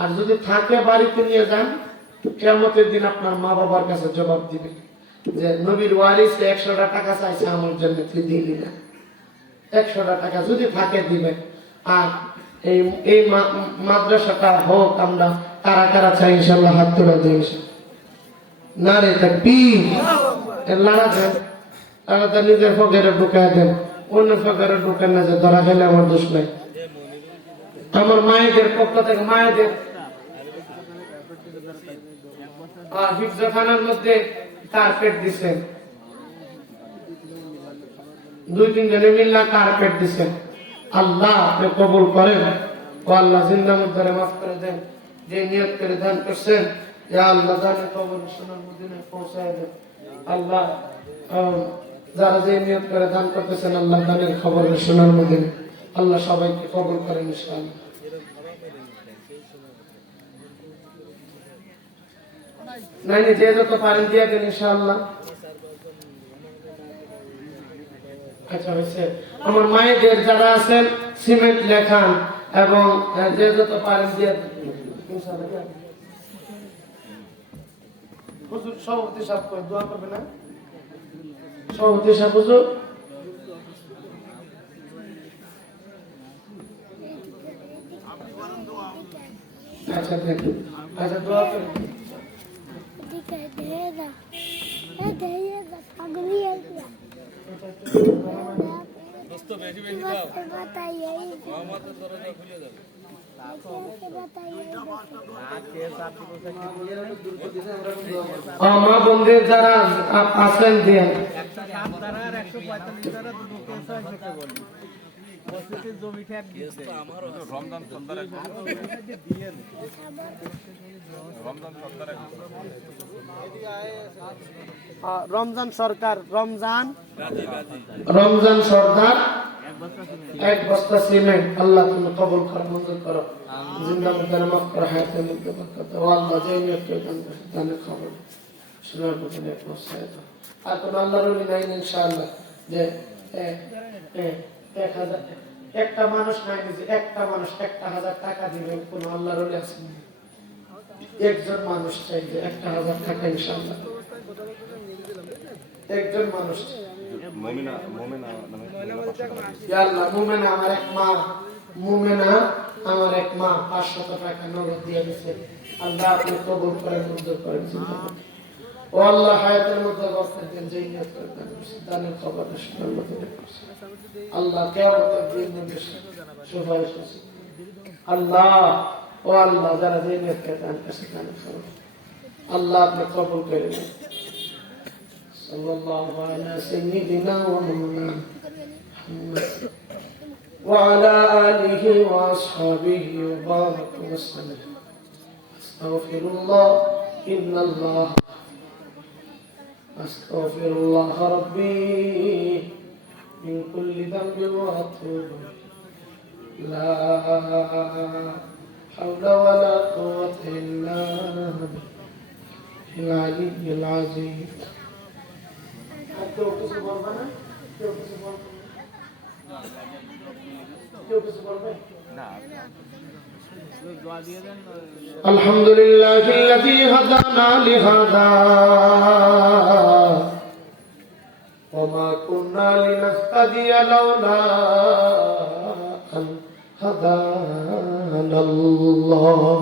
আর যদি থাকে বাড়িতে নিয়ে যান, কিয়ামতের দিন আপনার মা বাবার কাছে জবাব দিবেন যে নবীর ওয়ারিস 100 টাকা চাইছে আমার জন্য, তুই দিলি না। 100টা টাকা যদি থাকে দিবেন। আর এই এই মাদ্রাসাটা হোক, আমরা কারা কারা চাই ইনশাআল্লাহ হাত তুলে দিই। নারে তাকবীর, লাড়া দেন, লাড়াটা নিজের পকেটে ঢুকায় দেন, অন্য পকেটে ঢুকান না, যে ধরা খেলে আমার দোষ নাই। আমার মায়েদের পক্ষ থেকে মায়েদের হিফজখানার মধ্যে কার্পেট দিচ্ছেন, 2-3 জনে মিল্লা কার্পেট দিচ্ছেন। আল্লাহ আপনি কবুল করেন ও আল্লাহ জিন্দা মুদ্দারে মাফ করে দেন। যে নিয়ত করে দান করছেন, ইয়া আল্লাহ দানের কবর সোনার মদিনায় পৌঁছায় দেন। আল্লাহ যারা যে নিয়ত করে দান করতেছেন, আল্লাহ দানের খবর সোনার মদিনায় আল্লাহ সবাইকে কবুল করেন ইনশাআল্লাহ। নাই যে যত পারেন দিয়ে দেন ইনশাআল্লাহ। আচ্ছা হয়েছে, আমার মায়েদের যারা আছেন সিমেন্ট লেখান এবং যে যত পারেন দিয়ে দেন ইনশাআল্লাহ। হুজুর সভাপতি সাহেব কই দোয়া করবে না? সভাপতি সাহেব হুজুর আচ্ছা দেখুন, আচ্ছা দোয়া করুন। মা বোনদের যারা আছেন দিয়ে রমজান সরকার, রমজান সর্দার 1 বস্তা সিমেন্ট। আল্লাহ তুমি কবুল করো, মঞ্জুর করো, জিন্দা মুদ্দারে মাফ করো, হায়াতের মধ্যে বরকত দাও। আল্লাহ যে নিয়ত করে দান করছে দানের খবর সোনার মদিনায় পৌঁছায় দাও। আর কোন আল্লাহর ওলি নাই ইনশাআল্লাহ যে 1000 একটা মানুষ নাই যে একটা মানুষ 1000 টাকা দিবে, কোন আল্লাহর ওলি আছে? একজন মানুষ চাই যে 1000 টাকা ইনশাআল্লাহ, একজন মানুষ। ইয়া আল্লাহ, মুমিনা আমার এক মা, মুমিনা আমার এক মা 500 টাকা নগদ দিয়ে দিয়েছে। আল্লাহ আপনি কবুল করেন, মঞ্জুর করেন। ও আল্লাহ হায়াতের মধ্যে বরকত দেন, যে নিয়ত করে দানের খবর সোনার মদিনায় পৌঁছে আল্লাহ কিয়ামতের দিন সুফারিশ আছে। আল্লাহ ও আল্লাহ যারা যে নিয়ত করে দান করছে দানের খবর আল্লাহ আপনি কবুল করে নেন। সাল্লাল্লাহু আলা সাইয়্যিদিনা ওয়া মাওলানা মুহাম্মদ ওয়া আলা আলিহি ওয়া আসহাবিহি ওয়া বারাকা ওয়া সাল্লাম। আস্তাগফিরুল্লাহ ইন্নাল্লাহ أستغفر الله ربي من كل ذنب وأتوب لا حول ولا قوة إلا بالعلي العظيم. الحمد لله الذي هدانا لهذا وما كنا لنهتدي لولا أن هدانا الله.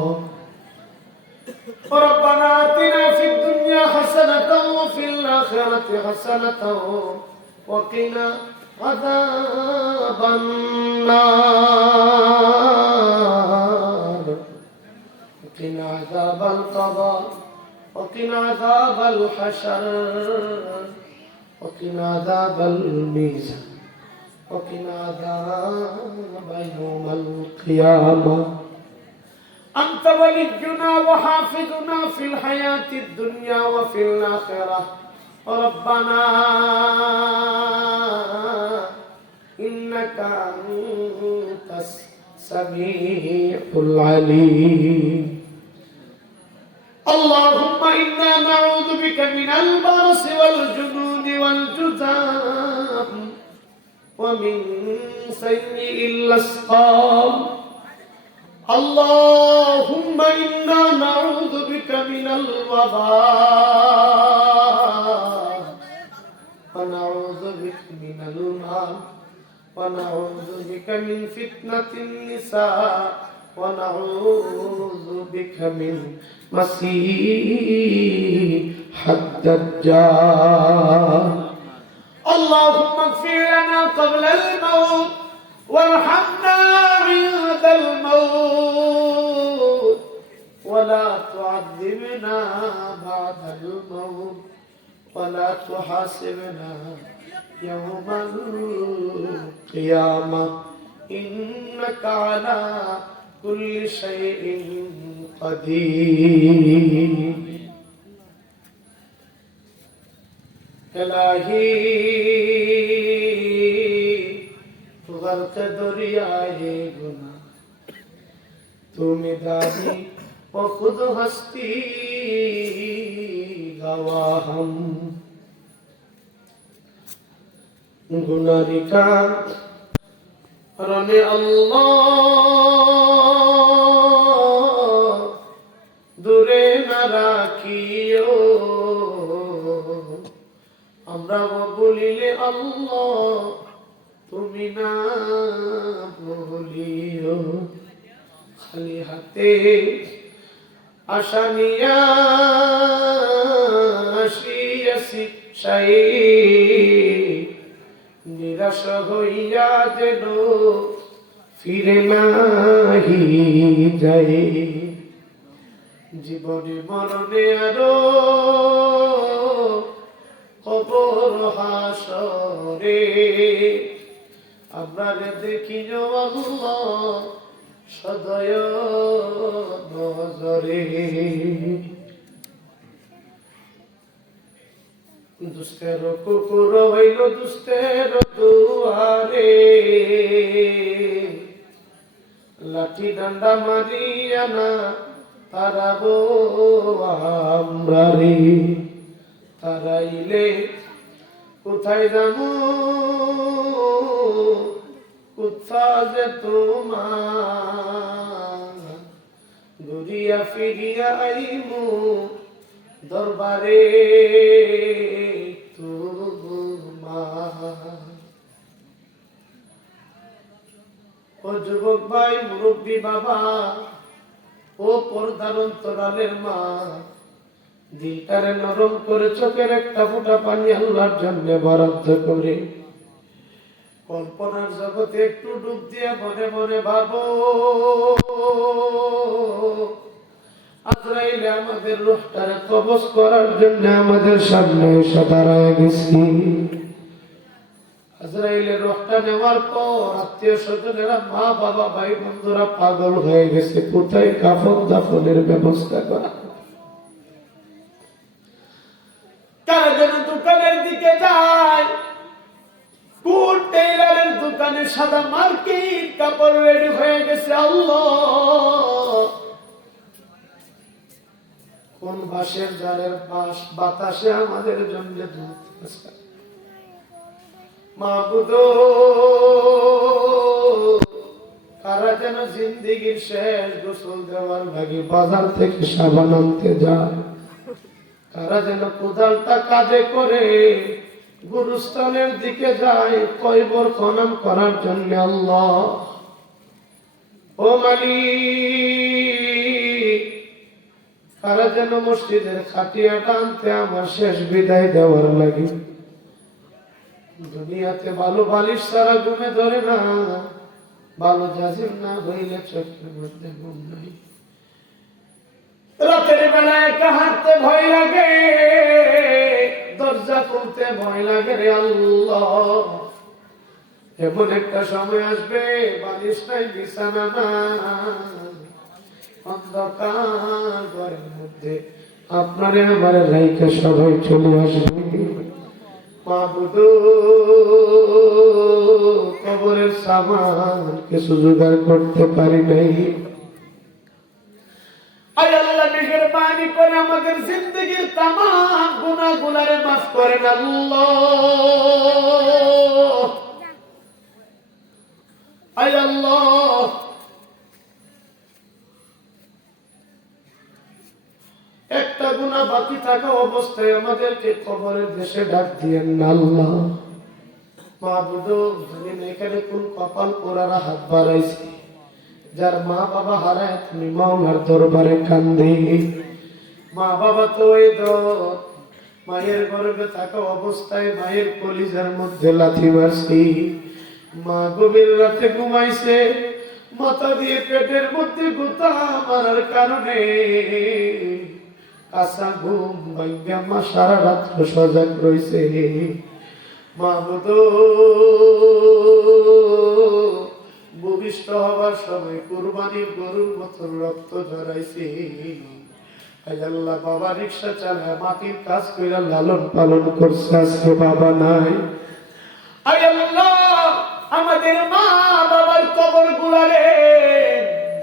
ربنا آتنا في الدنيا حسنة وفي الآخرة حسنة وقنا عذاب النار. وقنا عذاب القضاء وقنا عذاب الحشر وقنا عذاب الميزان وقنا عذاب يوم القيامة. أنت ولينا وحافظنا في الحياة الدنيا وفي الآخرة. ربنا إنك أنت السميع العليم. اللهم إنا نعوذ بك من البرص والجنون والجذام ومن سيء الأسقام. اللهم إنا نعوذ بك من الوباء ونعوذ بك من المال ونعوذ بك من فتنة النساء ونعوذ بك من مسيح الدجال اللهم اغفر لنا قبل الموت وارحمنا عند الموت ولا تعذبنا بعد الموت ولا تحاسبنا يوم القيامة إنك على كل شيء قدير الہی تو غرق دریائے گناہ تو مدادی و خود ہستی گواہم گناہی کا رنے اللہ দূরে না রাখিও আমরা বলিলে আল্লাহ তুমি না বলিও খালি হাতে আশা নিয়া আসিয়াছি সাই নিরাশ হইয়া যেন ফিরে নাহি যায় জীবনে মরণে আরো কবর হাসরে আমরা দেখিও আল্লাহ সদয় নজরে দুষ্টের কুকুর হইল দুষ্টের দুয়ারে লাঠি ডান্ডা মারিয়া না তারাবো আমরা রে তারাইলে কোথায় যাবো কোথা যে তোমার ঘুরিয়া ফিরিয়া আইমু দরবারে তোমার ও যুবক ভাই মুরব্বী বাবা ও পর্দার অন্তরালের মা দিলটারে নরম করে চোখের একটা ফোঁটা পানি আল্লাহর জন্য বরাদ্দ করে কল্পনার জগতে একটু ডুব দিয়ে মনে মনে ভাবো আজরাইলে আমাদের রূহটারে কবজ করার জন্য আমাদের সামনে এসে দাঁড়ায় গেছি আজরাইলের রূহটা নেওয়ার পর আত্মীয় স্বজনেরা মা বাবা ভাই বন্ধুরা পাগল হয়ে গেছে কোথায় কাফন দাফনের ব্যবস্থা করা তারা যেন দোকানের দিকে যায় কোন টেইলারের দোকানে সাদা মার্কিন কাপড় রেডি হয়ে গেছে আল্লাহ কোন বাঁশের জারের বাতাসে আমাদের জন্য মাহবুদ কারা যেন জিন্দিগির শেষ গোসল দেওয়ার ভাগে বাজার থেকে সাবান আনতে যায় কারা যেন কোদালটা কাজে করে গুরুস্থানের দিকে যায় কয়বর খনন করার জন্য আল্লাহ ও মালিক কারা যেন মসজিদের খাটিয়াটা আনতে আমার শেষ বিদায় দেওয়ার লাগে দুনিয়াতে ভালো বালিশ ছাড়া ঘুমে ধরে না ভালো জাজিম না হইলে চোখের মধ্যে ঘুম নাই রাতের বেলা একা হাঁটতে ভয় লাগে দরজা খুলতে ভয় লাগে রে আল্লাহ এমন একটা সময় আসবে বালিশ নাই বিছানা নাই অন্ধকার ঘরের মধ্যে আপনারে আমার লাইকা সবাই চলে আসবে মাহবুদ কবরের সামান কিছু জোগাড় করতে পারি নাই আয় আল্লাহ মেহেরবানি করে আমাদের জিন্দেগীর তামাম গুনাহগুলোরে মাফ করেন আল্লাহ আয় আল্লাহ একটা গুনাহ বাকি থাকা অবস্থায় আমাদেরকে কবরের দেশে ডাক দিয়েন না আল্লাহ মাবুদ জানি না এখানে কোন কপাল পোড়ারা হাত বাড়াইছে, যার মা বাবা হারায় তুমি মাওলার দরবারে কান্দে। মা বাবা তো ওই মায়ের গর্ভে থাকা অবস্থায় মায়ের কলিজার মধ্যে লাথি মারছি, মা গভীর রাতে ঘুমাইছে, মাথা দিয়ে পেটের মধ্যে গুতা মারার কারণে কাঁচা ঘুম ভাঙ্গা মা সারা রাত্র সজাগ রয়েছে। মাবুদ ভূমিষ্ঠ হবার সময় কুরবানির গরুর মতন রক্ত ঝরাইছে। আল্লাহ বাবা রিক্সা চালায় মাটির কাজ করে লালন পালন করছে, আজকে বাবা নাই। আল্লাহ আমাদের মা বাবার কবর গুলারে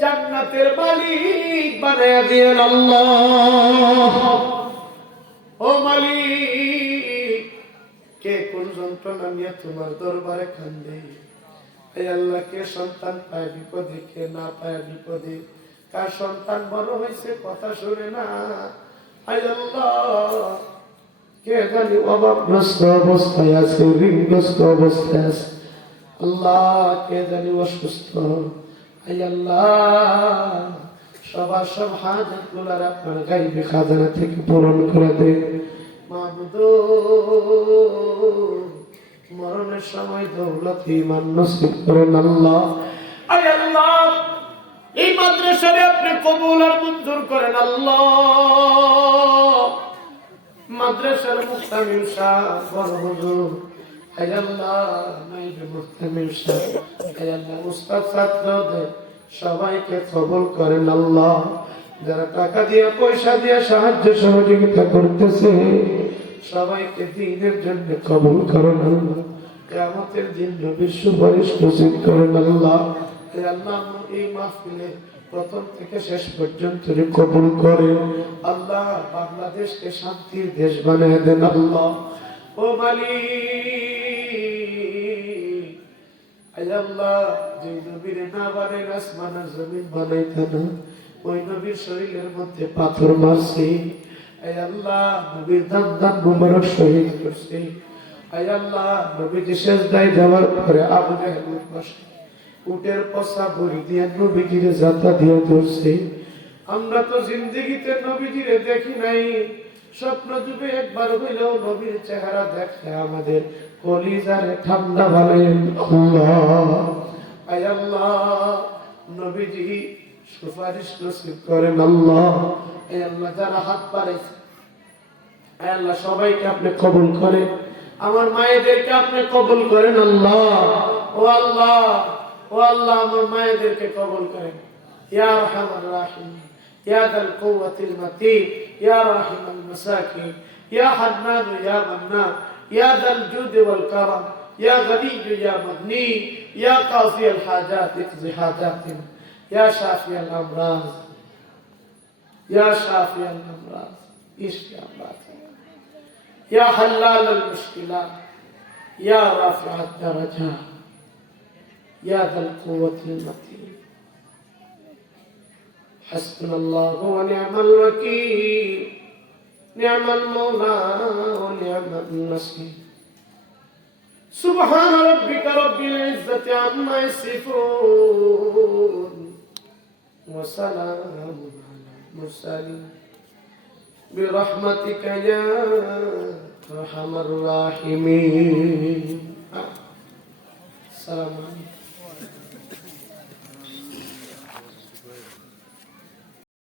জান্নাতের মালিক বানায়া দিয়েন আল্লাহ। ও মালিক, কে কোন যন্ত্রণা নিয়ে তোমার দরবারে কান্দে? আল্লাহ কে সন্তান পায় বিপদে, কে না পায় বিপদে, কার সন্তান বড় হয়েছে কথা শুনে না। আল্লাহ কে জানি অভাবগ্রস্ত অবস্থায় আছে, ঋণগ্রস্ত অবস্থায় আছে। আল্লাহ কে জানি অসুস্থ। আল্লাহ সবার সব হাজাত গুলার আপনার গাইবে খাজানা থেকে পূরণ করে দে। মাবুদ মরণের সময় দৌলত ঈমান নসিব করেন আল্লাহ। আল্লাহ এই মাদ্রাসারে আপনি কবুল আর মঞ্জুর করেন আল্লাহ। মাদ্রাসার মুস্তামিল শাহ বড় হুজুর আল্লাহ নাইবে মুস্তামিল শাহ আল্লাহ উস্তাদ ছাত্রদের সবাইকে কবুল করেন আল্লাহ। যারা টাকা দিয়ে পয়সা দিয়ে সাহায্য সহযোগিতা করতেছে সবাইকে দ্বীনের জন্য কবুল করেন আল্লাহ। কিয়ামতের দিন নবীর সুপারিশ নসিব করেন আল্লাহ। আল্লাহ এই মাহফিলে প্রথম থেকে শেষ পর্যন্ত কবুল করে আল্লাহ। বাংলাদেশকে শান্তির দেশ বানিয়ে দেন আল্লাহ। ও মালিক, আল্লাহ যে নবীর না বানাই আসমান আর জমিন বানাইতে না, ওই নবীর শরীরের মধ্যে পাথর মারছে। আল্লাহ নবীর দান দান মুবারক শহীদ করছে। আল্লাহ নবীজি সেজদায় যাওয়ার পরে আবু জাহেল উটের পশা ভরি দিয়ে নবীজিরে যাতা দিয়ে ধরছে। আমরা তো জিন্দেগিতে নবীজিরে দেখি নাই, স্বপ্ন যুগে একবার হইলেও নবীর চেহারা দেখলে আমাদের কলিজারে ঠান্ডা বানাইন আল্লাহ। আল্লাহ নবীজি সুপারিশ নসিব করেন আল্লাহ। আল্লাহ যারা হাত বাড়াইছে আল্লাহ সবাইকে আপনি কবুল করেন, আমার মায়েদেরকে আপনি কবুল করেন আল্লাহ। ও আল্লাহ, ও আল্লাহ আমার মায়েদেরকে কবুল করেন। ইয়া আরহামার রাহিমিন, ইয়া যাল কুওয়াতিল মাতিন, ইয়া রাহিমাল মাসাকিন, ইয়া হান্নান ইয়া মান্নান, ইয়া যাল জুদ ওয়াল কারাম, ইয়া গনিয়্য ইয়া মাগনি, ইয়া কাযিয়াল হাজাত ইকজি হাজাতিনা, ইয়া শাফিয়াল আমরাজ, ইয়া শাফিয়াল আমরাজ ইশফি আমরাজ, ইয়া হাল্লালাল মুশকিলাত, ইয়া রাফিআদ দারাজাত, ইয়া যাল কুওয়াতিল মাতিন। حسبنا الله ونعم الوكيل، نعم المولى ونعم النصير. سبحان ربك رب العزة عما يصفون وسلام على المرسلين برحمتك يا أرحم الراحمين. السلام عليكم.